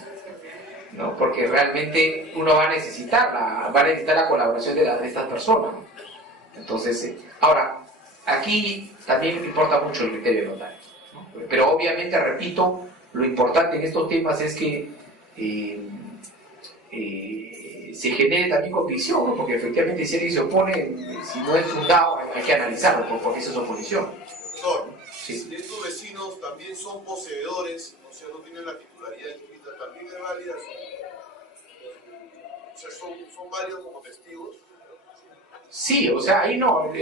¿no? Porque realmente uno va a necesitar la colaboración de estas personas, ¿no? Entonces, ahora, aquí también importa mucho el criterio notario, ¿no? Pero obviamente, repito, lo importante en estos temas es que se genere también convicción, ¿no? Porque efectivamente si alguien se opone, si no es fundado, hay que analizarlo, porque esa es oposición. Doctor, Sí. si estos vecinos también son poseedores, o sea, no tienen la titularidad inscrita, también es válida, o sea, son válidos como testigos. Sí, o sea, ahí no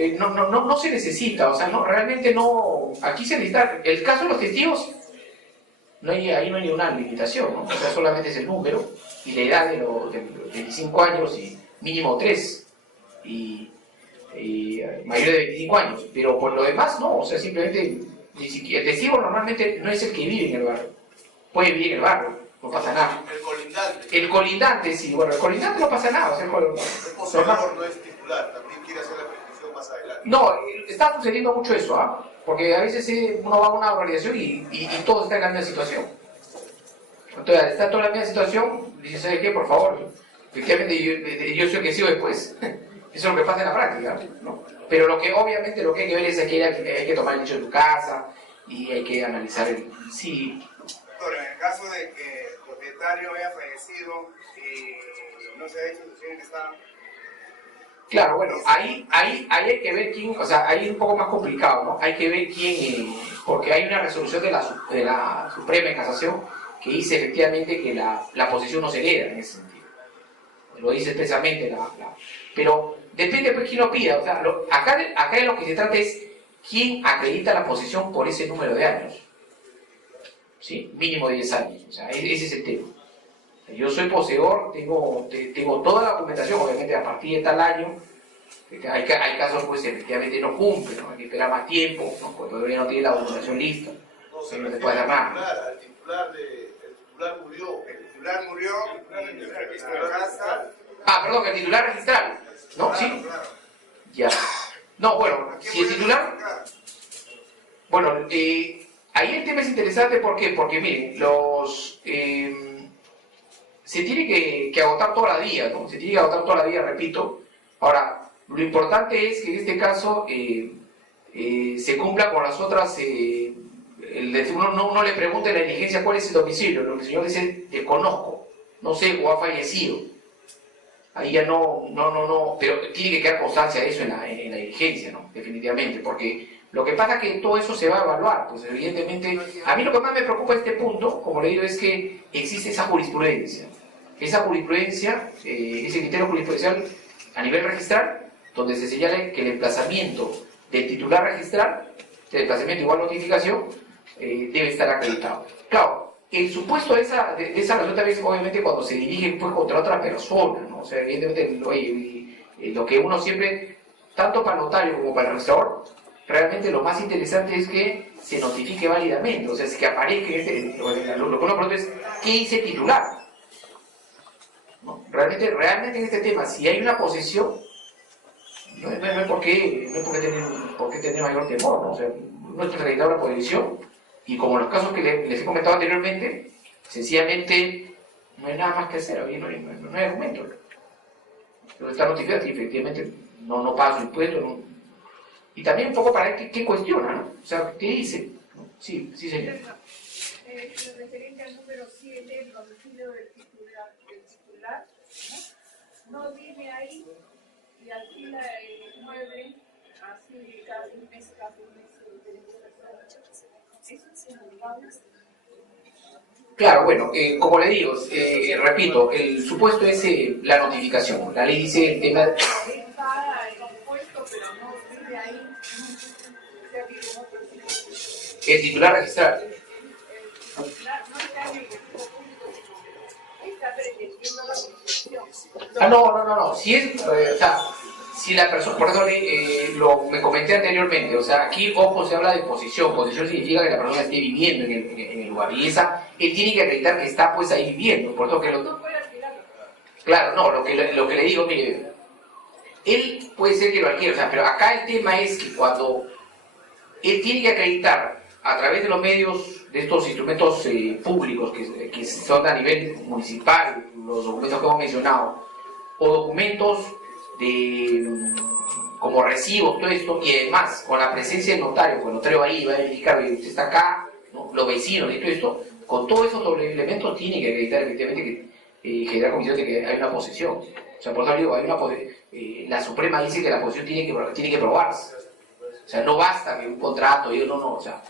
se necesita, o sea, no, realmente no, aquí se necesita, el caso de los testigos, ahí no hay una limitación, ¿no? O sea, solamente es el número y la edad de los 25 años y mínimo 3 y mayor de 25 años, pero por lo demás no, o sea, simplemente, ni siquiera, el testigo normalmente no es el que vive en el barrio, puede vivir en el barrio, no pasa nada. El colindante. El colindante, sí, bueno, el colindante no pasa nada, o sea, El poseedor no es titular, también quiere hacer la prescripción más adelante. no, está sucediendo mucho eso, ¿ah? Porque a veces uno va a una organización y todo está en la misma situación. Entonces, al estar toda en la misma situación, dice, ¿sabes qué? Por favor, efectivamente yo soy el que sigo después. Eso es lo que pasa en la práctica, ¿no? Pero obviamente lo que hay que ver es que hay que tomar el hecho de tu casa y hay que analizar sí. Doctor, en el caso de que el propietario haya fallecido y no se ha hecho quién está. Claro, bueno, ahí hay que ver quién, o sea, ahí es un poco más complicado, ¿no? Hay que ver quién, porque hay una resolución de la Suprema en Casación que dice efectivamente que la posesión no se hereda en ese sentido. Lo dice expresamente pero depende pues quién lo pida, o sea, acá de lo que se trata es quién acredita la posesión por ese número de años, ¿sí? Mínimo 10 años, o sea, ese es el tema. Yo soy poseedor, tengo toda la documentación, obviamente a partir de tal año, hay casos pues efectivamente no cumplen, ¿no? Hay que esperar más tiempo, ¿no? Porque todavía no tiene la documentación lista, No se no se puede hacer nada. El titular murió. El titular murió y el registro de casa. Perdón, que el titular registral, ¿no? Claro, Sí, claro. ya. No, bueno, si el titular... Bueno, ahí el tema es interesante, ¿por qué? Porque miren, se tiene que agotar toda la vía, ¿no? Se tiene que agotar toda la vía, repito. Ahora, lo importante es que en este caso se cumpla con las otras... uno le pregunta en la diligencia cuál es el domicilio, lo que el señor dice, desconozco, no sé, o ha fallecido. Ahí ya no, pero tiene que quedar constancia de eso en la diligencia, ¿no? Definitivamente, porque lo que pasa es que todo eso se va a evaluar, pues evidentemente, a mí lo que más me preocupa de este punto, como le digo, es que existe esa jurisprudencia, ese criterio jurisprudencial a nivel registral, donde se señala que el emplazamiento del titular registral, el emplazamiento igual notificación, debe estar acreditado. Claro, el supuesto de esa relación también es obviamente cuando se dirige pues, contra otra persona, ¿no? O sea, evidentemente lo que uno siempre, tanto para el notario como para el registrador, realmente lo más interesante es que se notifique válidamente, o sea, es que aparezca lo que uno pregunta es, ¿qué dice titular? ¿No? Realmente en este tema, si hay una posesión, no hay por qué tener mayor temor, ¿no? O sea, no es acreditado la posesión, y como los casos que les he comentado anteriormente, sencillamente no hay nada más que hacer, no hay argumento. Pero está notificado y efectivamente no paga su impuesto, no. Y también un poco para ver qué cuestiona, ¿no? O sea, ¿qué dice? ¿No? Sí, señor. Referente al número 7, el domicilio del titular, ¿no? Vive ahí y alquila el inmueble así cada un mes, ¿eso es injuzgable? Claro, bueno, como le digo, repito, el supuesto es la notificación. La ley dice el tema... El titular registral. No. Si es, si la persona, perdón, me comenté anteriormente, o sea, aquí, ojo, se habla de posesión. Posesión significa que la persona esté viviendo en el lugar. Y él tiene que acreditar que está pues ahí viviendo. Por eso que claro, no, lo que le digo, mire, él puede ser que lo alquile, o sea, pero acá el tema es que cuando él tiene que acreditar a través de los medios, de estos instrumentos públicos que son a nivel municipal, los documentos que hemos mencionado, o documentos como recibos, todo esto, y además con la presencia del notario, pues el notario ahí va a verificar que usted está acá, ¿no? Los vecinos y todo esto, con todos esos elementos tiene que acreditar efectivamente que generar convicción de que hay una posesión. O sea, por eso digo, la Suprema dice que la posesión tiene que probarse. O sea, no basta que un contrato, o sea,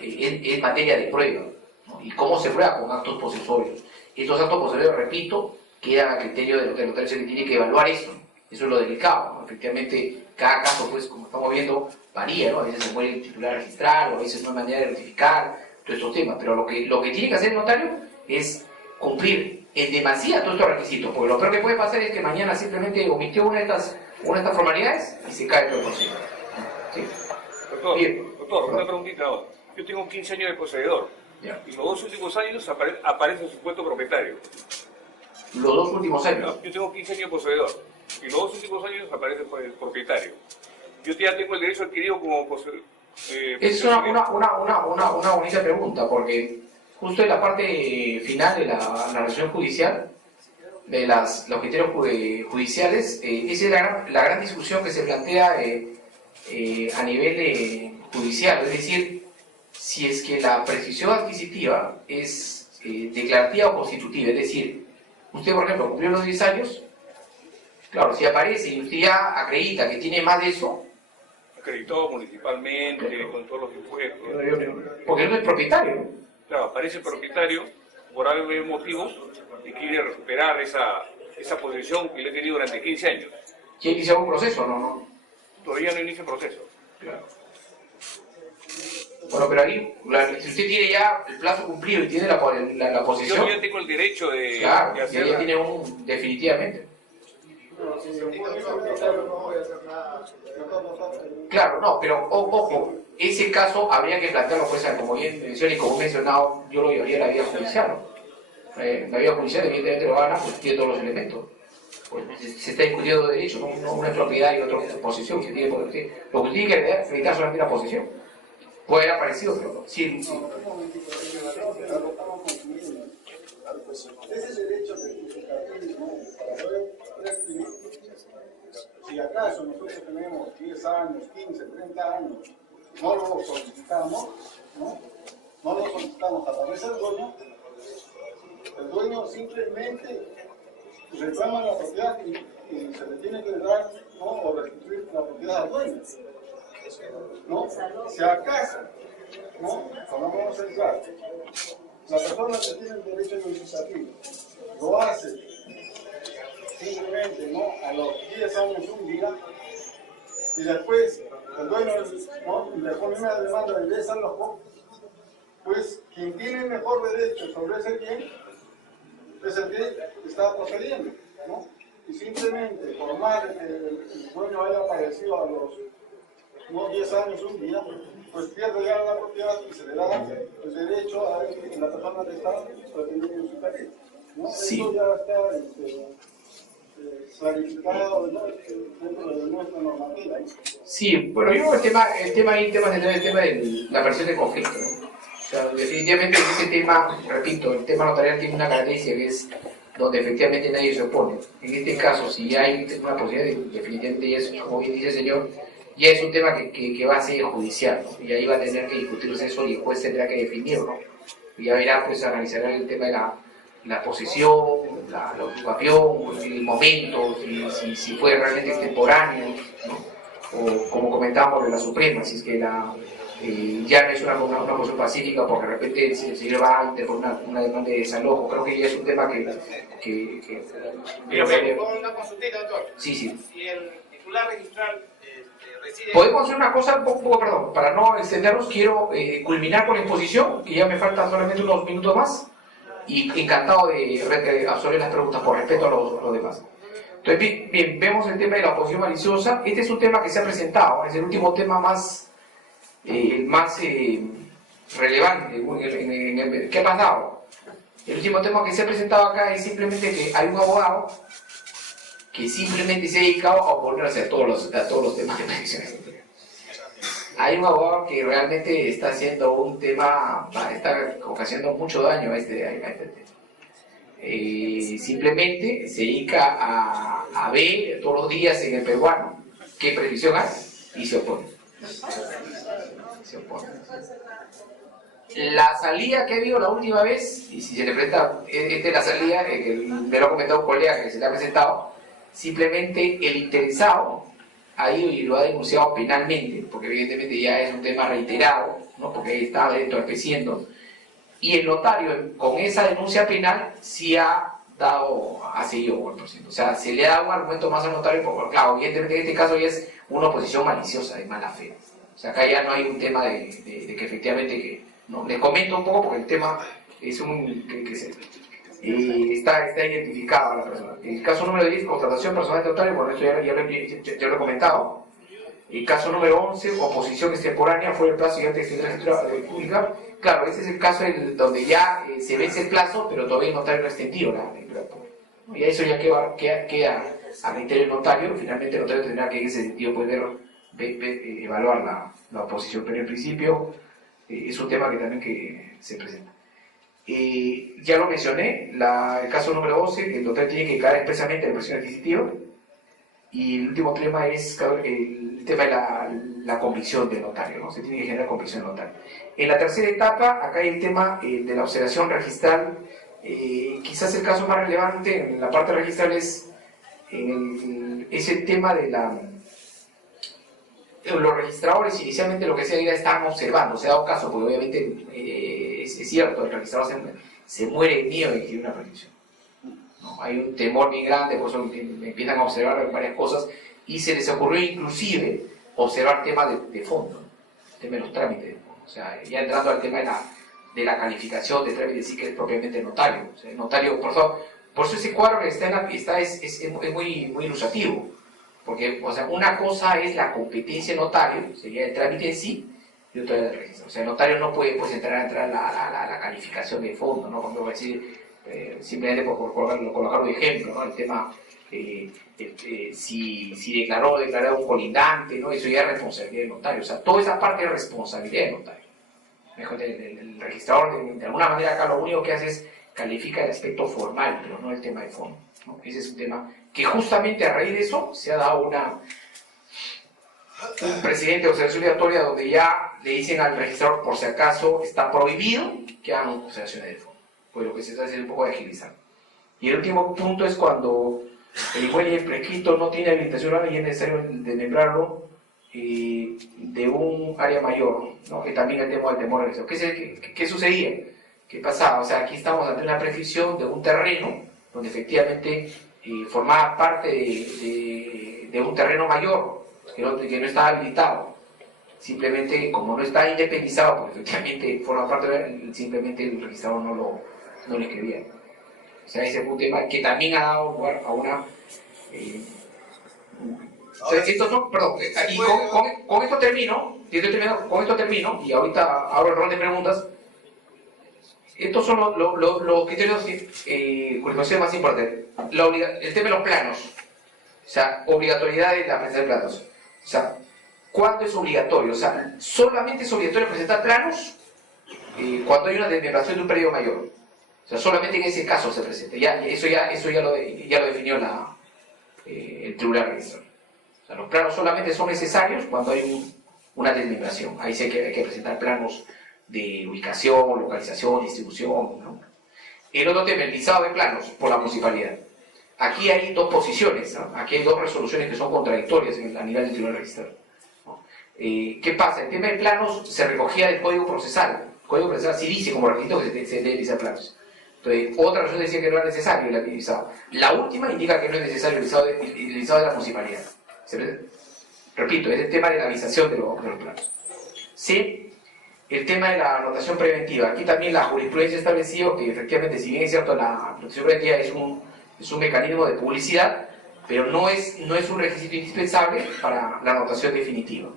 es materia de prueba, ¿no? ¿Y cómo se prueba? Con actos posesorios. Estos actos posesorios, repito, quedan a criterio del notario, que tiene que evaluar eso. Eso es lo delicado, ¿no? Efectivamente, cada caso, pues, como estamos viendo, varía, ¿no? A veces se muere el titular registral, o a veces no hay manera de notificar, todos estos temas. Pero lo que tiene que hacer el notario es cumplir en demasía todos estos requisitos, porque lo peor que puede pasar es que mañana simplemente omitió una de estas formalidades y se cae todo el proceso. ¿Sí? Doctor, una preguntita ahora. Yo tengo 15 años de poseedor, Ya. y los 2 últimos años aparece el supuesto propietario. Los 2 últimos años. No, yo tengo 15 años de poseedor, y los 2 últimos años aparece el propietario. Yo ya tengo el derecho adquirido como poseedor. Es una bonita pregunta, porque justo en la parte final de la resolución judicial, de los criterios judiciales, esa es la gran discusión que se plantea a nivel judicial, es decir, si es que la prescripción adquisitiva es declarativa o constitutiva, es decir, usted, por ejemplo, cumplió los 10 años, claro, si aparece y usted ya acredita que tiene más de eso, acreditado municipalmente, con todos los impuestos. porque no es propietario. Claro, aparece el propietario por algún motivo y quiere recuperar esa posesión que le he tenido durante 15 años. ¿Quiere iniciar un proceso? No. Todavía no inicia el proceso. Claro. Bueno, pero ahí, si usted tiene ya el plazo cumplido y tiene la posesión... Yo ya tengo el derecho de Claro, hacer... ya tiene definitivamente. Claro, no, pero ojo, ese caso habría que plantearlo, pues, como bien mencioné y como he mencionado, yo lo llevaría a la vía judicial, ¿no? La vía judicial, evidentemente, lo gana, pues tiene todos los elementos. Pues, se está discutiendo de derecho, no una propiedad y otra posesión. Lo que tiene que acreditar solamente la posesión. Puede haber aparecido, pero no. Sí. Ese derecho justificativo para poder prescribir, si acaso nosotros tenemos 10 años, 15, 30 años, no lo solicitamos, no lo solicitamos a través del dueño, el dueño simplemente reclama la propiedad y se le tiene que dar, ¿no? O restituir la propiedad al dueño, ¿no? Si acaso, ¿no? Cuando vamos a entrar, la persona que tiene el derecho administrativo lo hace simplemente, ¿no? A los 10 años un día, y después el dueño, ¿no? Le pone una demanda de desalojo, pues quien tiene mejor derecho sobre ese bien es el que está procediendo, ¿no? Y simplemente, por más que el dueño haya aparecido a los 10 años un día, pues pierde ya la propiedad y se le da el derecho a la persona que está pretendiendo su tarea, ¿no? Sí. Esto ya está clarificado, ¿no? Dentro de nuestra normativa. Sí, bueno, yo el tema de la versión de conflicto, ¿no? O sea, definitivamente ese tema, repito, el tema notarial tiene una característica que es donde efectivamente nadie se opone. En este caso, si ya hay una posibilidad, definitivamente ya es, como bien dice el señor, ya es un tema que va a ser judicial, ¿no? Y ahí va a tener que discutirse eso y el juez tendrá que definirlo, ¿no? Y ya verá, pues analizará el tema de la posesión, la ocupación, el momento, si fue realmente extemporáneo, ¿no? O como comentábamos de la Suprema, si es que ya no es una posición pacífica porque de repente el señor va a interponer una demanda de desalojo. Creo que ya es un tema Una consultita, doctor. Sí. Si el titular registral reside... Podemos hacer una cosa, un poco, perdón, para no extendernos, quiero culminar con la exposición, que ya me faltan solamente unos minutos más, y encantado de absorber las preguntas por respeto a los demás. Entonces, bien, vemos el tema de la oposición maliciosa. Este es un tema que se ha presentado, es el último tema más relevante que ha pasado. El último tema que se ha presentado acá es simplemente que hay un abogado que simplemente se ha dedicado a oponerse a todos los temas de protección. hay un abogado que realmente está haciendo un tema, está ocasionando mucho daño a este tema. Simplemente se dedica a ver todos los días en el peruano qué previsión hay y se opone. La salida que vio la última vez, y si se le presenta, esta es la salida, que me lo ha comentado un colega que se le ha presentado, simplemente el interesado ha ido y lo ha denunciado penalmente, porque evidentemente ya es un tema reiterado, ¿no? Porque estaba entorpeciendo, y el notario con esa denuncia penal sí ha seguido por el procedimiento. O sea, se le ha dado un argumento más al notario, porque claro, evidentemente en este caso ya es una oposición maliciosa, de mala fe. O sea, acá ya no hay un tema de que efectivamente no, les comento un poco porque el tema es está identificado a la persona. El caso número 10, contratación personal de notario, bueno, esto ya lo he comentado. El caso número 11, oposición extemporánea, fue el plazo siguiente de la escritura pública. Claro, este es el caso donde ya se vence el plazo, pero todavía el notario no ha extendido la escritura pública. Y eso ya queda a criterio del notario. Finalmente el notario tendrá que en ese sentido poder evaluar la oposición, pero en principio es un tema que también se presenta. Ya lo mencioné, el caso número 12, el notario tiene que declarar expresamente la presión adquisitiva, y el último tema es el tema de la convicción del notario, ¿no? Se tiene que generar convicción del notario. En la tercera etapa, acá hay el tema de la observación registral. Quizás el caso más relevante en la parte registral es el tema de los registradores. Inicialmente lo que se estaban observando, se ha dado caso, porque obviamente es cierto, el registrador se muere de miedo de escribir una prescripción, ¿no? Hay un temor bien grande, por eso empiezan a observar varias cosas, y se les ocurrió inclusive observar temas de fondo, el tema de los trámites de fondo. O sea, ya entrando al tema de la calificación de trámites, sí que es propiamente el notario. O sea, el notario, por eso ese cuadro que está es muy ilustrativo. Porque, o sea, una cosa es la competencia del notario, sería el trámite en sí, y otra es el registro. O sea, el notario no puede entrar la calificación de fondo, ¿no? Como decir, simplemente por colocarlo de ejemplo, ¿no? El tema, si declaró un colindante, ¿no? Eso ya es responsabilidad del notario. O sea, toda esa parte es responsabilidad del notario. Mejor, el registrador, de alguna manera, acá lo único que hace es califica el aspecto formal, pero no el tema de fondo, ¿no? Ese es un tema que justamente a raíz de eso se ha dado un precedente de observación obligatoria donde ya le dicen al registrador, por si acaso está prohibido que hagan observaciones de fondo. Pues lo que se está haciendo es un poco de agilizar. Y el último punto es cuando el inmueble prescrito no tiene habilitación urbana y es necesario desmembrarlo de un área mayor, ¿no? Que también el tema del temor al riesgo. ¿Qué sucedía? ¿Qué pasaba? O sea, aquí estamos ante una prescripción de un terreno donde efectivamente formaba parte de un terreno mayor que no estaba habilitado. Simplemente, como no está independizado, porque efectivamente forma parte simplemente el registrador no lo escribía. O sea, ese es un tema que también ha dado lugar a una... y con esto termino, y ahorita abro el rol de preguntas. Estos son los criterios jurisdiccionales más importantes. El tema de los planos, o sea, obligatoriedad de la presentación de planos. O sea, ¿cuándo es obligatorio? O sea, solamente es obligatorio presentar planos cuando hay una desmembración de un predio mayor. O sea, solamente en ese caso se presenta. Eso ya lo definió el Tribunal Registral. O sea, los planos solamente son necesarios cuando hay una desmembración. Ahí sí hay que presentar planos de ubicación, localización, distribución, ¿no? El otro tema, el listado de planos por la municipalidad. Aquí hay dos posiciones, ¿no? Aquí hay dos resoluciones que son contradictorias a nivel del Tribunal Registral, ¿no? ¿Qué pasa? El tema de planos se recogía del Código Procesal. El Código Procesal sí dice como requisito que se debe listar planos. Entonces, otra resolución decía que no era necesario el listado. La última indica que no es necesario el listado de la municipalidad. Repito, es el tema de la avisación de los planos. Sí. El tema de la anotación preventiva. Aquí también la jurisprudencia ha establecido que efectivamente, si bien es cierto, la anotación preventiva es un mecanismo de publicidad, pero no es un requisito indispensable para la anotación definitiva.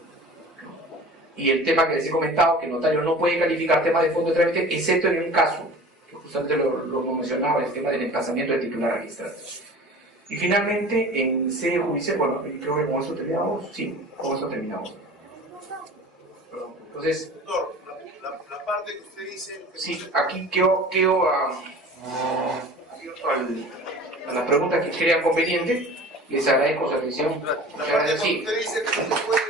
Y el tema que les he comentado, que el notario no puede calificar temas de fondo de trámite, excepto en un caso, que justamente lo mencionaba, el tema del emplazamiento del titular registrado. Y finalmente, en sede judicial, bueno, creo que con eso terminamos. Sí, con eso terminamos. Entonces, Doctor, la parte que usted dice... sí, aquí quedo a la pregunta que crea conveniente. Les agradezco su atención. La parte que Sí. usted dice que no se puede